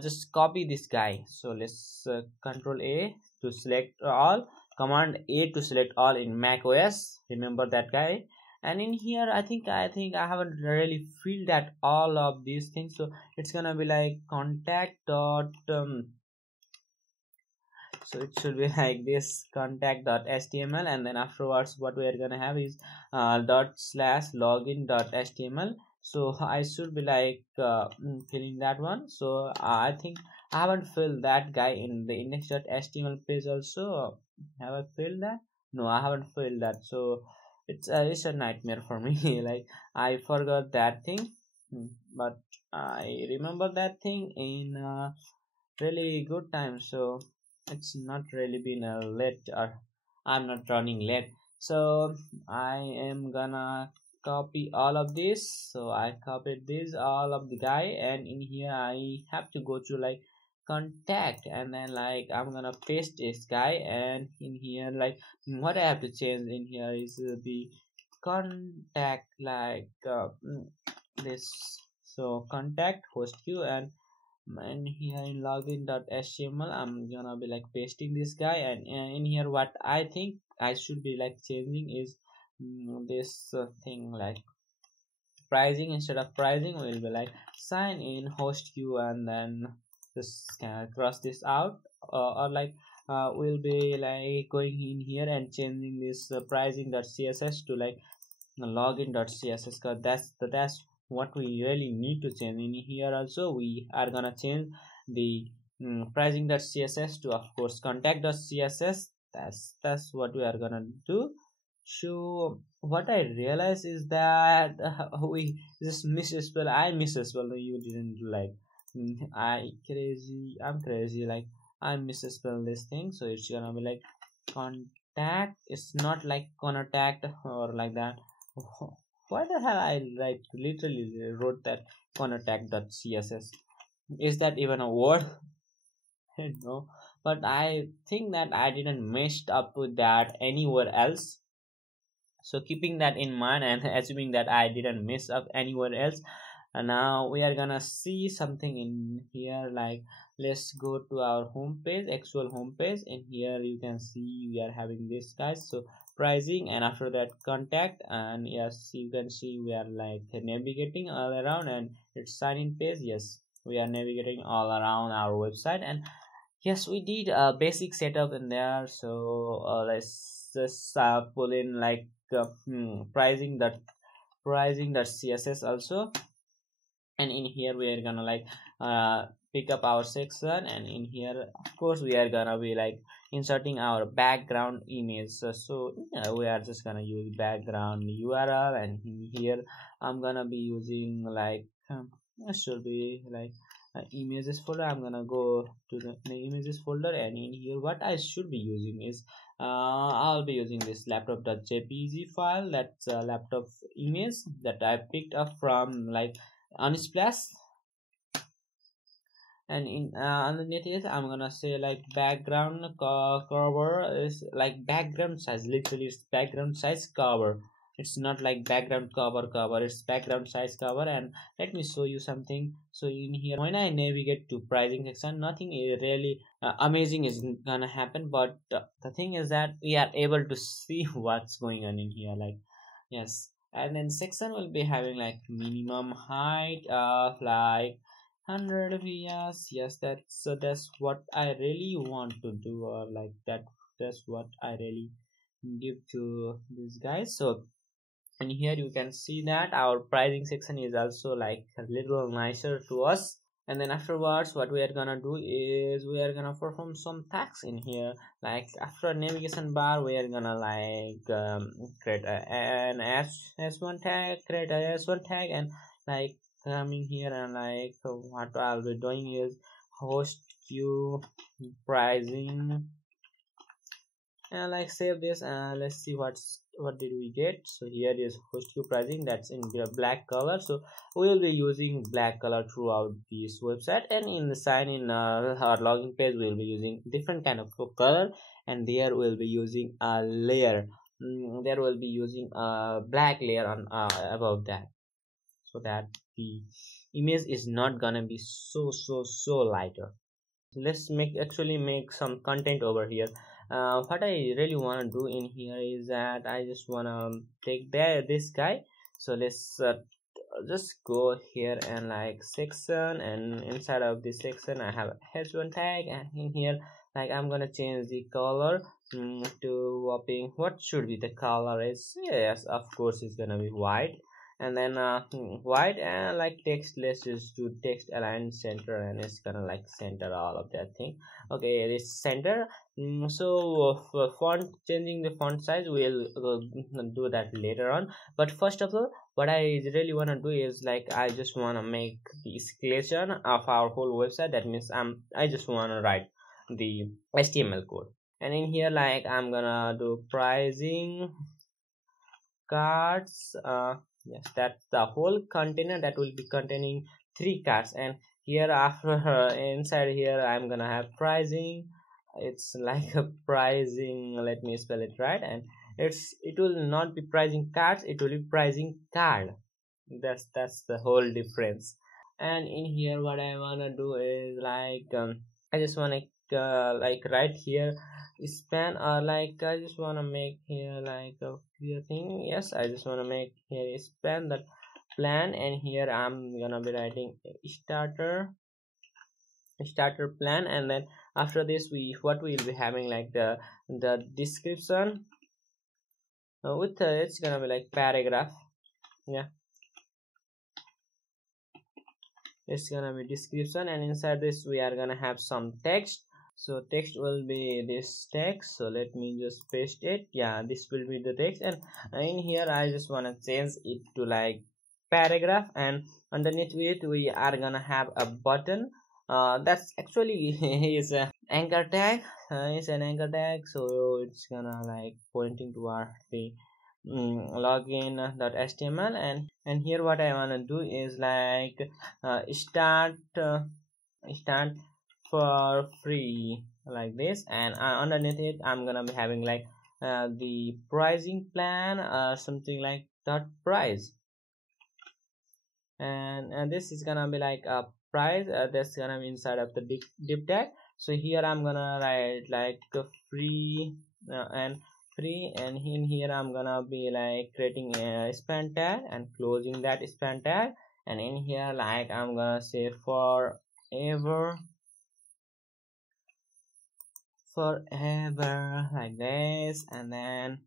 just copy this guy. So let's control A to select all, command A to select all in Mac OS. Remember that guy. And in here I haven't really filled that all of these things, so it's gonna be like contact dot so it should be like this, contact.html, and then afterwards what we are gonna have is /login.html. so I should be like filling that one. So I think I haven't filled that guy in the index.html page also. Have I filled that? No, I haven't filled that. So it's a nightmare for me. Like I forgot that thing. But I remember that thing in really good time, so it's not really been a late, or I'm not running late. So I am gonna copy all of this. So I copied this all of the guy, and in here I have to go to like contact, and then like I'm gonna paste this guy, and in here like what I have to change in here is the contact, like this. So contact host queue, and here in login.html I'm gonna be like pasting this guy, and in here what I think I should be like changing is this thing, like pricing. Instead of pricing will be like sign in host queue, and then just cross this out, or like we'll be like going in here and changing this pricing.css to like login.css, because that's what we really need to change. In here also we are gonna change the pricing.css to of course contact.css. That's what we are gonna do. So what I realize is that we just misspell. I misspell. You didn't like. I'm crazy. Like I misspell this thing. So it's gonna be like contact. It's not like contact or like that. Why the hell I like literally wrote that contact.css? Is that even a word? No, but I think that I didn't messed up with that anywhere else. So keeping that in mind and assuming that I didn't mess up anywhere else, and now we are gonna see something in here. Like, let's go to our home page, actual home page. In here you can see we are having this, guys. So pricing, and after that contact, and yes, you can see we are like navigating all around, and it's sign in page. Yes, we are navigating all around our website, and yes, we did a basic setup in there. So let's just pull in like pricing that css also. And in here we are gonna like pick up our section, and in here of course we are gonna be like inserting our background image. So yeah, we are just gonna use background url, and in here I'm gonna be using like it should be like images folder. I'm gonna go to the images folder, and in here what I should be using is I'll be using this laptop.jpg file. That's a laptop image that I picked up from like unsplash. And in underneath it I'm gonna say like background cover is like background size. Literally it's background size cover. It's not like background cover, it's background size cover. And let me show you something. So in here when I navigate to pricing section, nothing really amazing is gonna happen, but the thing is that we are able to see what's going on in here. Like, yes, and then section will be having like minimum height of like 100 vs. Yes, that's what I really want to do, or like that's what I really give to these guys. So and here you can see that our pricing section is also like a little nicer to us. And then afterwards what we are gonna do is we are gonna perform some tags in here. Like after navigation bar we are gonna like create an s1 tag, create a s1 tag, and like coming here, and like what I'll be doing is host queue pricing, and like save this, and let's see what did we get. So here is host queue pricing, that's in the black color. So we will be using black color throughout this website, and in the sign in our login page we will be using different kind of color. And there we'll be using a layer, there will be using a black layer on above that, so that the image is not gonna be so lighter. Let's make some content over here. What I really want to do in here is that I just want to take this guy. So let's just go here and like section, and inside of this section I have a h1 tag, and in here like I'm gonna change the color to whopping, what should be the color is, yes, of course it's gonna be white. And then white, and like text, let's just do text align center, and it's gonna like center all of that thing. Okay, this center. So for font, changing the font size, we'll do that later on. But first of all, what I really want to do is like I just want to make the escalation of our whole website. That means I just want to write the HTML code, and in here like I'm gonna do pricing cards. Yes, that's the whole container that will be containing 3 cards. And here after inside here I'm gonna have pricing. It's like a pricing, let me spell it right, and it will not be pricing cards, it will be pricing card. That's the whole difference. And in here what I wanna do is like I just wanna like right here span, or like I just wanna make here like a clear thing. Yes, I just wanna make here span that plan, and here I'm gonna be writing starter plan. And then after this what we'll be having like the description with it's gonna be like paragraph. Yeah, it's gonna be description, and inside this we are gonna have some text. So text will be this text, so let me just paste it. Yeah, this will be the text, and in here I just want to change it to like paragraph, and underneath it we are gonna have a button. That's actually is a anchor tag. It's an anchor tag, so it's gonna like pointing toward the login.html. And here what I want to do is like start start for free like this, and underneath it I'm gonna be having like the pricing plan, something like dot price, and this is gonna be like a price that's gonna be inside of the div tag. So here I'm gonna write like free and free, and in here I'm gonna be like creating a span tag and closing that span tag, and in here like I'm gonna say forever like this, and then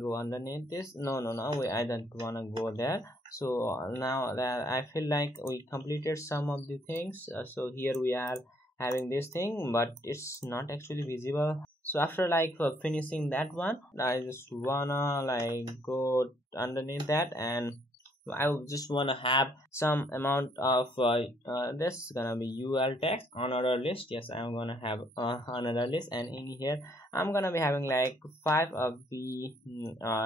go underneath this. No, I don't want to go there. So now that I feel like we completed some of the things, so here we are having this thing, but it's not actually visible. So after like finishing that one, I just wanna like go underneath that, and I just want to have some amount of this is gonna be URL text on another list. Yes, I'm gonna have another list, and in here I'm gonna be having like 5 of the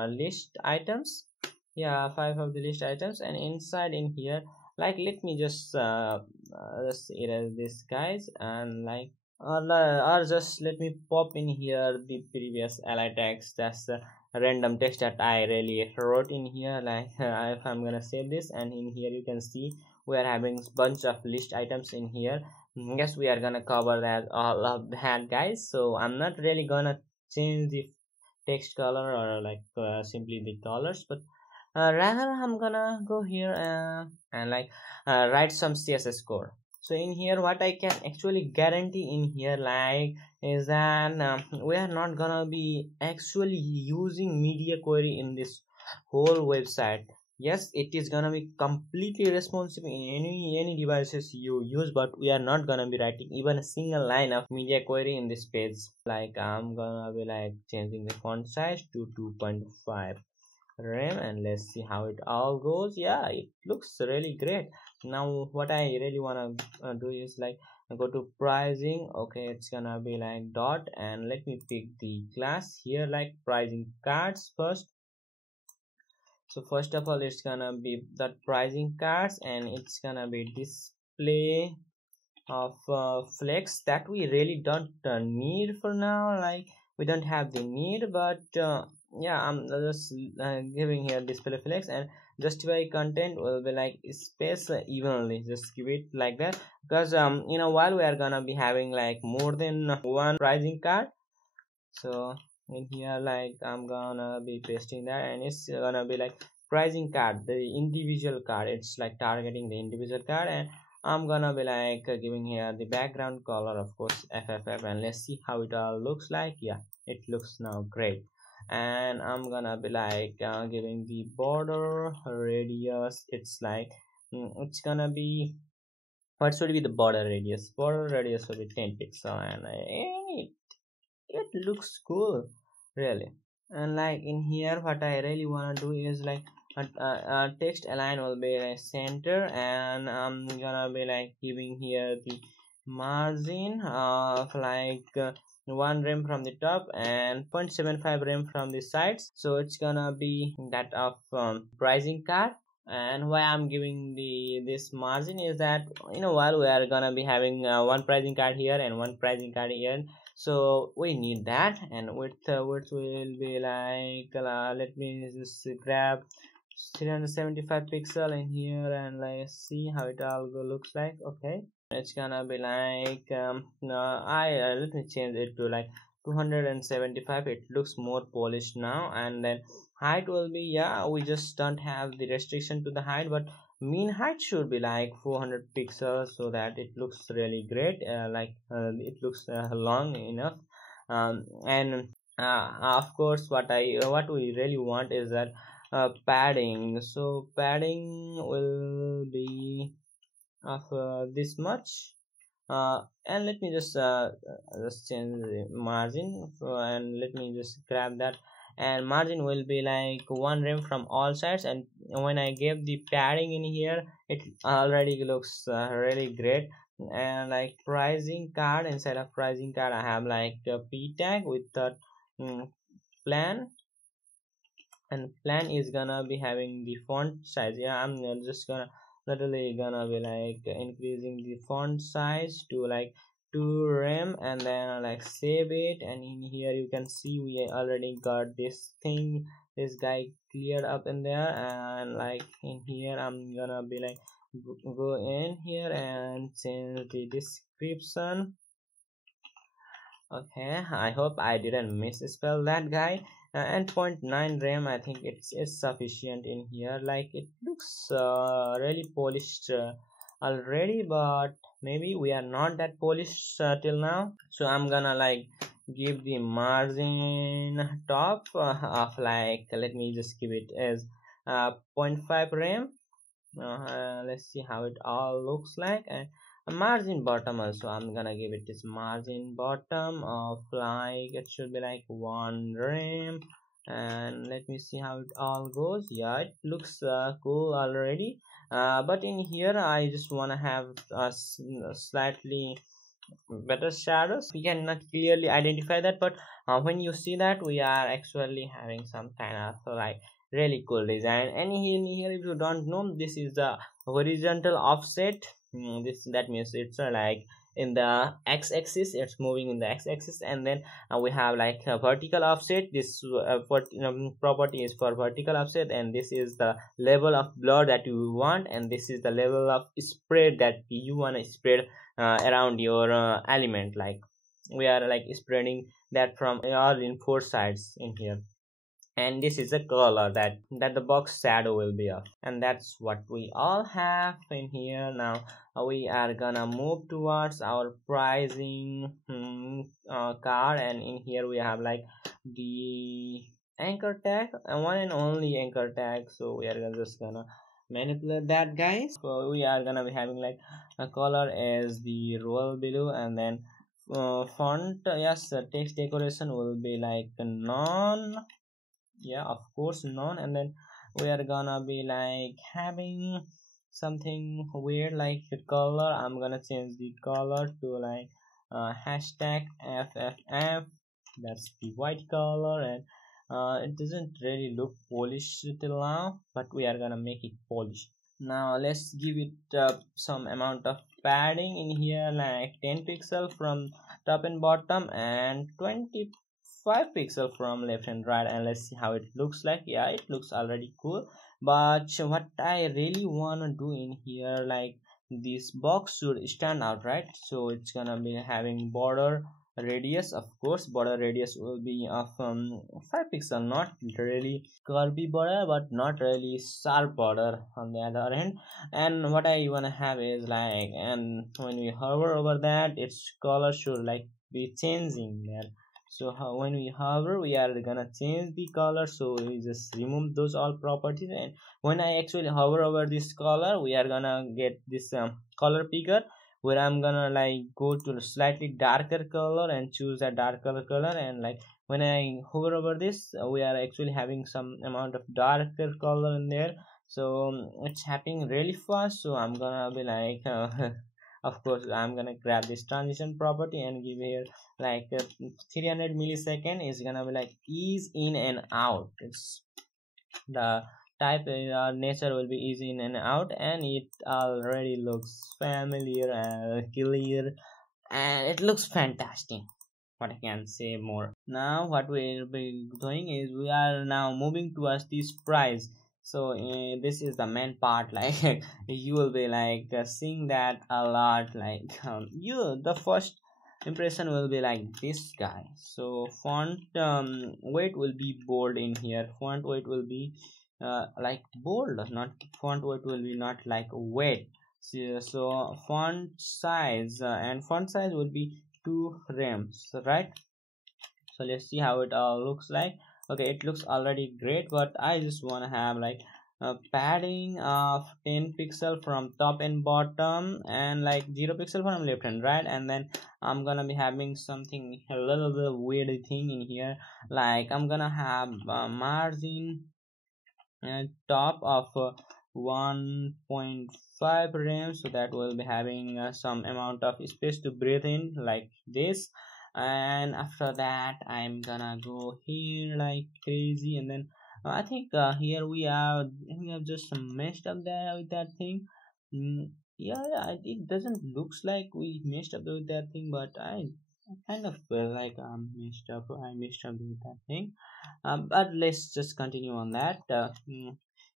list items. Yeah, 5 of the list items, and inside in here like let me just erase this guys, and like or just let me pop in here the previous ally text. That's random text that I really wrote in here, like if I'm gonna save this, and in here you can see we are having bunch of list items in here. Yes, we are gonna cover that all of that guys, so I'm not really gonna change the text color or like simply the colors, but rather I'm gonna go here and like write some CSS code. So in here what I can actually guarantee in here like is that we are not gonna be actually using media query in this whole website. Yes, it is gonna be completely responsive in any devices you use, but we are not gonna be writing even a single line of media query in this page. Like I'm gonna be like changing the font size to 2.5 rem, and let's see how it all goes. Yeah, it looks really great. Now what I really want to do is like go to pricing. Okay, it's gonna be like dot, and let me pick the class here like pricing cards first. So first of all it's gonna be that pricing cards, and it's gonna be display of flex that we really don't need for now. Like we don't have the need, but yeah, I'm just giving here display flex, and justify content will be like space evenly. Just give it like that, because while we are gonna be having like more than one pricing card. So in here like I'm gonna be pasting that, and it's gonna be like pricing card, the individual card. It's like targeting the individual card, and I'm gonna be like giving here the background color, of course FFF, and let's see how it all looks like. Yeah, it looks now great. And I'm gonna be like giving the border radius. It's like it's gonna be, what should be the border radius? Border radius will be 10 pixel, and it looks cool really. And like in here what I really want to do is like a text align will be like center, and I'm gonna be like giving here the margin of like 1 rem from the top and 0.75 rem from the sides. So it's gonna be that of pricing card. And why I'm giving the this margin is that while we are gonna be having one pricing card here and one pricing card here, so we need that. And width will be like let me just grab 375 pixel in here, and let's see how it all looks like. Okay, it's gonna be like no, let me change it to like 275. It looks more polished now. And then height will be, yeah, we just don't have the restriction to the height, but mean height should be like 400 pixels, so that it looks really great. It looks long enough. And of course what we really want is that padding. So padding will be of this much, and let me just change the margin, and let me just grab that, and margin will be like 1 rem from all sides. And when I gave the padding in here, it already looks really great. And like pricing card, inside of pricing card I have like a p tag with the plan, and plan is gonna be having the font size. Yeah, I'm just gonna literally gonna be like increasing the font size to like 2 rem, and then like save it. And in here you can see we already got this thing, this guy cleared up in there. And like in here I'm gonna be like go in here and change the description. Okay, I hope I didn't misspell that guy. And 0.9 RAM, I think it's sufficient in here. Like it looks really polished already, but maybe we are not that polished till now. So I'm gonna like give the margin top of like, let me just give it as 0.5 RAM. Let's see how it all looks like. And a margin bottom also, I'm gonna give it this margin bottom of like, it should be like 1 rem. And let me see how it all goes. Yeah, it looks cool already, but in here I just want to have a slightly better shadows. We cannot clearly identify that, but when you see that, we are actually having some kind of like really cool design. And in here, if you don't know, this is the horizontal offset. This that means it's like in the x-axis, it's moving in the x-axis. And then we have like a vertical offset. This property is for vertical offset, and this is the level of blur that you want, and this is the level of spread that you want to spread around your element. Like we are like spreading that from all in 4 sides in here. And this is a color that the box shadow will be of, and that's what we all have in here. Now we are gonna move towards our pricing card. And in here we have like the anchor tag, and one and only anchor tag. So we are just gonna manipulate that, guys. So we are gonna be having like a color as the roll below, and then font, yes, text decoration will be like none. Yeah, of course none. And then we are gonna be like having something weird like the color. I'm gonna change the color to like hashtag FFF. That's the white color. And it doesn't really look polished till now, but we are gonna make it polished. Now let's give it some amount of padding in here, like 10 pixel from top and bottom, and 25 pixel from left and right. And let's see how it looks like. Yeah, it looks already cool, but what I really want to do in here, like this box should stand out, right? So it's gonna be having border radius. Of course, border radius will be of 5 pixel, not really curvy border, but not really sharp border on the other end. And what I want to have is like, and when we hover over that, its color should like be changing there. So when we hover, we are gonna change the color. So we just remove those all properties, and when I actually hover over this color, we are gonna get this color picker, where I'm gonna like go to slightly darker color and choose a darker color. And like when I hover over this, we are actually having some amount of darker color in there. So it's happening really fast. So I'm gonna be like of course I'm gonna grab this transition property and give here like 300 millisecond is gonna be like ease in and out. It's the type nature will be easy in and out, and it already looks familiar and clear, and it looks fantastic. What I can say more. Now what we'll be doing is we are now moving towards this price. So this is the main part. Like you will be like seeing that a lot. Like you, the first impression will be like this guy. So font weight will be bold in here. Font weight will be like bold, not font weight will be not like weight. So font size and font size will be 2 rems, right? So let's see how it all looks like. Okay, it looks already great, but I just want to have like a padding of 10 pixel from top and bottom, and like 0 pixel from left and right. And then I'm gonna be having something a little bit weird thing in here, like I'm gonna have margin and top of 1.5 rem, so that will be having some amount of space to breathe in like this. And after that I'm gonna go here like crazy. And then I think here we have just messed up there with that thing. Yeah, yeah, it doesn't looks like we messed up with that thing, but I kind of feel like I messed up with that thing. But let's just continue on that.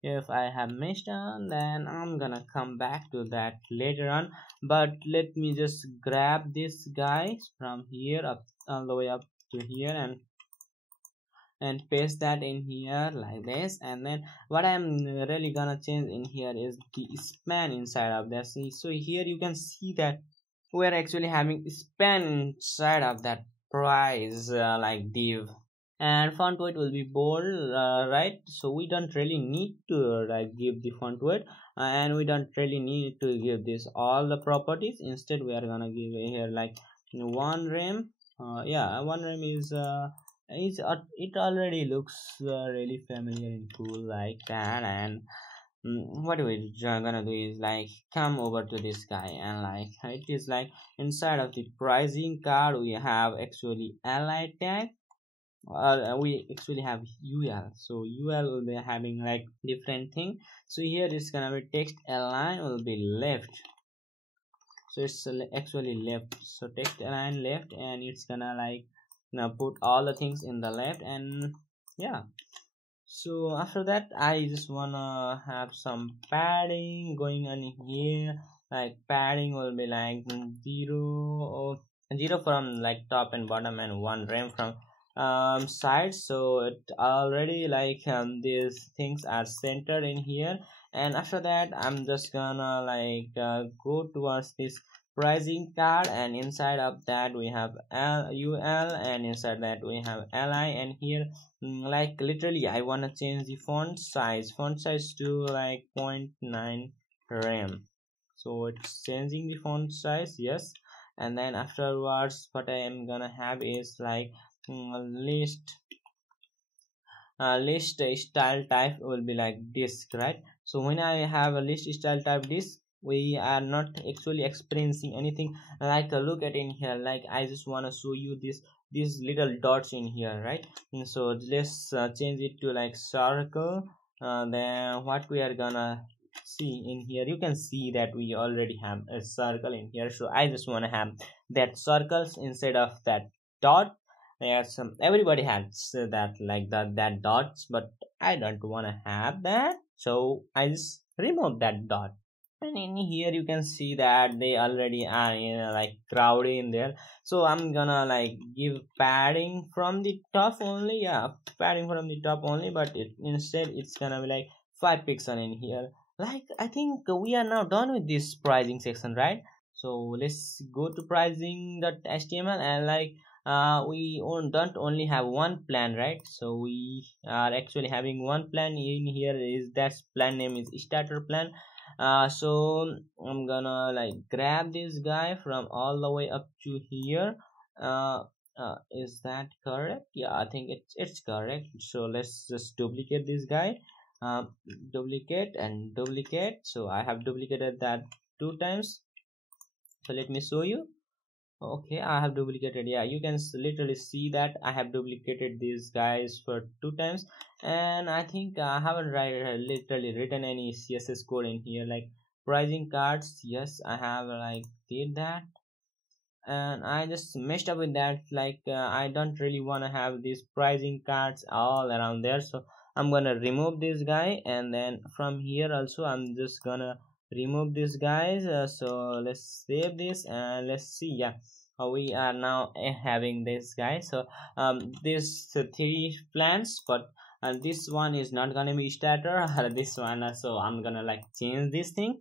If I have missed on, then I'm gonna come back to that later on. But let me just grab this guy from here up all the way up to here and paste that in here like this. And then what I'm really gonna change in here is the span inside of that. See, so here you can see that we're actually having span inside of that price like div, and font weight will be bold, right? So we don't really need to like give the font weight, and we don't really need to give this all the properties. Instead we are gonna give here like one rem. Yeah, one rem is it already looks really familiar and cool like that. And what we're gonna do is like come over to this guy, and like it is like inside of the pricing card we have actually ally tag, we actually have ul. So ul will be having like different thing. So here is gonna be text align will be left. So it's actually left. So text align left, and it's gonna like now put all the things in the left. And yeah, so after that I just wanna have some padding going on here. Like padding will be like 0 from like top and bottom, and 1 rem from sides. So it already like these things are centered in here. And after that I'm just gonna like go towards this pricing card, and inside of that we have ul, and inside that we have li. And here like literally I want to change the font size to like 0.9 rem. So it's changing the font size, yes. And then afterwards what I am gonna have is like list list style type will be like disk, right? So when I have a list style type disk, we are not actually experiencing anything. Like look at in here, like I just want to show you these little dots in here, right? And so let's change it to like circle. Then what we are gonna see in here, you can see that we already have a circle in here. So I just want to have that circles instead of that dot. Yeah, some everybody has that like that dots, but I don't want to have that, so I just remove that dot. And in here you can see that they already are like crowded in there. So I'm gonna like give padding from the top only. Yeah, padding from the top only, but instead it's gonna be like 5 pixel in here. Like I think we are now done with this pricing section, right? So let's go to pricing.html, and like don't only have one plan, right? So we are actually having one plan in here. Is that plan name is starter plan. So I'm gonna like grab this guy from all the way up to here. uh, is that correct? Yeah, I think it's correct. So let's just duplicate this guy. uh, Duplicate and duplicate. So I have duplicated that 2 times. So let me show you. Okay, I have duplicated. Yeah, you can literally see that I have duplicated these guys for 2 times. And I think I haven't literally written any CSS code in here like pricing cards. Yes, I have like did that, and I just messed up with that. Like I don't really want to have these pricing cards all around there. So I'm gonna remove this guy, and then from here also I'm just gonna remove these guys. So let's save this and let's see. Yeah, we are now having this guy. So this 3 plans, but this one is not gonna be starter. This one, so I'm gonna like change this thing.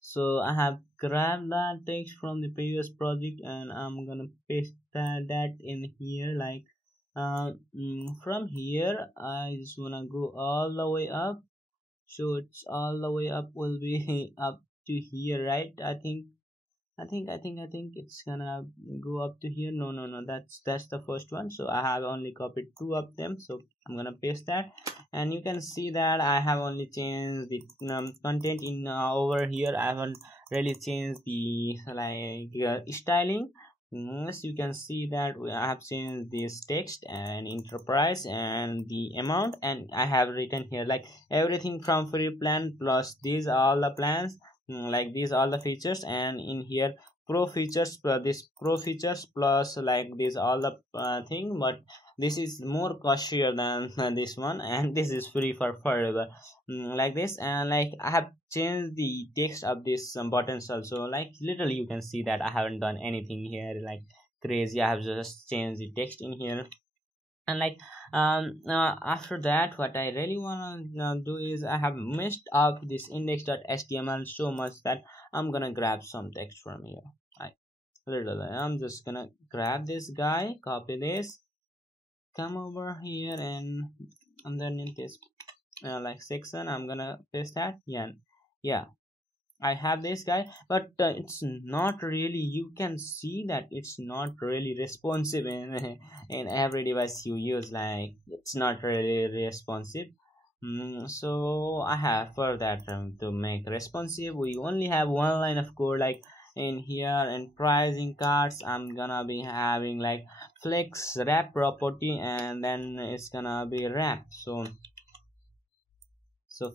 So I have grabbed that text from the previous project, and I'm gonna paste that in here. Like from here I just wanna go all the way up. So it's all the way up will be up to here, right? I think it's gonna go up to here. No, no, no. That's the first one. So I have only copied 2 of them. So I'm gonna paste that, and you can see that I have only changed the content in over here. I haven't really changed the like styling. Yes, you can see that I have changed this text and enterprise and the amount, and I have written here like everything from free plan plus these are all the plans. like these all the features, and in here pro features plus this pro features plus like this all the thing, but this is more costlier than this one, and this is free for forever. Like this, and like I have changed the text of this buttons also, like literally you can see that I haven't done anything here like crazy. I have just changed the text in here, and like after that what I really want to do is I have messed up this index.html so much that I'm gonna grab some text from here. Literally I'm just gonna grab this guy, copy this, come over here, and underneath this like section I'm gonna paste that. Yeah, I have this guy, but it's not really, you can see that it's not really responsive in in every device you use, like it's not really responsive. So I have for that to make responsive, we only have one line of code. Like in here and pricing cards I'm gonna be having like flex wrap property, and then it's gonna be wrap. So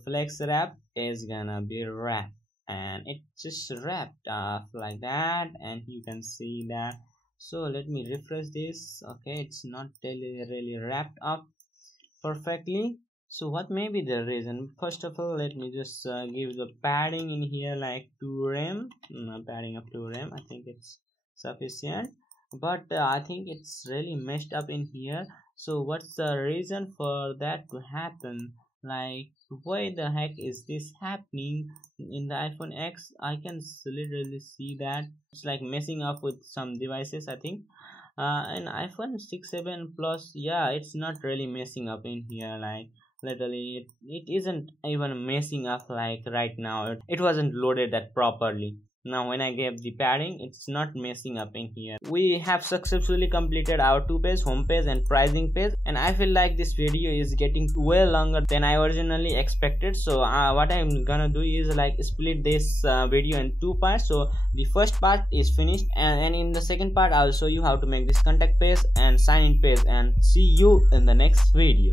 flex wrap is gonna be wrap, and it just wrapped off like that, and you can see that. So let me refresh this. Okay, it's not really wrapped up perfectly. So what may be the reason? First of all, let me just give the padding in here like 2 rem, padding of 2 rem. I think it's sufficient, but I think it's really messed up in here. So what's the reason for that to happen? Like why the heck is this happening in the iPhone X? I can literally see that it's like messing up with some devices, I think. And iPhone 6, 7 Plus, yeah, it's not really messing up in here. Like literally it isn't even messing up like right now. It wasn't loaded that properly. Now when I gave the padding, it's not messing up in here. We have successfully completed our 2-page home page and pricing page, and I feel like this video is getting way longer than I originally expected. So what I'm gonna do is like split this video in 2 parts. So the first part is finished, and in the second part I'll show you how to make this contact page and sign in page, and see you in the next video.